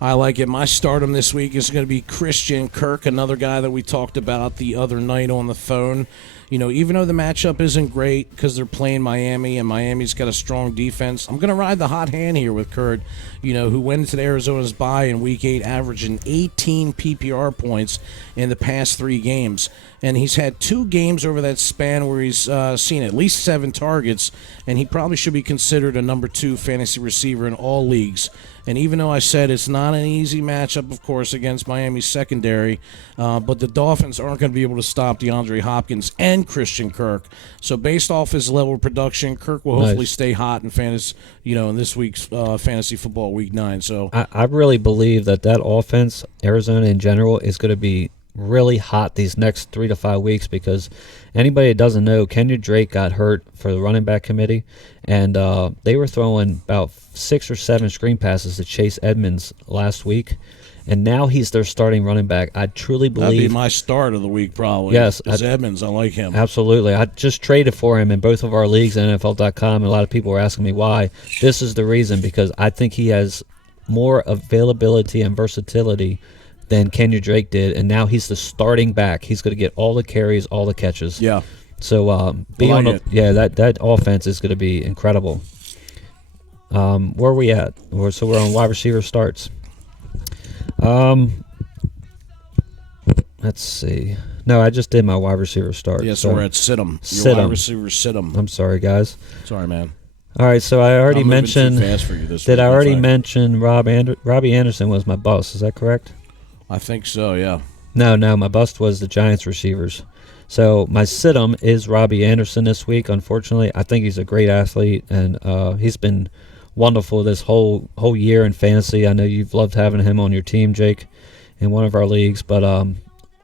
I like it. My stardom this week is going to be Christian Kirk, another guy that we talked about the other night on the phone. You know, even though the matchup isn't great because they're playing Miami and Miami's got a strong defense, I'm going to ride the hot hand here with Kurt, you know, who went into Arizona's bye in Week 8 averaging 18 PPR points in the past 3 games. And he's had 2 games over that span where he's seen at least 7 targets, and he probably should be considered a number 2 fantasy receiver in all leagues. And even though I said it's not an easy matchup, of course, against Miami's secondary, but the Dolphins aren't going to be able to stop DeAndre Hopkins and Christian Kirk. So based off his level of production, Kirk will hopefully stay hot in fantasy, you know, in this week's fantasy football Week 9. So I really believe that offense, Arizona in general, is going to be really hot these next 3 to 5 weeks, because anybody that doesn't know, Kenyon Drake got hurt for the running back committee, and they were throwing about 6 or 7 screen passes to Chase Edmonds last week, and now he's their starting running back. I truly believe that'd be my start of the week, probably. Yes, Edmonds. I like him. Absolutely. I just traded for him in both of our leagues at NFL.com, and a lot of people were asking me why. This is the reason, because I think he has more availability and versatility than Kenyon Drake did, and now he's the starting back. He's going to get all the carries, all the catches. Yeah. So that offense is going to be incredible. Where are we at? So we're on wide receiver starts. Let's see. No, I just did my wide receiver start. Yeah, so we're at sit 'em. Sit 'em. Wide receiver sit 'em. I'm sorry, guys. Sorry, man. All right, so I already mentioned. Too fast for you this did week, I already fine. mention Robbie Anderson was my bust? Is that correct? I think so, yeah. No, my bust was the Giants receivers. So my sit-em is Robbie Anderson this week. Unfortunately, I think he's a great athlete, and he's been wonderful this whole year in fantasy. I know you've loved having him on your team, Jake, in one of our leagues, but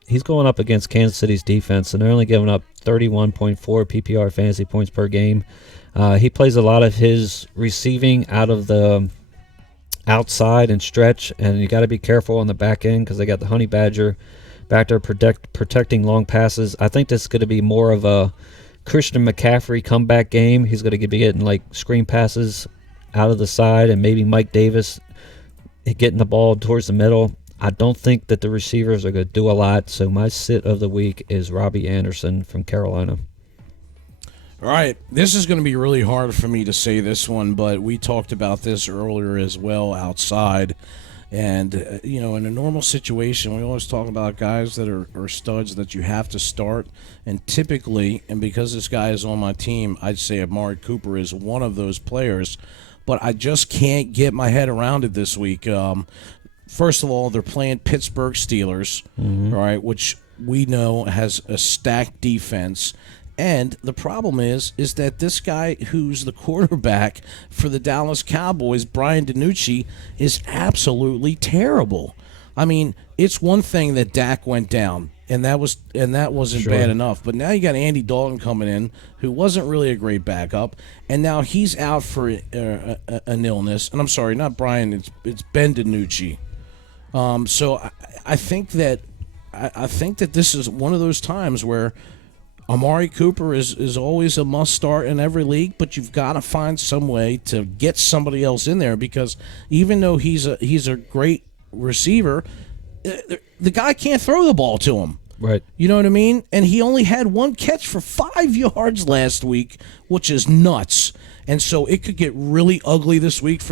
he's going up against Kansas City's defense, and they're only giving up 31.4 PPR fantasy points per game. He plays a lot of his receiving out of the outside and stretch, and you got to be careful on the back end because they got the Honey Badger back there protecting long passes. I think this is going to be more of a Christian McCaffrey comeback game. He's going to be getting like screen passes out of the side, and maybe Mike Davis getting the ball towards the middle. I don't think that the receivers are going to do a lot, so my sit of the week is Robbie Anderson from Carolina. All right, this is going to be really hard for me to say this one, but we talked about this earlier as well outside. And, you know, in a normal situation, we always talk about guys that are studs that you have to start. And typically, and because this guy is on my team, I'd say Amari Cooper is one of those players. But I just can't get my head around it this week. First of all, they're playing Pittsburgh Steelers, all right, which we know has a stacked defense. And the problem is that this guy who's the quarterback for the Dallas Cowboys, Brian DiNucci, is absolutely terrible. I mean, it's one thing that Dak went down, and that wasn't bad enough. But now you got Andy Dalton coming in, who wasn't really a great backup, and now he's out for an illness. And I'm sorry, not Brian. It's Ben DiNucci. So I think that this is one of those times where Amari Cooper is always a must start in every league, but you've got to find some way to get somebody else in there, because even though he's a great receiver, the guy can't throw the ball to him. Right. You know what I mean? And he only had 1 catch for 5 yards last week, which is nuts. And so it could get really ugly this week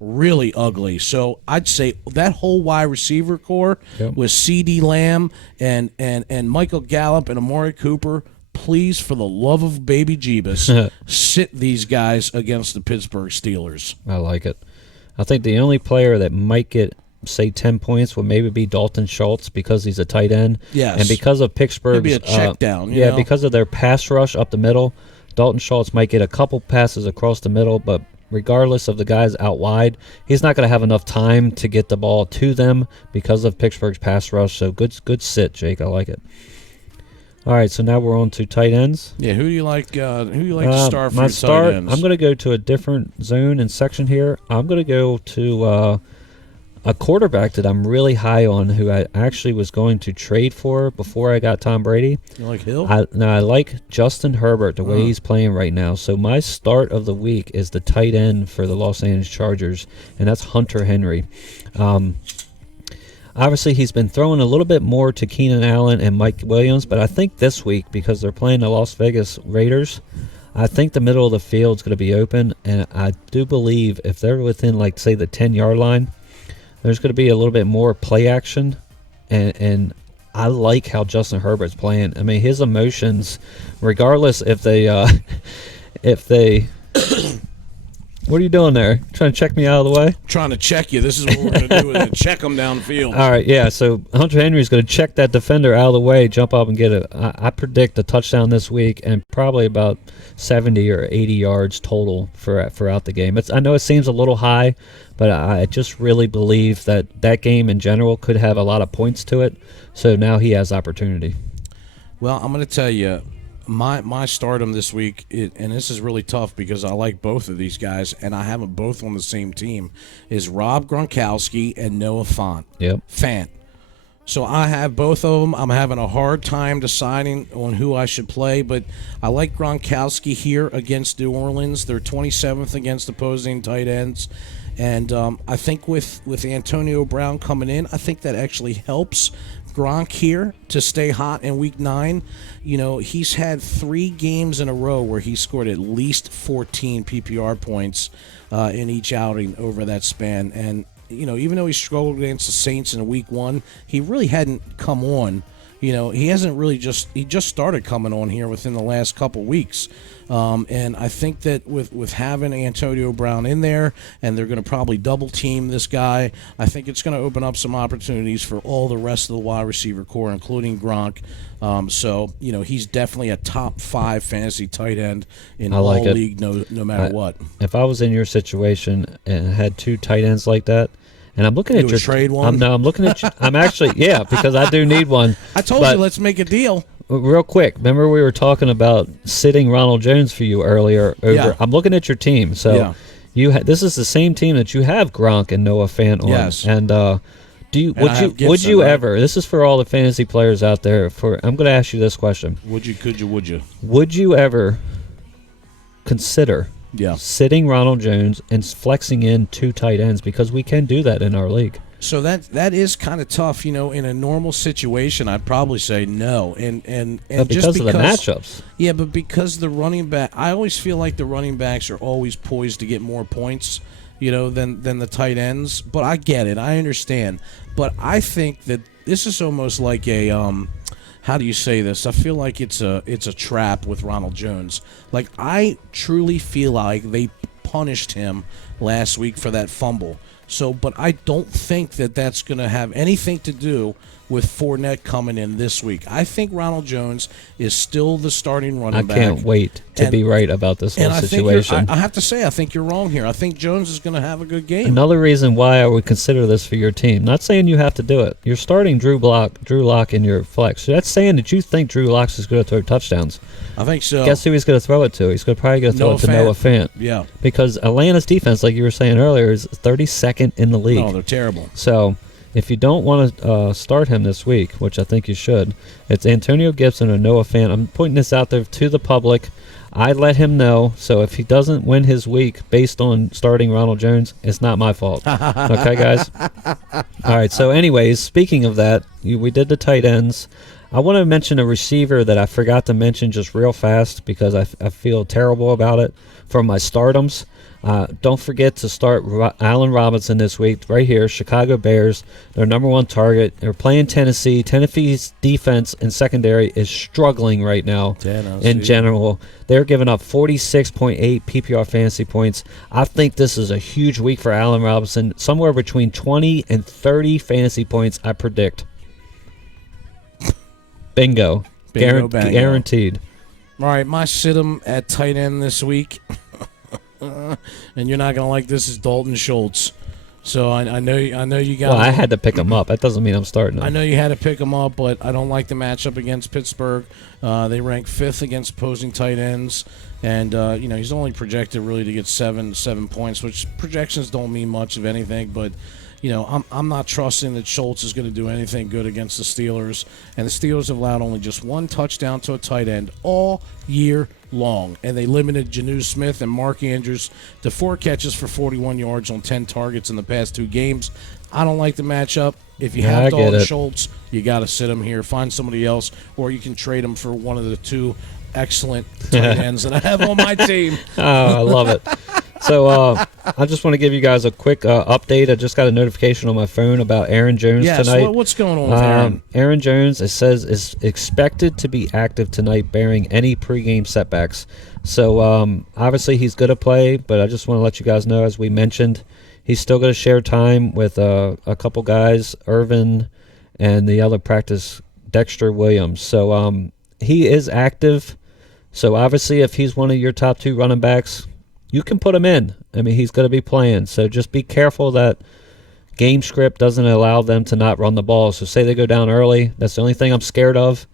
really ugly. So I'd say that whole wide receiver core with C.D. Lamb and Michael Gallup and Amari Cooper, please, for the love of baby Jeebus, sit these guys against the Pittsburgh Steelers. I like it. I think the only player that might get, say, 10 points would maybe be Dalton Schultz, because he's a tight end. Yes. And because of Pittsburgh's... Maybe a check down. Yeah, because of their pass rush up the middle, Dalton Schultz might get a couple passes across the middle, but regardless of the guys out wide, he's not going to have enough time to get the ball to them because of Pittsburgh's pass rush. So good sit, Jake. I like it. All right, so now we're on to tight ends. Yeah, who do you like to start for my your start, tight ends? I'm going to go to a different zone and section here. I'm going to go to A quarterback that I'm really high on, who I actually was going to trade for before I got Tom Brady. You like Hill? I like Justin Herbert, the way he's playing right now. So my start of the week is the tight end for the Los Angeles Chargers, and that's Hunter Henry. Obviously, he's been throwing a little bit more to Keenan Allen and Mike Williams, but I think this week, because they're playing the Las Vegas Raiders, I think the middle of the field is going to be open, and I do believe if they're within, like, say, the 10-yard line, there's going to be a little bit more play action, and I like how Justin Herbert's playing. I mean, his emotions, regardless if they what are you doing there? Trying to check me out of the way? Trying to check you. This is what we're going to do. We're going to check them downfield. All right, yeah. So Hunter Henry's going to check that defender out of the way, jump up and get it. I predict a touchdown this week and probably about 70 or 80 yards total throughout the game. I know it seems a little high, but I just really believe that game in general could have a lot of points to it. So now he has opportunity. Well, I'm going to tell you, my stardom this week, and this is really tough because I like both of these guys, and I have them both on the same team, is Rob Gronkowski and Noah Fant. Yep. Fant. So I have both of them. I'm having a hard time deciding on who I should play, but I like Gronkowski here against New Orleans. They're 27th against opposing tight ends. And I think with Antonio Brown coming in, I think that actually helps Gronk here to stay hot in Week 9. You know, he's had 3 games in a row where he scored at least 14 PPR points in each outing over that span. And, you know, even though he struggled against the Saints in Week 1, he really hadn't come on. You know, he hasn't really he just started coming on here within the last couple weeks. And I think that with having Antonio Brown in there, and they're going to probably double team this guy, I think it's going to open up some opportunities for all the rest of the wide receiver core, including Gronk. So, you know, he's definitely a top 5 fantasy tight end in all league, no matter what. If I was in your situation and had 2 tight ends like that, and I'm looking at your trade one. I'm looking at you. I'm actually because I do need one. I told you let's make a deal. Real quick, remember we were talking about sitting Ronald Jones for you earlier. I'm looking at your team. So this is the same team that you have Gronk and Noah Fant on. Yes. And would you ever? This is for all the fantasy players out there. I'm going to ask you this question. Would you? Would you ever consider sitting Ronald Jones and flexing in 2 tight ends, because we can do that in our league? So that is kind of tough, you know. In a normal situation, I'd probably say no, and but because of the matchups. Yeah, but because the running back, I always feel like the running backs are always poised to get more points, you know, than the tight ends. But I get it, I understand. But I think that this is almost like a how do you say this? I feel like it's a trap with Ronald Jones. Like, I truly feel like they punished him last week for that fumble. So, but I don't think that that's going to have anything to do with Fournette coming in this week. I think Ronald Jones is still the starting running back. I can't wait to be right about this whole situation. I have to say, I think you're wrong here. I think Jones is going to have a good game. Another reason why I would consider this for your team. Not saying you have to do it. You're starting Drew Lock in your flex. So that's saying that you think Drew Lock is going to throw touchdowns. I think so. Guess who he's going to throw it to? He's probably going to throw it to Noah Fant. Yeah. Because Atlanta's defense, like you were saying earlier, is 32nd in the league. No, they're terrible. So if you don't want to start him this week, which I think you should, it's Antonio Gibson or Noah Fant. I'm putting this out there to the public. I let him know. So if he doesn't win his week based on starting Ronald Jones, it's not my fault. Okay, guys? All right. So anyways, speaking of that, we did the tight ends. I want to mention a receiver that I forgot to mention just real fast because I feel terrible about it for my stardoms. Don't forget to start Allen Robinson this week, right here. Chicago Bears, their number 1 target. They're playing Tennessee. Tennessee's defense and secondary is struggling right now in general. They're giving up 46.8 PPR fantasy points. I think this is a huge week for Allen Robinson. Somewhere between 20 and 30 fantasy points, I predict. Bingo. Guaranteed. All right, my sit-em at tight end this week. And you're not gonna like this, is Dalton Schultz. So I know you got. Well, I had to pick him up. That doesn't mean I'm starting him. I know you had to pick him up, but I don't like the matchup against Pittsburgh. They rank 5th against opposing tight ends, and he's only projected really to get seven points, which projections don't mean much of anything. But I'm not trusting that Schultz is going to do anything good against the Steelers. And the Steelers have allowed only just one touchdown to a tight end all year long. And they limited Janu Smith and Mark Andrews to 4 catches for 41 yards on 10 targets in the past 2 games. I don't like the matchup. If you have Dalton Schultz, you got to sit him here. Find somebody else, or you can trade him for one of the 2 excellent tight ends that I have on my team. Oh, I love it. So I just want to give you guys a quick update. I just got a notification on my phone about Aaron Jones tonight. Yes, what's going on with Aaron? Aaron Jones, it says, is expected to be active tonight, bearing any pregame setbacks. So obviously he's going to play, but I just want to let you guys know, as we mentioned, he's still going to share time with a couple guys, Irvin and the other practice, Dexter Williams. So he is active. So obviously if he's one of your top 2 running backs, you can put him in. I mean, he's going to be playing. So just be careful that game script doesn't allow them to not run the ball. So say they go down early. That's the only thing I'm scared of.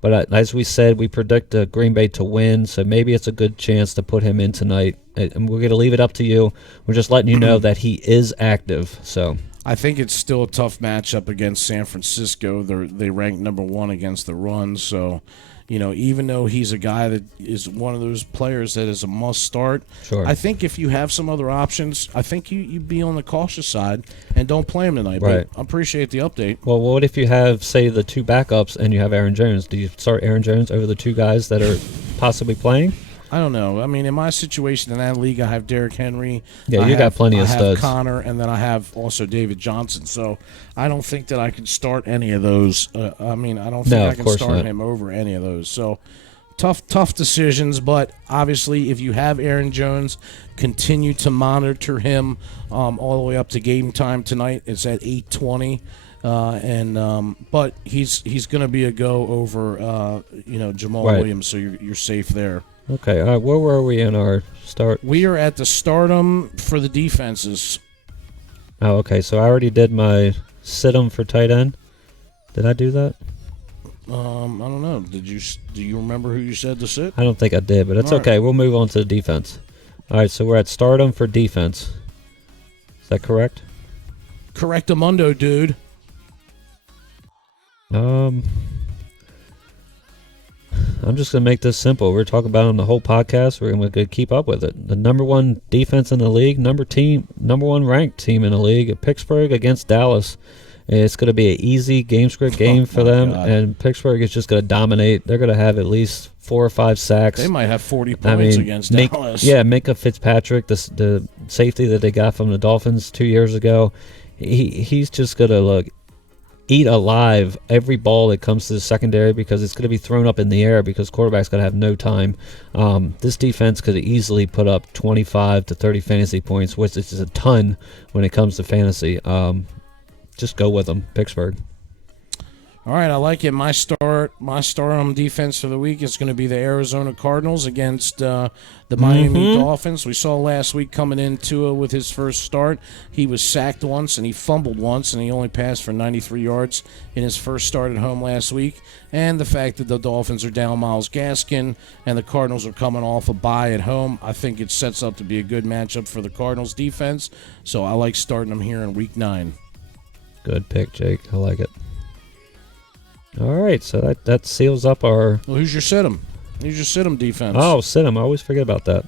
But as we said, we predict Green Bay to win. So maybe it's a good chance to put him in tonight. And we're going to leave it up to you. We're just letting you know that he is active. So I think it's still a tough matchup against San Francisco. They rank number 1 against the run. So, even though he's a guy that is one of those players that is a must start, sure. I think if you have some other options, I think you be on the cautious side and don't play him tonight. Right. But I appreciate the update. Well, what if you have, say, the 2 backups and you have Aaron Jones? Do you start Aaron Jones over the 2 guys that are possibly playing? I don't know. I mean, in my situation in that league, I have Derrick Henry. Yeah, you got plenty of studs. I have Connor, and then I have also David Johnson. So I don't think that I can start any of those. I don't think I can start him over any of those. So tough decisions. But obviously, if you have Aaron Jones, continue to monitor him all the way up to game time tonight. It's at 8:20. But he's going to be a go over Jamal Williams, so you're safe there. Okay, where were we in our start? We are at the stardom for the defenses. Oh, okay, so I already did my sit-em for tight end. Did I do that? I don't know. Do you remember who you said to sit? I don't think I did, but it's okay. We'll move on to the defense. All right, so we're at stardom for defense. Is that correct? Correctamundo, dude. I'm just going to make this simple. We're talking about it on the whole podcast. We're going to keep up with it. The number 1 defense in the league, number 1 ranked team in the league, Pittsburgh against Dallas. It's going to be an easy game script game for them, and Pittsburgh is just going to dominate. They're going to have at least 4 or 5 sacks. They might have 40 points against Dallas. Yeah, Minka Fitzpatrick, the safety that they got from the Dolphins 2 years ago, he's just going to eat alive every ball that comes to the secondary, because it's going to be thrown up in the air because quarterback's going to have no time. This defense could easily put up 25 to 30 fantasy points, which is a ton when it comes to fantasy. Just go with them, Pittsburgh. All right, I like it. My start on defense for the week is going to be the Arizona Cardinals against the Miami Dolphins. We saw last week coming in Tua with his first start. He was sacked once and he fumbled once, and he only passed for 93 yards in his first start at home last week. And the fact that the Dolphins are down Myles Gaskin and the Cardinals are coming off a bye at home, I think it sets up to be a good matchup for the Cardinals defense. So I like starting them here in week 9. Good pick, Jake. I like it. All right, so that seals up our... Well, who's your sit-em? Who's your sit-em defense? Oh, sit-em. I always forget about that.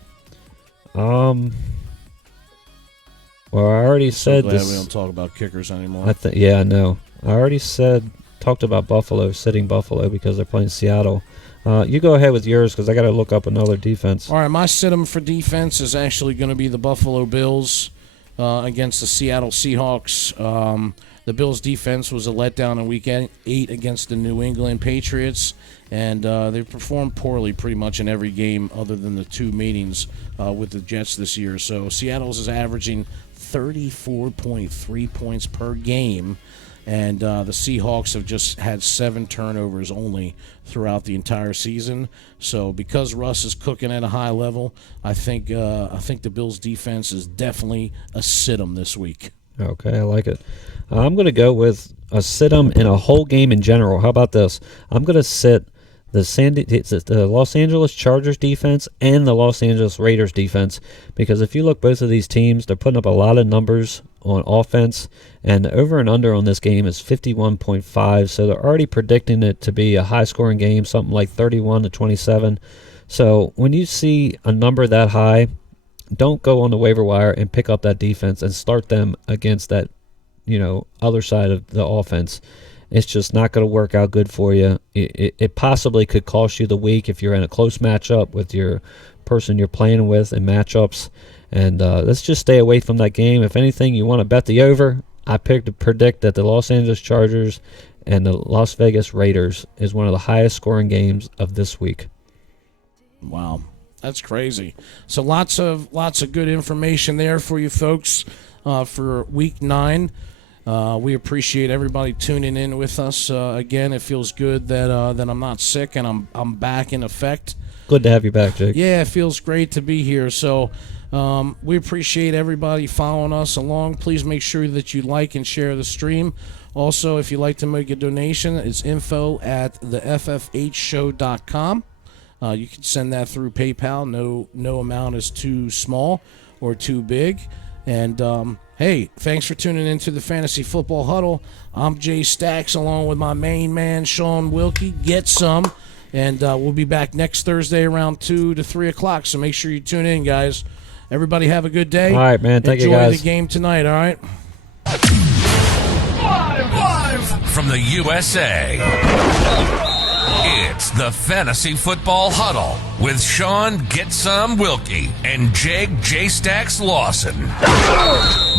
Well, I already said glad this... we don't talk about kickers anymore. Yeah, I know. I already talked about Buffalo, sitting Buffalo because they're playing Seattle. You go ahead with yours because I got to look up another defense. All right, my sit-em for defense is actually going to be the Buffalo Bills against the Seattle Seahawks. The Bills' defense was a letdown in Week 8 against the New England Patriots, and they performed poorly pretty much in every game other than the 2 meetings with the Jets this year. So Seattle's is averaging 34.3 points per game, and the Seahawks have just had 7 turnovers only throughout the entire season. So because Russ is cooking at a high level, I think the Bills' defense is definitely a sit-em this week. Okay, I like it. I'm going to go with a sit-em in a whole game in general. How about this? I'm going to sit the Los Angeles Chargers defense and the Los Angeles Raiders defense, because if you look both of these teams, they're putting up a lot of numbers on offense, and the over and under on this game is 51.5, so they're already predicting it to be a high-scoring game, something like 31-27. So when you see a number that high, don't go on the waiver wire and pick up that defense and start them against that, other side of the offense. It's just not going to work out good for you. It possibly could cost you the week if you're in a close matchup with your person you're playing with in matchups. And let's just stay away from that game. If anything, you want to bet the over, I predict that the Los Angeles Chargers and the Las Vegas Raiders is one of the highest scoring games of this week. Wow, that's crazy. So lots of good information there for you folks for Week 9. We appreciate everybody tuning in with us. Again, it feels good that I'm not sick and I'm back in effect. Good to have you back, Jake. Yeah, it feels great to be here. So we appreciate everybody following us along. Please make sure that you like and share the stream. Also, if you'd like to make a donation, it's info@theffhshow.com. You can send that through PayPal. No amount is too small or too big. And hey, thanks for tuning into the Fantasy Football Huddle. I'm Jay Stacks along with my main man, Shaun Wilkie. Get some. And we'll be back next Thursday around 2 to 3 o'clock. So make sure you tune in, guys. Everybody have a good day. All right, man. Thank you, guys. Enjoy the game tonight, all right? From the USA, it's the Fantasy Football Huddle with Shaun Get Some Wilkie and Jake J Stacks Lawson. Broadcast